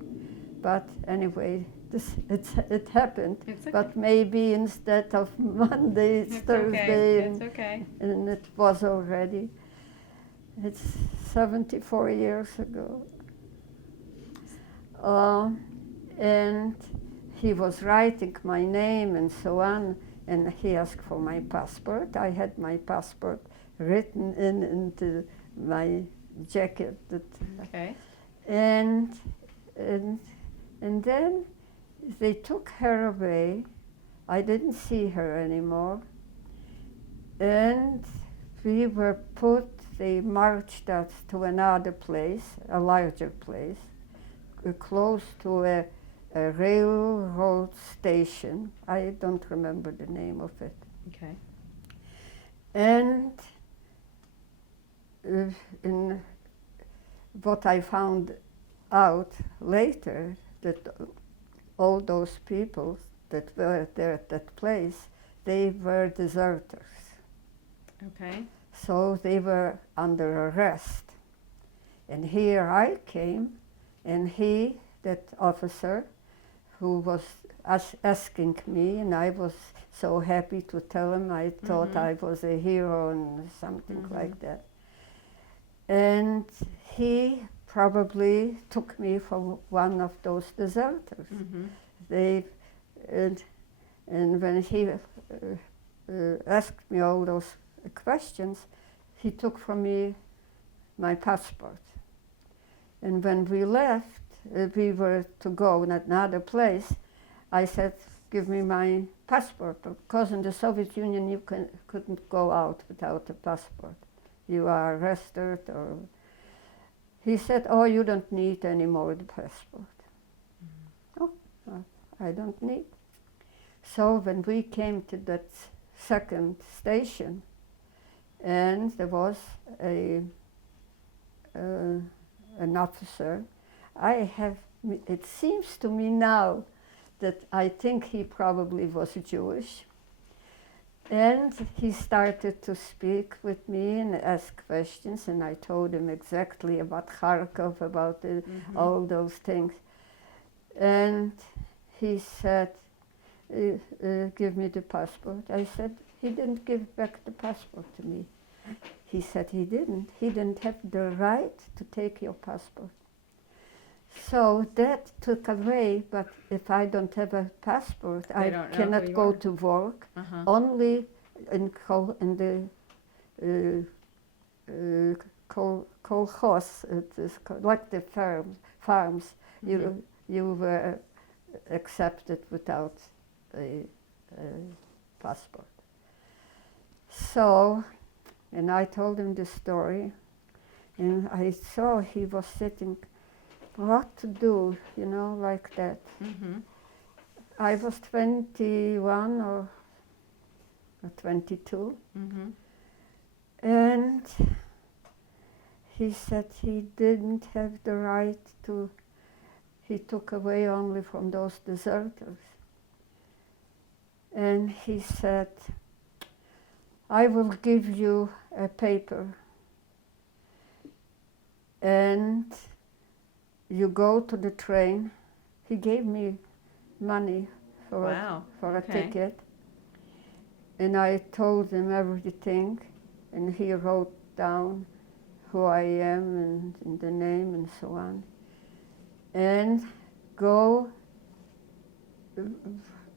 But anyway, it happened. It's okay. But maybe instead of Monday, it's Thursday. Okay. It's okay. And it was already. It's 74 years ago. And he was writing my name and so on, and he asked for my passport. I had my passport written into my jacket. Okay. And then they took her away. I didn't see her anymore. And they marched us to another place, a larger place, close to a railroad station. I don't remember the name of it. Okay. And in what I found out later, that all those people that were there at that place, they were deserters. Okay. So they were under arrest. And here I came, and that officer, who was asking me, and I was so happy to tell him I thought I was a hero and something like that. And he probably took me for one of those deserters. And when he asked me all those questions, he took from me my passport. And when we left, we were to go in another place, I said, "Give me my passport," because in the Soviet Union you couldn't go out without a passport. You are arrested, or... He said, "Oh, you don't need any more the passport." Oh, I don't need. So when we came to that second station, and there was an officer, it seems to me now that I think he probably was Jewish, and he started to speak with me and ask questions, and I told him exactly about Kharkov, about all those things. And he said, "Give me the passport." I said, "He didn't give back the passport to me." He said he didn't have the right to take your passport. So that took away, but if I don't have a passport, I cannot go to work. Only in the kolkhoz, it is like the farms, you were accepted without a passport. So, and I told him the story, And I saw he was sitting, what to do, you know, like that. Mm-hmm. I was 21 or 22. Mm-hmm. And he said he didn't have the right to, he took away only from those deserters. And he said, I will give you a paper and you go to the train. He gave me money for, Wow. for Okay. a ticket. And I told him everything, and he wrote down who I am and the name and so on. And go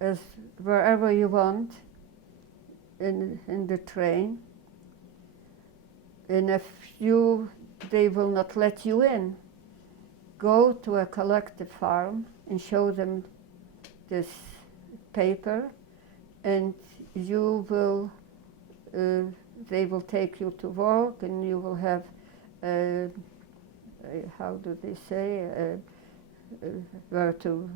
as wherever you want in the train. And if they will not let you in, go to a collective farm and show them this paper, and you will, they will take you to work, and you will have, how do they say, where to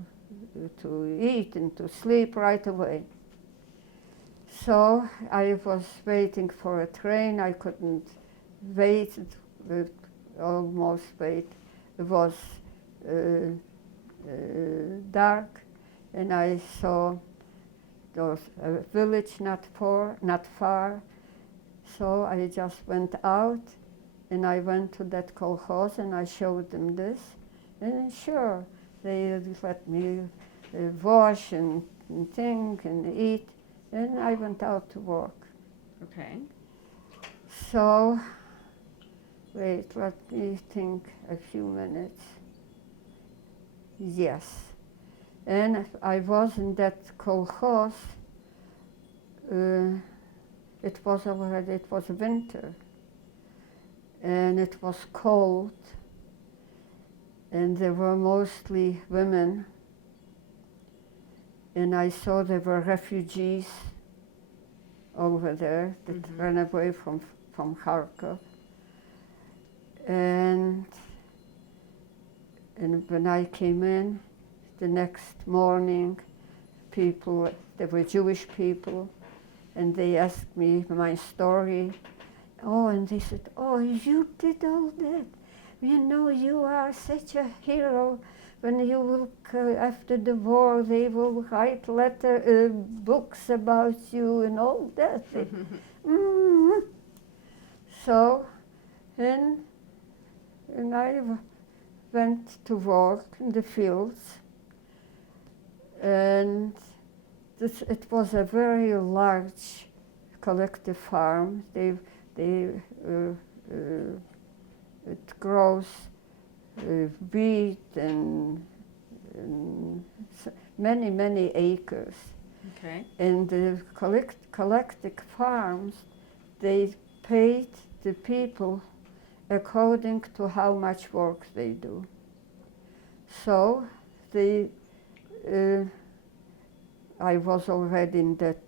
eat and to sleep right away. So I was waiting for a train. I couldn't wait, almost wait. It was dark, and I saw there was a village not far. So I just went out, and I went to that kolkhoz, and I showed them this. And sure, they let me wash and think and eat, and I went out to work. Okay. So, wait, let me think a few minutes. Yes. And I was in that kolkhoz. It was winter, and it was cold, and there were mostly women, and I saw there were refugees over there that ran away from Kharkov. And when I came in the next morning, there were Jewish people, and they asked me my story. Oh, and they said, oh, you did all that. You know, you are such a hero. When you will, after the war, they will write books about you and all that. So, and I went to work in the fields, and it was a very large collective farm. It grows wheat and many acres. Okay. And the collective farms, they paid the people according to how much work they do. So I was already in that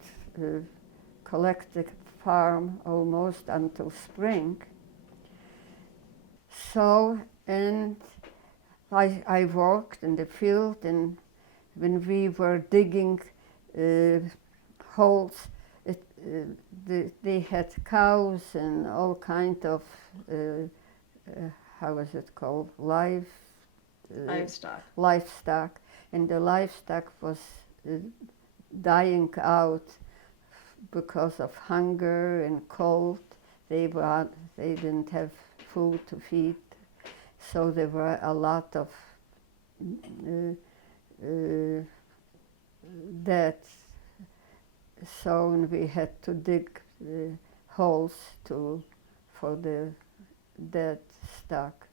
collective farm almost until spring. So, and I worked in the field, and when we were digging holes, they had cows and all kind of, how is it called, livestock, and the livestock was dying out because of hunger and cold. They didn't have food to feed, so there were a lot of dead. So we had to dig holes for the dead stock.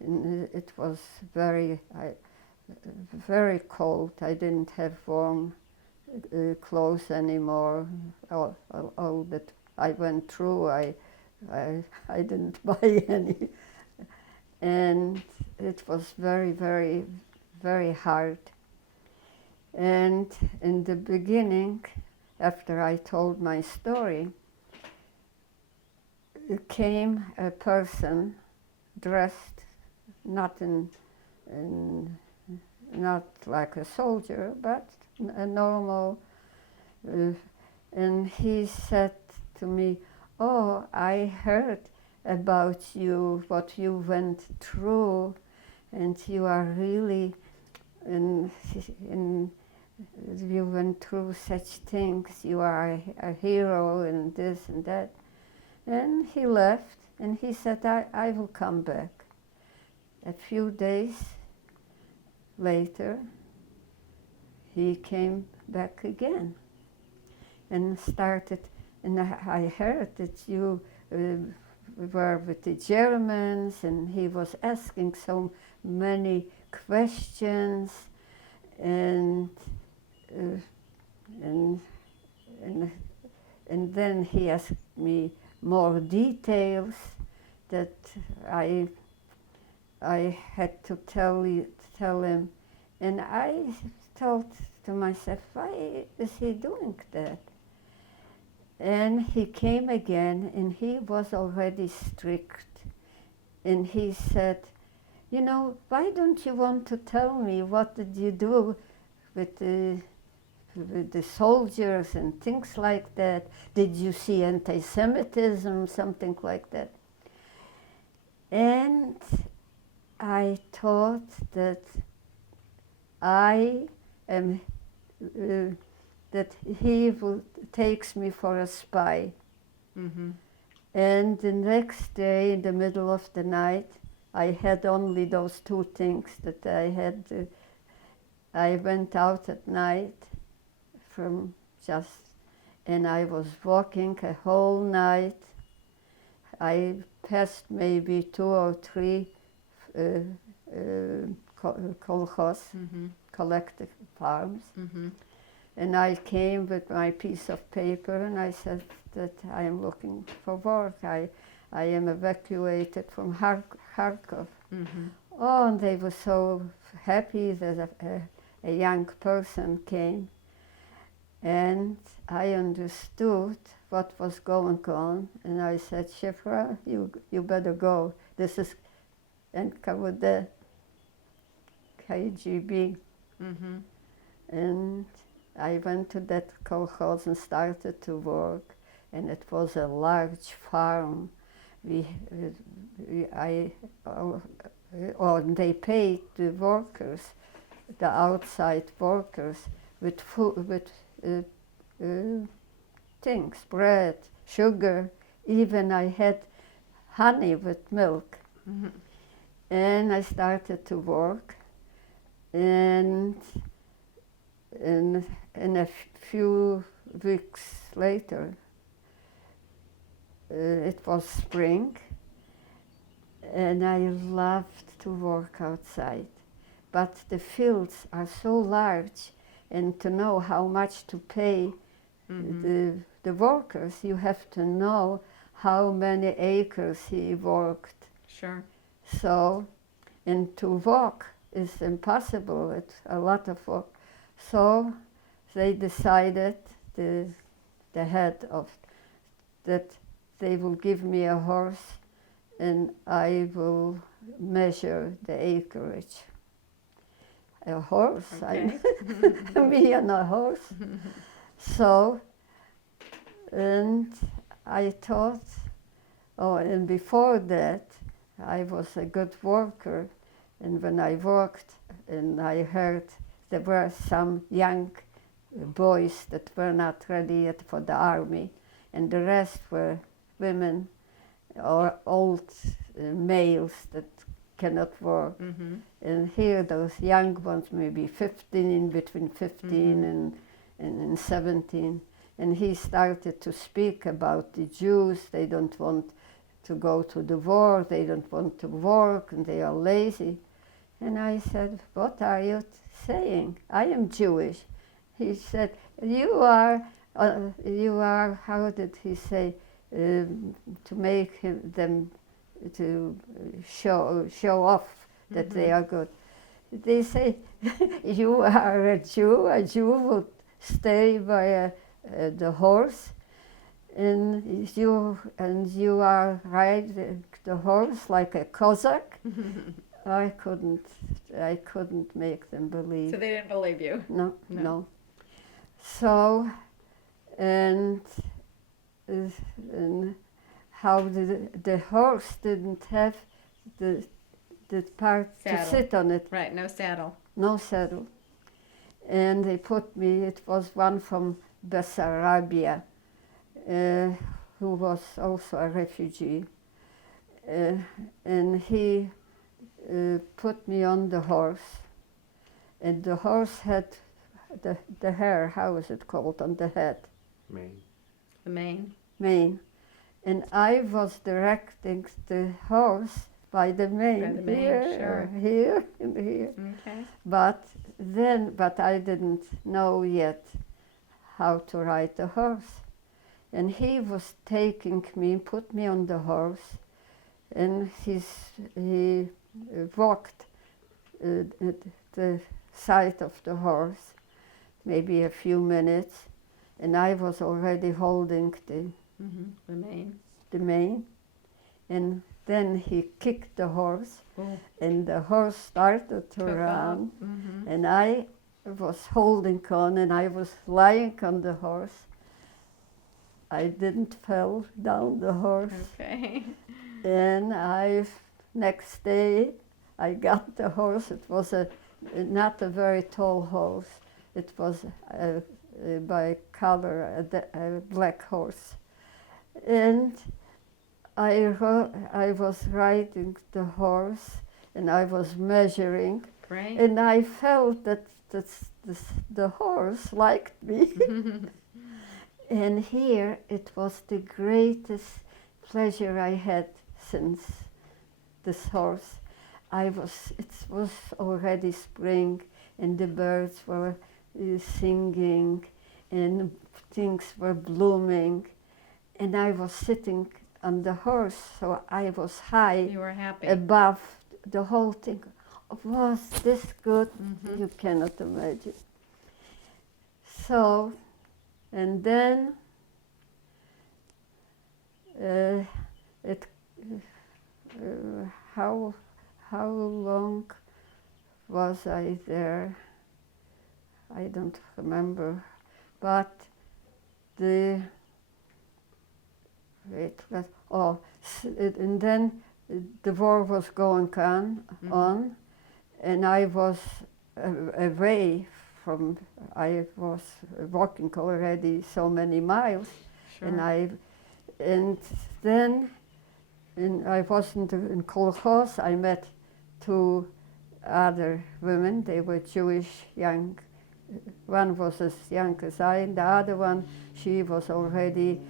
And it was very cold. I didn't have warm clothes anymore. All that I went through, I didn't buy any. And it was very hard. And in the beginning, after I told my story, came a person dressed not not like a soldier, but a normal. And he said to me, "Oh, I heard about you, what you went through, and you are really in you went through such things. You are a hero and this and that." And he left, and he said, I will come back. A few days later, he came back again and started, and I heard that you were with the Germans, and he was asking so many questions, and then he asked me more details that I had to tell him, and I thought to myself, why is he doing that? And he came again, and he was already strict, and he said, "You know, why don't you want to tell me what did you do with the soldiers and things like that? Did you see anti-Semitism, something like that?" And I thought that I am, that he takes me for a spy. Mm-hmm. And the next day, in the middle of the night, I had only those two things that I had. I went out at night and I was walking a whole night. I passed maybe 2 or 3 kolkhoz, Mm-hmm. collective farms. Mm-hmm. And I came with my piece of paper, and I said that I am looking for work. I am evacuated from Kharkov. Mm-hmm. Oh, and they were so happy that a young person came, and I understood what was going on, and I said, "Shifrah, you better go. This is NKVD, KGB." Mm-hmm. And I went to that kolkhoz and started to work, and it was a large farm. They paid the workers, the outside workers, with things, bread, sugar. Even I had honey with milk. Mm-hmm. And I started to work, and in a few weeks later, it was spring, and I loved to work outside. But the fields are so large, and to know how much to pay Mm-hmm. the workers, you have to know how many acres he worked. Sure. So, and to walk is impossible, it's a lot of work. So they decided, the head of that, they will give me a horse and I will measure the acreage. A horse, Okay. me and a horse. So, and I thought, oh, and before that, I was a good worker, and when I worked, and I heard there were some young boys that were not ready yet for the army, and the rest were women or old males that cannot work. Mm-hmm. And here those young ones, maybe 15, between 15 Mm-hmm. and 17, and he started to speak about the Jews. They don't want to go to the war, they don't want to work, and they are lazy. And I said, "What are you saying? I am Jewish." He said, you are, how did he say, to make them to show off that they are good. They say, "You are a Jew would stay by the horse, and you are riding the horse like a Cossack. I couldn't make them believe. So they didn't believe you. No, No. no. So, and how the horse didn't have the part Saddle. to sit on it, Right, no saddle. no saddle. And they put me, it was one from Bessarabia, who was also a refugee. And he put me on the horse. And the horse had the hair, how is it called, on the head? Mane. The mane. Mane. And I was directing the horse by the mane. By the mane, here, sure. here, and here. Okay. But I didn't know yet how to ride the horse. And he was taking me, put me on the horse, and he walked at the side of the horse, maybe a few minutes, and I was already holding The mane. the mane, and then he kicked the horse, Oh. and the horse started to Took run, off. Mhm. and I was holding on, and I was lying on the horse. I didn't fall down the horse, Okay. and next day I got the horse. It was not a very tall horse. It was by color a black horse, and I was riding the horse, and I was measuring, Great. and I felt that the horse liked me. And here it was the greatest pleasure I had since this horse. It was already spring, and the birds were singing, and things were blooming, and I was sitting on the horse, so I was high You were happy. above the whole thing. Was this good? Mhm. You cannot imagine. So, and then how long was I there? I don't remember, but and then the war was going on, and I was away from. I was walking already so many miles, Sure. and then I was in Holocaust. I met two other women. They were Jewish young. One was as young as I, and the other one, she was already.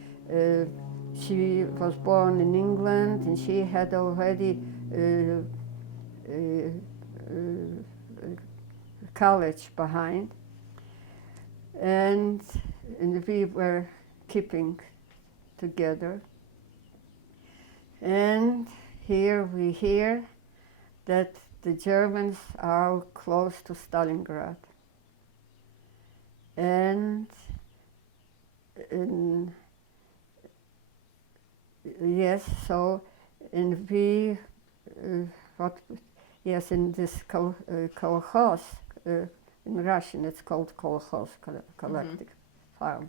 She was born in England, and she had already college behind, and we were keeping together. And here we hear that the Germans are close to Stalingrad. And yes, so, and we, in this kolkhoz, in Russian it's called kolkhoz, collective farm.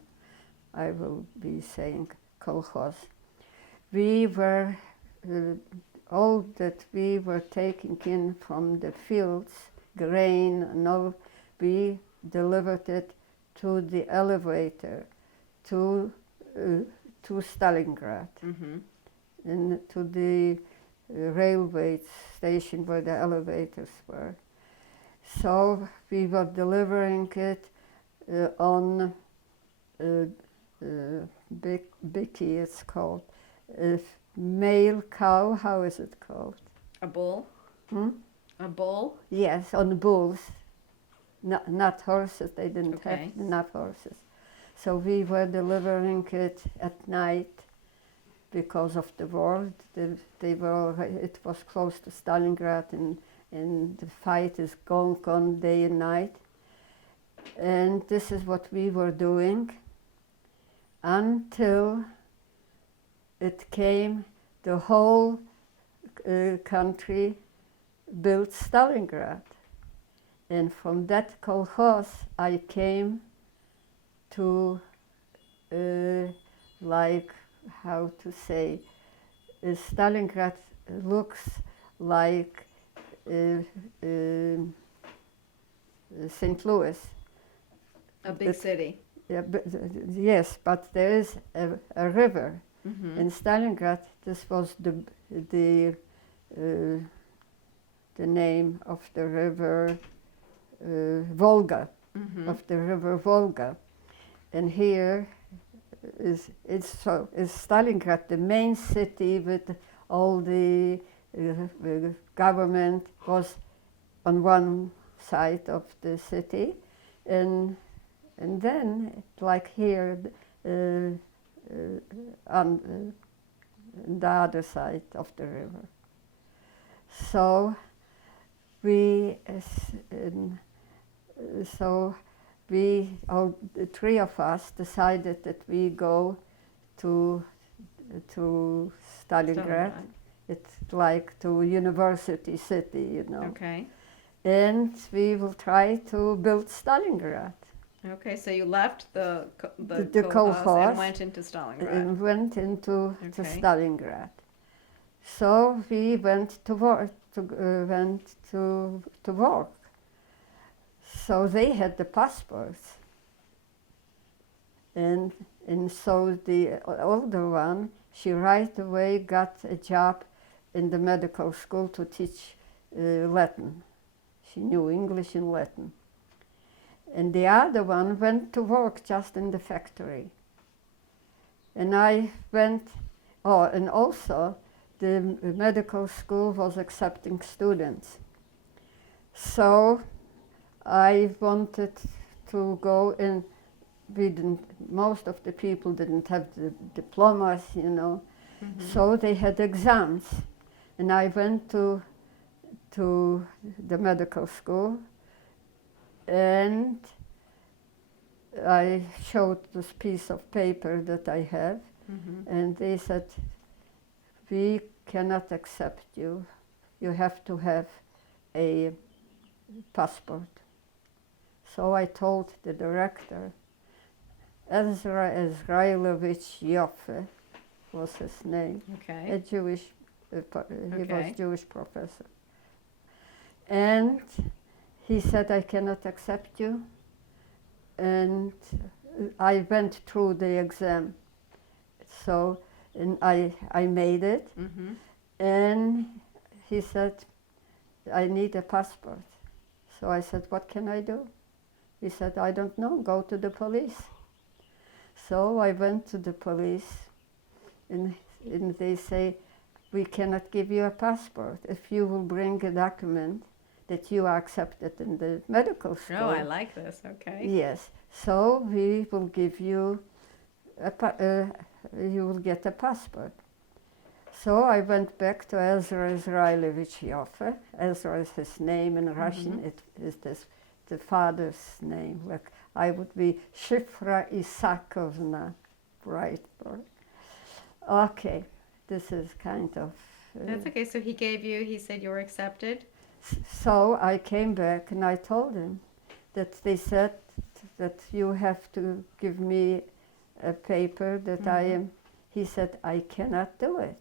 I will be saying kolkhoz. We were, all that we were taking in from the fields, grain and all, we delivered it to the elevator, to Stalingrad, and to the railway station where the elevators were. So we were delivering it on Bicky, it's called. Male cow, how is it called? A bull? A bull? Yes, on bulls. Not horses, they didn't Okay. have enough horses. So we were delivering it at night because of the war. It was close to Stalingrad, and the fight is going on day and night. And this is what we were doing until it came, the whole country built Stalingrad. And from that kolkhoz, I came to, like, how to say, Stalingrad looks like St. Louis. A big city. Yeah, yes, but there is a river. Mm-hmm. In Stalingrad, this was the name of the river Volga, Mm-hmm. of the river Volga. And here is Stalingrad, the main city with all the government was on one side of the city, and then like here on the other side of the river. So we all the three of us decided that we go to Stalingrad. It's like to university city, you know. Okay. And we will try to build Stalingrad. Okay, so you left the kolkhoz and went into Stalingrad. And went into to Okay. Stalingrad. So we went to work. Work. So they had the passports, and so the older one, she right away got a job in the medical school to teach Latin. She knew English and Latin. And the other one went to work just in the factory. And I went, and also the medical school was accepting students. So I wanted to go in. Most of the people didn't have the diplomas, you know. Mm-hmm. So they had exams. And I went to the medical school, and I showed this piece of paper that I have, Mm-hmm. and they said, we cannot accept you. You have to have a passport. So I told the director, Ezra Izrailovich Yoffe was his name, Okay. a Jewish, he Okay. was Jewish professor. And he said, I cannot accept you. And I went through the exam. So, and I made it. Mm-hmm. And he said, I need a passport. So I said, what can I do? He said, I don't know, go to the police. So I went to the police, and they say, we cannot give you a passport if you will bring a document that you are accepted in the medical school. Oh, I like this. Okay. Yes. So we will give you you will get a passport. So I went back to Ezra Izrailovich Yoffe. Ezra is his name in Russian. It is the father's name. Like I would be Shifrah Isakovna Braitberg. Okay, this is kind of... That's okay. So he said you were accepted? So I came back and I told him that they said that you have to give me a paper that I am... He said, I cannot do it.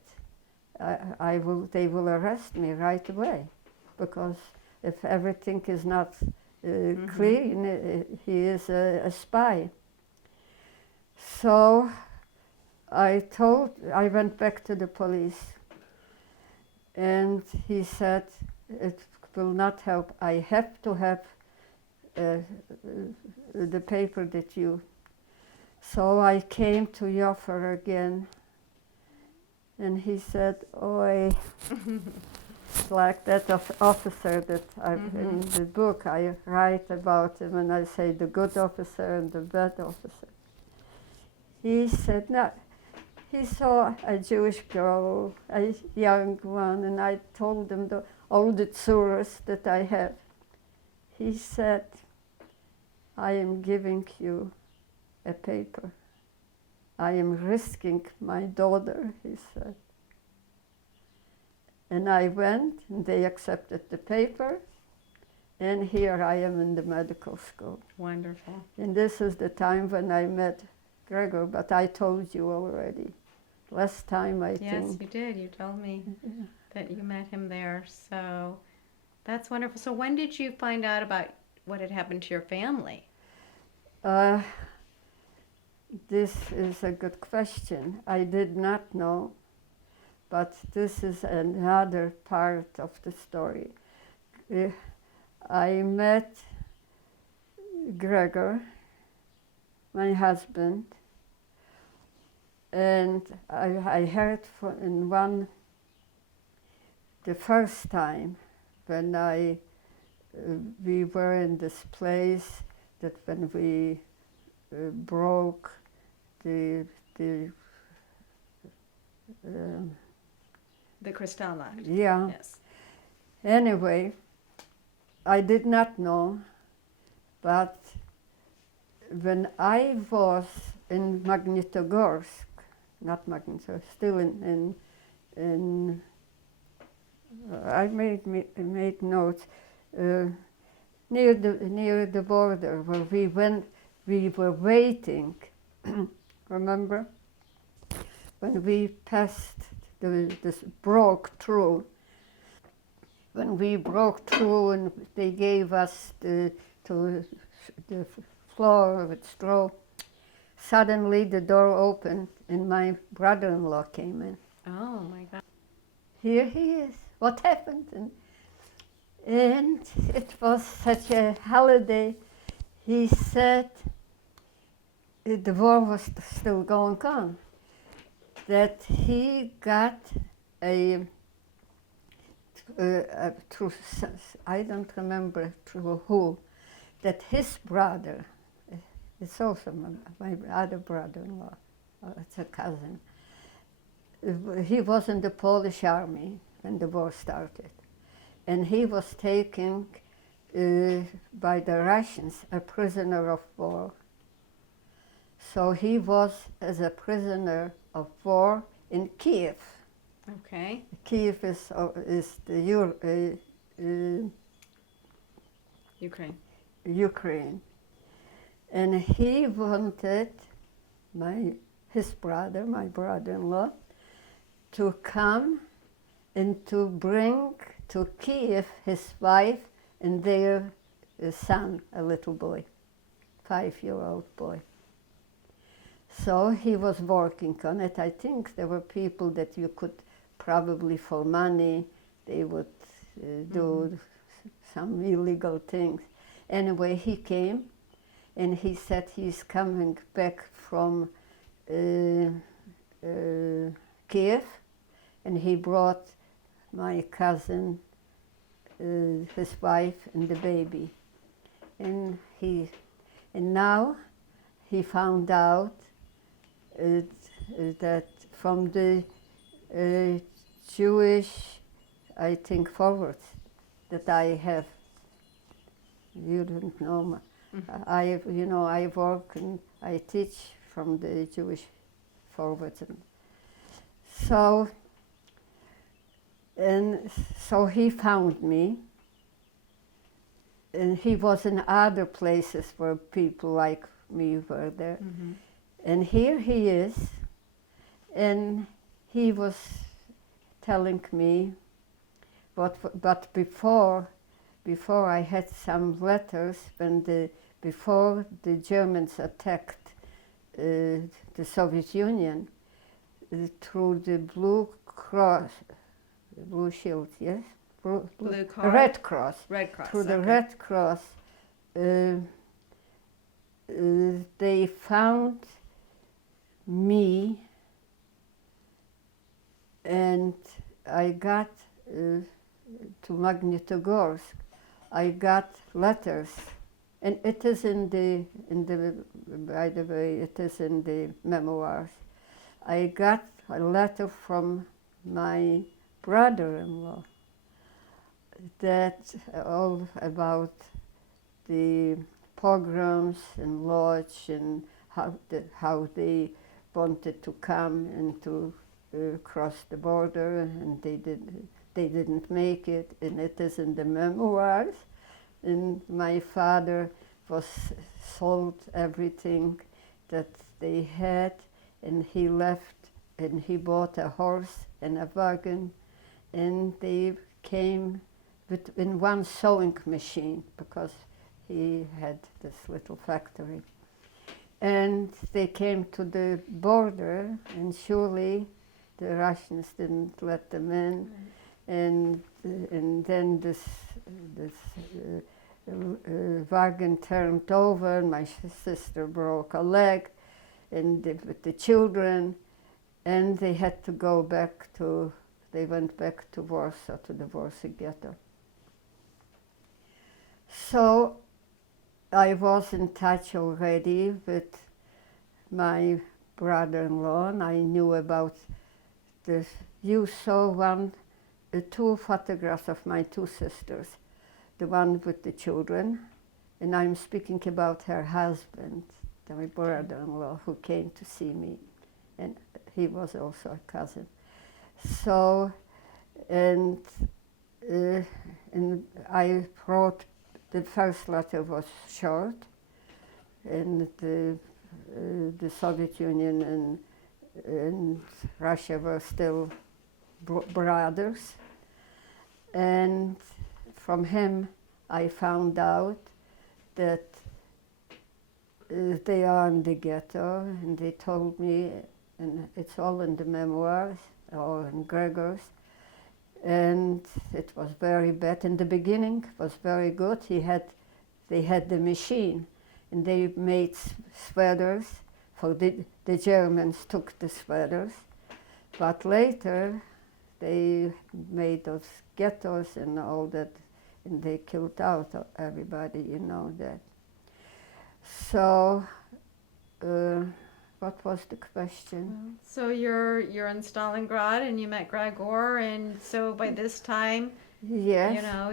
They will arrest me right away, because if everything is not clean, he is a spy. So I went back to the police, and he said, it will not help. I have to have the paper that you... So I came to Joffer again, and he said, "Oi," like that officer that in the book I write about him, and I say the good officer and the bad officer. He said, no. He saw a Jewish girl, a young one, and I told him all the tzuras that I have. He said, I am giving you a paper I am risking my daughter, he said. And I went, and they accepted the paper, and here I am in the medical school. Wonderful. And this is the time when I met Gregor, but I told you already. Last time, I Yes, think. you did. You told me that you met him there. So that's wonderful. So when did you find out about what had happened to your family? This is a good question. I did not know, but this is another part of the story. I met Gregor, my husband, and I heard the first time when we were in this place, that when we broke the Kristall Act. yeah. Yes. Anyway, I did not know, but when I was in Magnitogorsk, not Magnitogorsk, still in I made notes near the border where we were waiting. Remember when we passed this broke through. When we broke through and they gave us the floor with straw, suddenly the door opened and my brother-in-law came in. Oh my God. Here he is. What happened? And it was such a holiday. He said the war was still going on, that he got through, I don't remember through who, that his brother, it's also my other brother-in-law, it's a cousin, he was in the Polish army when the war started. And he was taken by the Russians, a prisoner of war. So he was as a prisoner of war in Kiev. Okay. Kiev is the Ukraine. And he wanted my brother-in-law, to come and to bring to Kiev his wife and their son, a little boy, 5-year-old boy. So he was working on it. I think there were people that you could probably for money, they would do some illegal things. Anyway, he came and he said he's coming back from Kiev, and he brought my cousin, his wife and the baby. And now he found out that from the Jewish, I think, forwards that I have. You don't know. I work and I teach from the Jewish forwards. So he found me, and he was in other places where people like me were there. Mm-hmm. And here he is, and he was telling me, but before I had some letters before the Germans attacked the Soviet Union through the Blue Cross, Blue Shield, yes? Blue Cross? Red Cross. Red Cross, Through the okay. Red Cross, they found me, and I got to Magnitogorsk. I got letters, and it is in the by the way, it is in the memoirs. I got a letter from my brother-in-law that all about the pogroms in Lodz and how they wanted to come and to cross the border, and they didn't make it, and it is in the memoirs. And my father was sold everything that they had, and he left, and he bought a horse and a wagon, and they came in one sewing machine, because he had this little factory. And they came to the border, and surely the Russians didn't let them in. And then this wagon turned over, and my sister broke a leg, and with the children, and they had to go back to, they went back to Warsaw, to the Warsaw Ghetto. So I was in touch already with my brother-in-law, and I knew about this. You saw two photographs of my two sisters, the one with the children, and I'm speaking about her husband, my brother-in-law, who came to see me, and he was also a cousin. So, and I wrote, the first letter was short, and the Soviet Union and Russia were still brothers. And from him I found out that they are in the ghetto, and they told me, and it's all in the memoirs, or in Gregor's, and it was very bad. In the beginning it was very good. They had the machine, and they made sweaters for the Germans took the sweaters, but later they made those ghettos and all that, and they killed out everybody, you know that. So, what was the question? So you're in Stalingrad, and you met Gregor, and so by this time, yes, you know,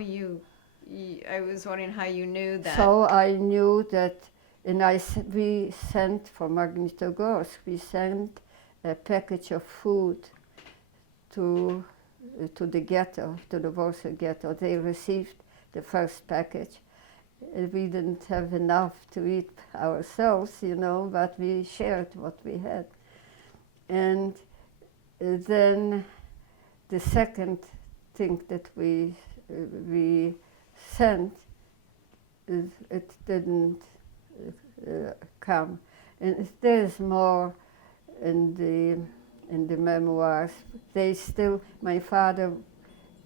I was wondering how you knew that. So I knew that, and we sent from Magnitogorsk, we sent a package of food to the ghetto, to the Warsaw Ghetto. They received the first package. We didn't have enough to eat ourselves, you know, but we shared what we had. And then the second thing that we sent, it didn't come. And there's more in the memoirs. My father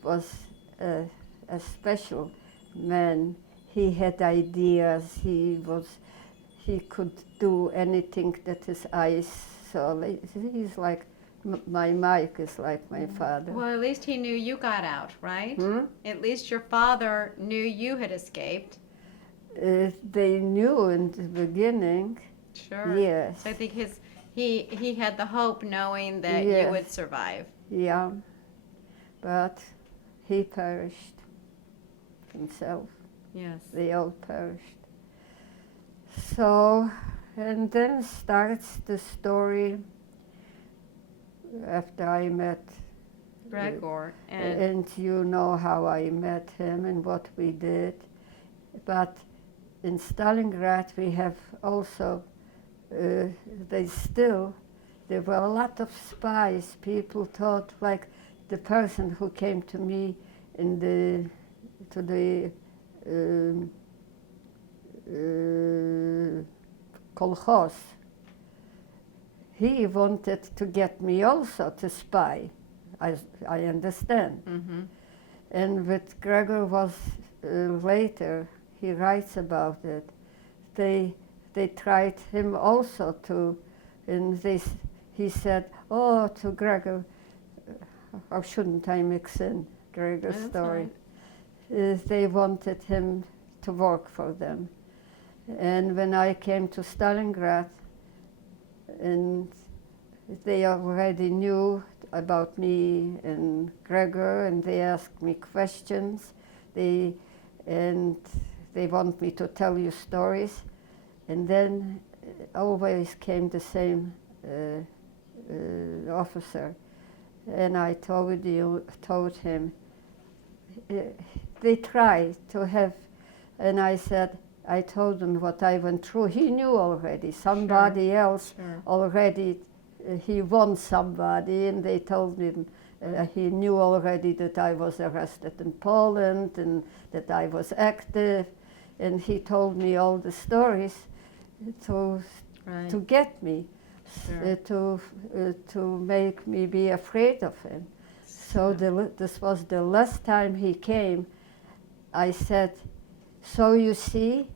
was a special man. He had ideas. He could do anything that his eyes saw. He's like my Mike is like my father. Well, at least he knew you got out, right? At least your father knew you had escaped. They knew in the beginning. Sure. Yes. So I think he had the hope, knowing that Yes. you would survive. Yeah, but he perished himself. Yes. They all perished. So, and then starts the story after I met Gregor. and you know how I met him and what we did. But in Stalingrad we have also, there were a lot of spies. People thought, like the person who came to me to the kolkhoz, he wanted to get me also to spy. I understand. Mm-hmm. And with Gregor was later, he writes about it. They tried him also to, and he said, oh, to Gregor, or shouldn't I mix in Gregor's That's story? fine. They wanted him to work for them. And when I came to Stalingrad, and they already knew about me and Gregor, and they asked me questions. They want me to tell you stories, and then always came the same officer, and I told him, they tried to have, and I told him what I went through. He knew already. Somebody else already, he won somebody, and they told him he knew already that I was arrested in Poland and that I was active, and he told me all the stories to get me, to make me be afraid of him. So this was the last time he came. I said, so you see,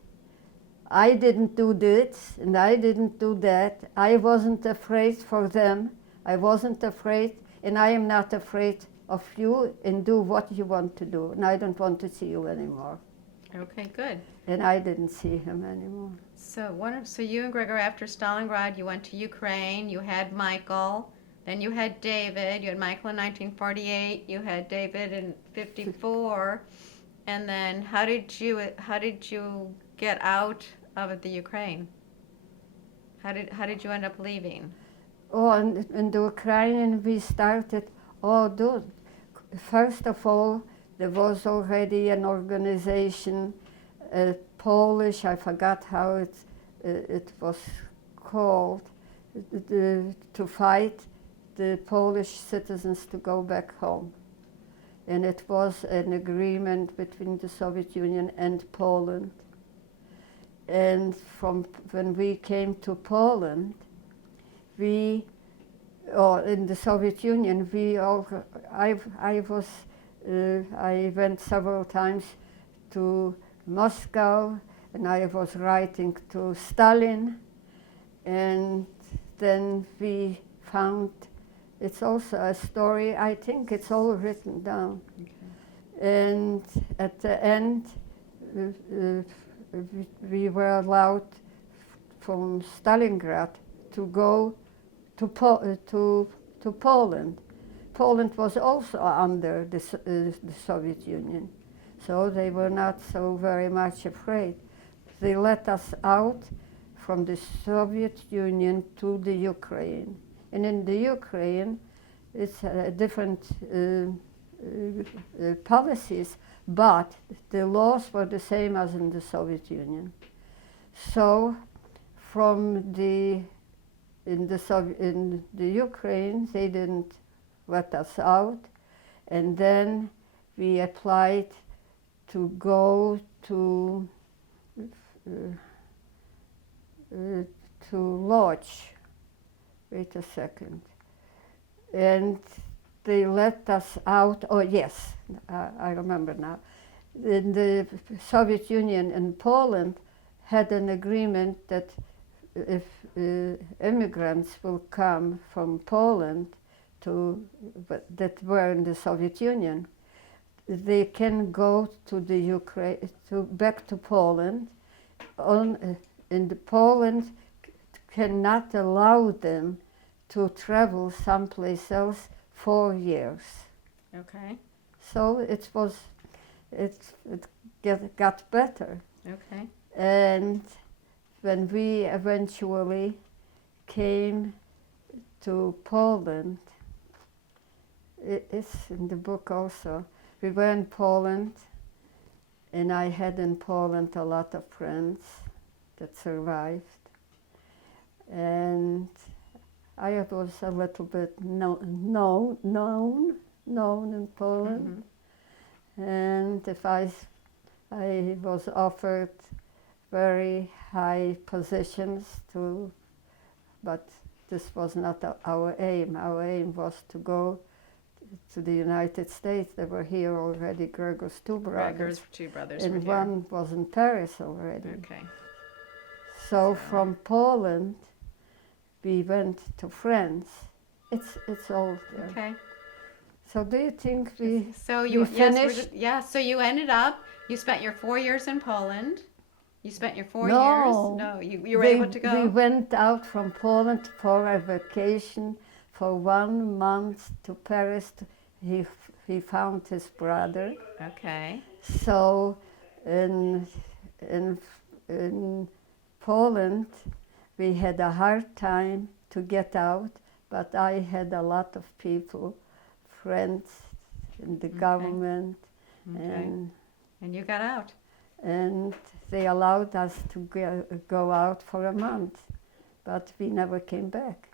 I didn't do this and I didn't do that. I wasn't afraid for them. I wasn't afraid, and I am not afraid of you, and do what you want to do. And I don't want to see you anymore. Okay, good. And I didn't see him anymore. So you and Gregor, after Stalingrad, you went to Ukraine. You had Michael. Then you had David. You had Michael in 1948. You had David in 54. And then how did you get out of the Ukraine? How did you end up leaving? Oh, and in the Ukraine we started, first of all, there was already an organization, Polish, I forgot how it was called, to fight the Polish citizens to go back home. And it was an agreement between the Soviet Union and Poland. And from when we came to Poland, in the Soviet Union, I went several times to Moscow, and I was writing to Stalin, and then we found, it's also a story, I think it's all written down. Okay. And at the end, we were allowed from Stalingrad to go to Poland. Poland was also under the Soviet Union, so they were not so very much afraid. They let us out from the Soviet Union to the Ukraine. And in the Ukraine, it's different policies, but the laws were the same as in the Soviet Union. So in the Ukraine, they didn't let us out, and then we applied to go to Lodz. Wait a second. And they let us out. Oh yes, I remember now. The Soviet Union and Poland had an agreement that if immigrants will come from Poland that were in the Soviet Union, they can go to the Ukraine, back to Poland. Poland cannot allow them to travel someplace else 4 years. Okay. So it got better. Okay. And when we eventually came to Poland, it's in the book also. We were in Poland, and I had in Poland a lot of friends that survived. And I was a little bit known in Poland. Mm-hmm. And if I was offered very high positions but this was not our aim. Our aim was to go to the United States. They were here already, Gregor's two brothers. And were here. One was in Paris already. Okay. So from Poland, we went to France. It's all there. Okay. So do you think we finished? Yes, so you ended up, you spent your 4 years in Poland. You spent your 4 years? No, you were able to go? We went out from Poland for a vacation for 1 month to Paris. He found his brother. Okay. So in Poland, we had a hard time to get out, but I had a lot of people, friends in the government, And you got out. and they allowed us to go out for a month, but we never came back.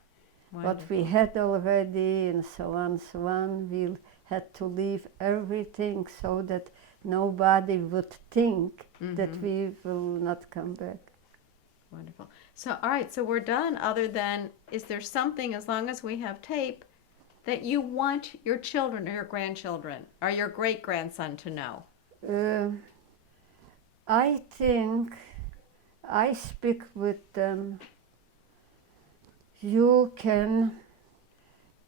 What we had already, and so on, we had to leave everything so that nobody would think that we will not come back. Wonderful. So, all right, so we're done. Other than, is there something, as long as we have tape, that you want your children or your grandchildren or your great-grandson to know? I think I speak with them. You can,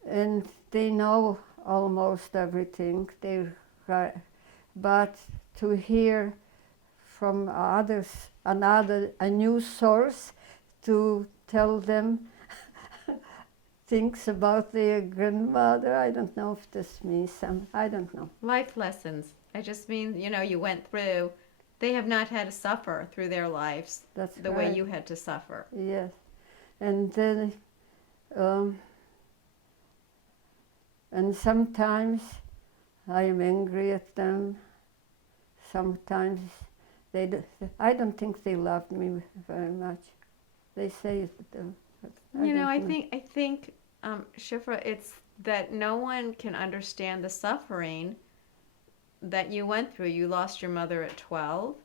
and they know almost everything. But to hear from others, a new source, to tell them things about their grandmother. I don't know if this means some, I don't know. Life lessons. I just mean, you know, you went through, they have not had to suffer through their lives That's the right. way you had to suffer. Yes. And then, and sometimes I am angry at them. Sometimes I don't think they love me very much. They say it, You know, I think, Shifrah, it's that no one can understand the suffering that you went through. You lost your mother at 12.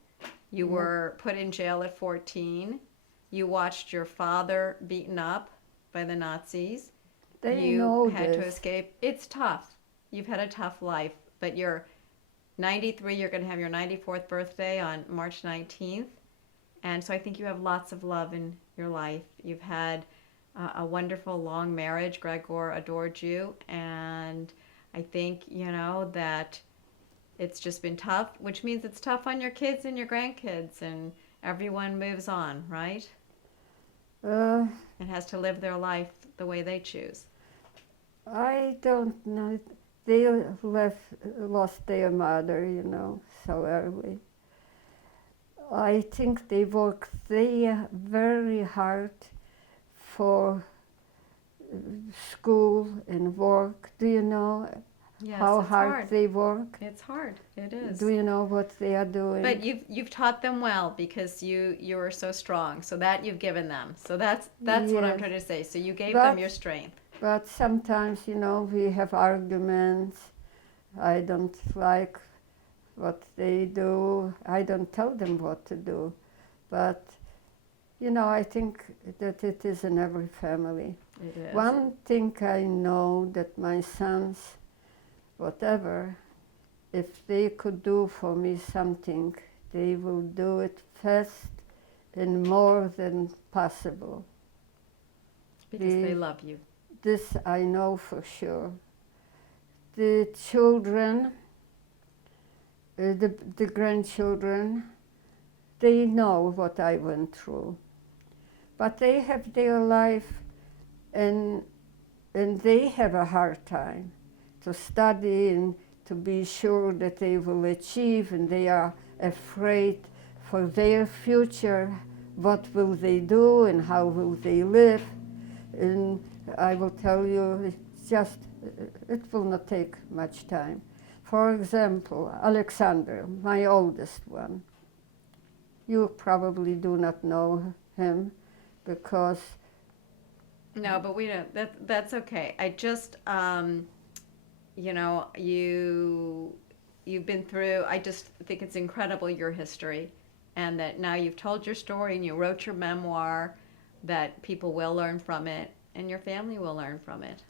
You were put in jail at 14. You watched your father beaten up by the Nazis. You had to escape. It's tough. You've had a tough life, but you're 93. You're going to have your 94th birthday on March 19th. And so I think you have lots of love in your life. You've had a wonderful long marriage. Gregor adored you. And I think, you know, that it's just been tough, which means it's tough on your kids and your grandkids, and everyone moves on, right? And has to live their life the way they choose. I don't know. They lost their mother, you know, so early. I think they worked very hard for school and work. Do you know how hard they work? It's hard. It is. Do you know what they are doing? But you've taught them well because you were so strong. So that you've given them. So that's what I'm trying to say. So you gave them your strength. But sometimes, you know, we have arguments. I don't like what they do. I don't tell them what to do. But, you know, I think that it is in every family. It is. One thing I know, that my sons, whatever, if they could do for me something, they will do it fast and more than possible. Because they love you. This I know for sure. The children, the grandchildren, they know what I went through. But they have their life, and they have a hard time to study and to be sure that they will achieve, and they are afraid for their future. What will they do and how will they live? And I will tell you, it will not take much time. For example, Alexander, my oldest one. You probably do not know him because... No, but we don't. That's okay. I just, you know, you've been through, I just think it's incredible, your history, and that now you've told your story and you wrote your memoir, that people will learn from it and your family will learn from it.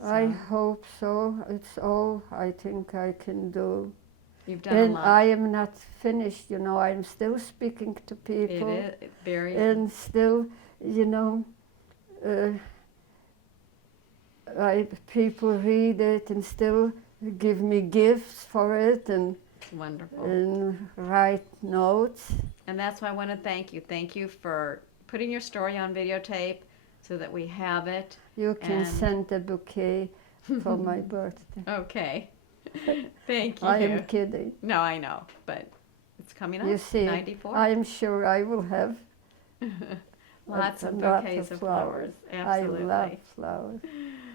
So, I hope so. It's all I think I can do. You've done And a lot. I am not finished, you know, I'm still speaking to people. It is very... And still, you know, people read it and still give me gifts for it and Wonderful. And write notes. And that's why I want to thank you. Thank you for putting your story on videotape so that we have it. You can send a bouquet for my birthday. Okay. Thank you. I am kidding. No, I know, but it's coming up. You see, 94. I am sure I will have. Lots of lot bouquets of of flowers. I Absolutely. love flowers.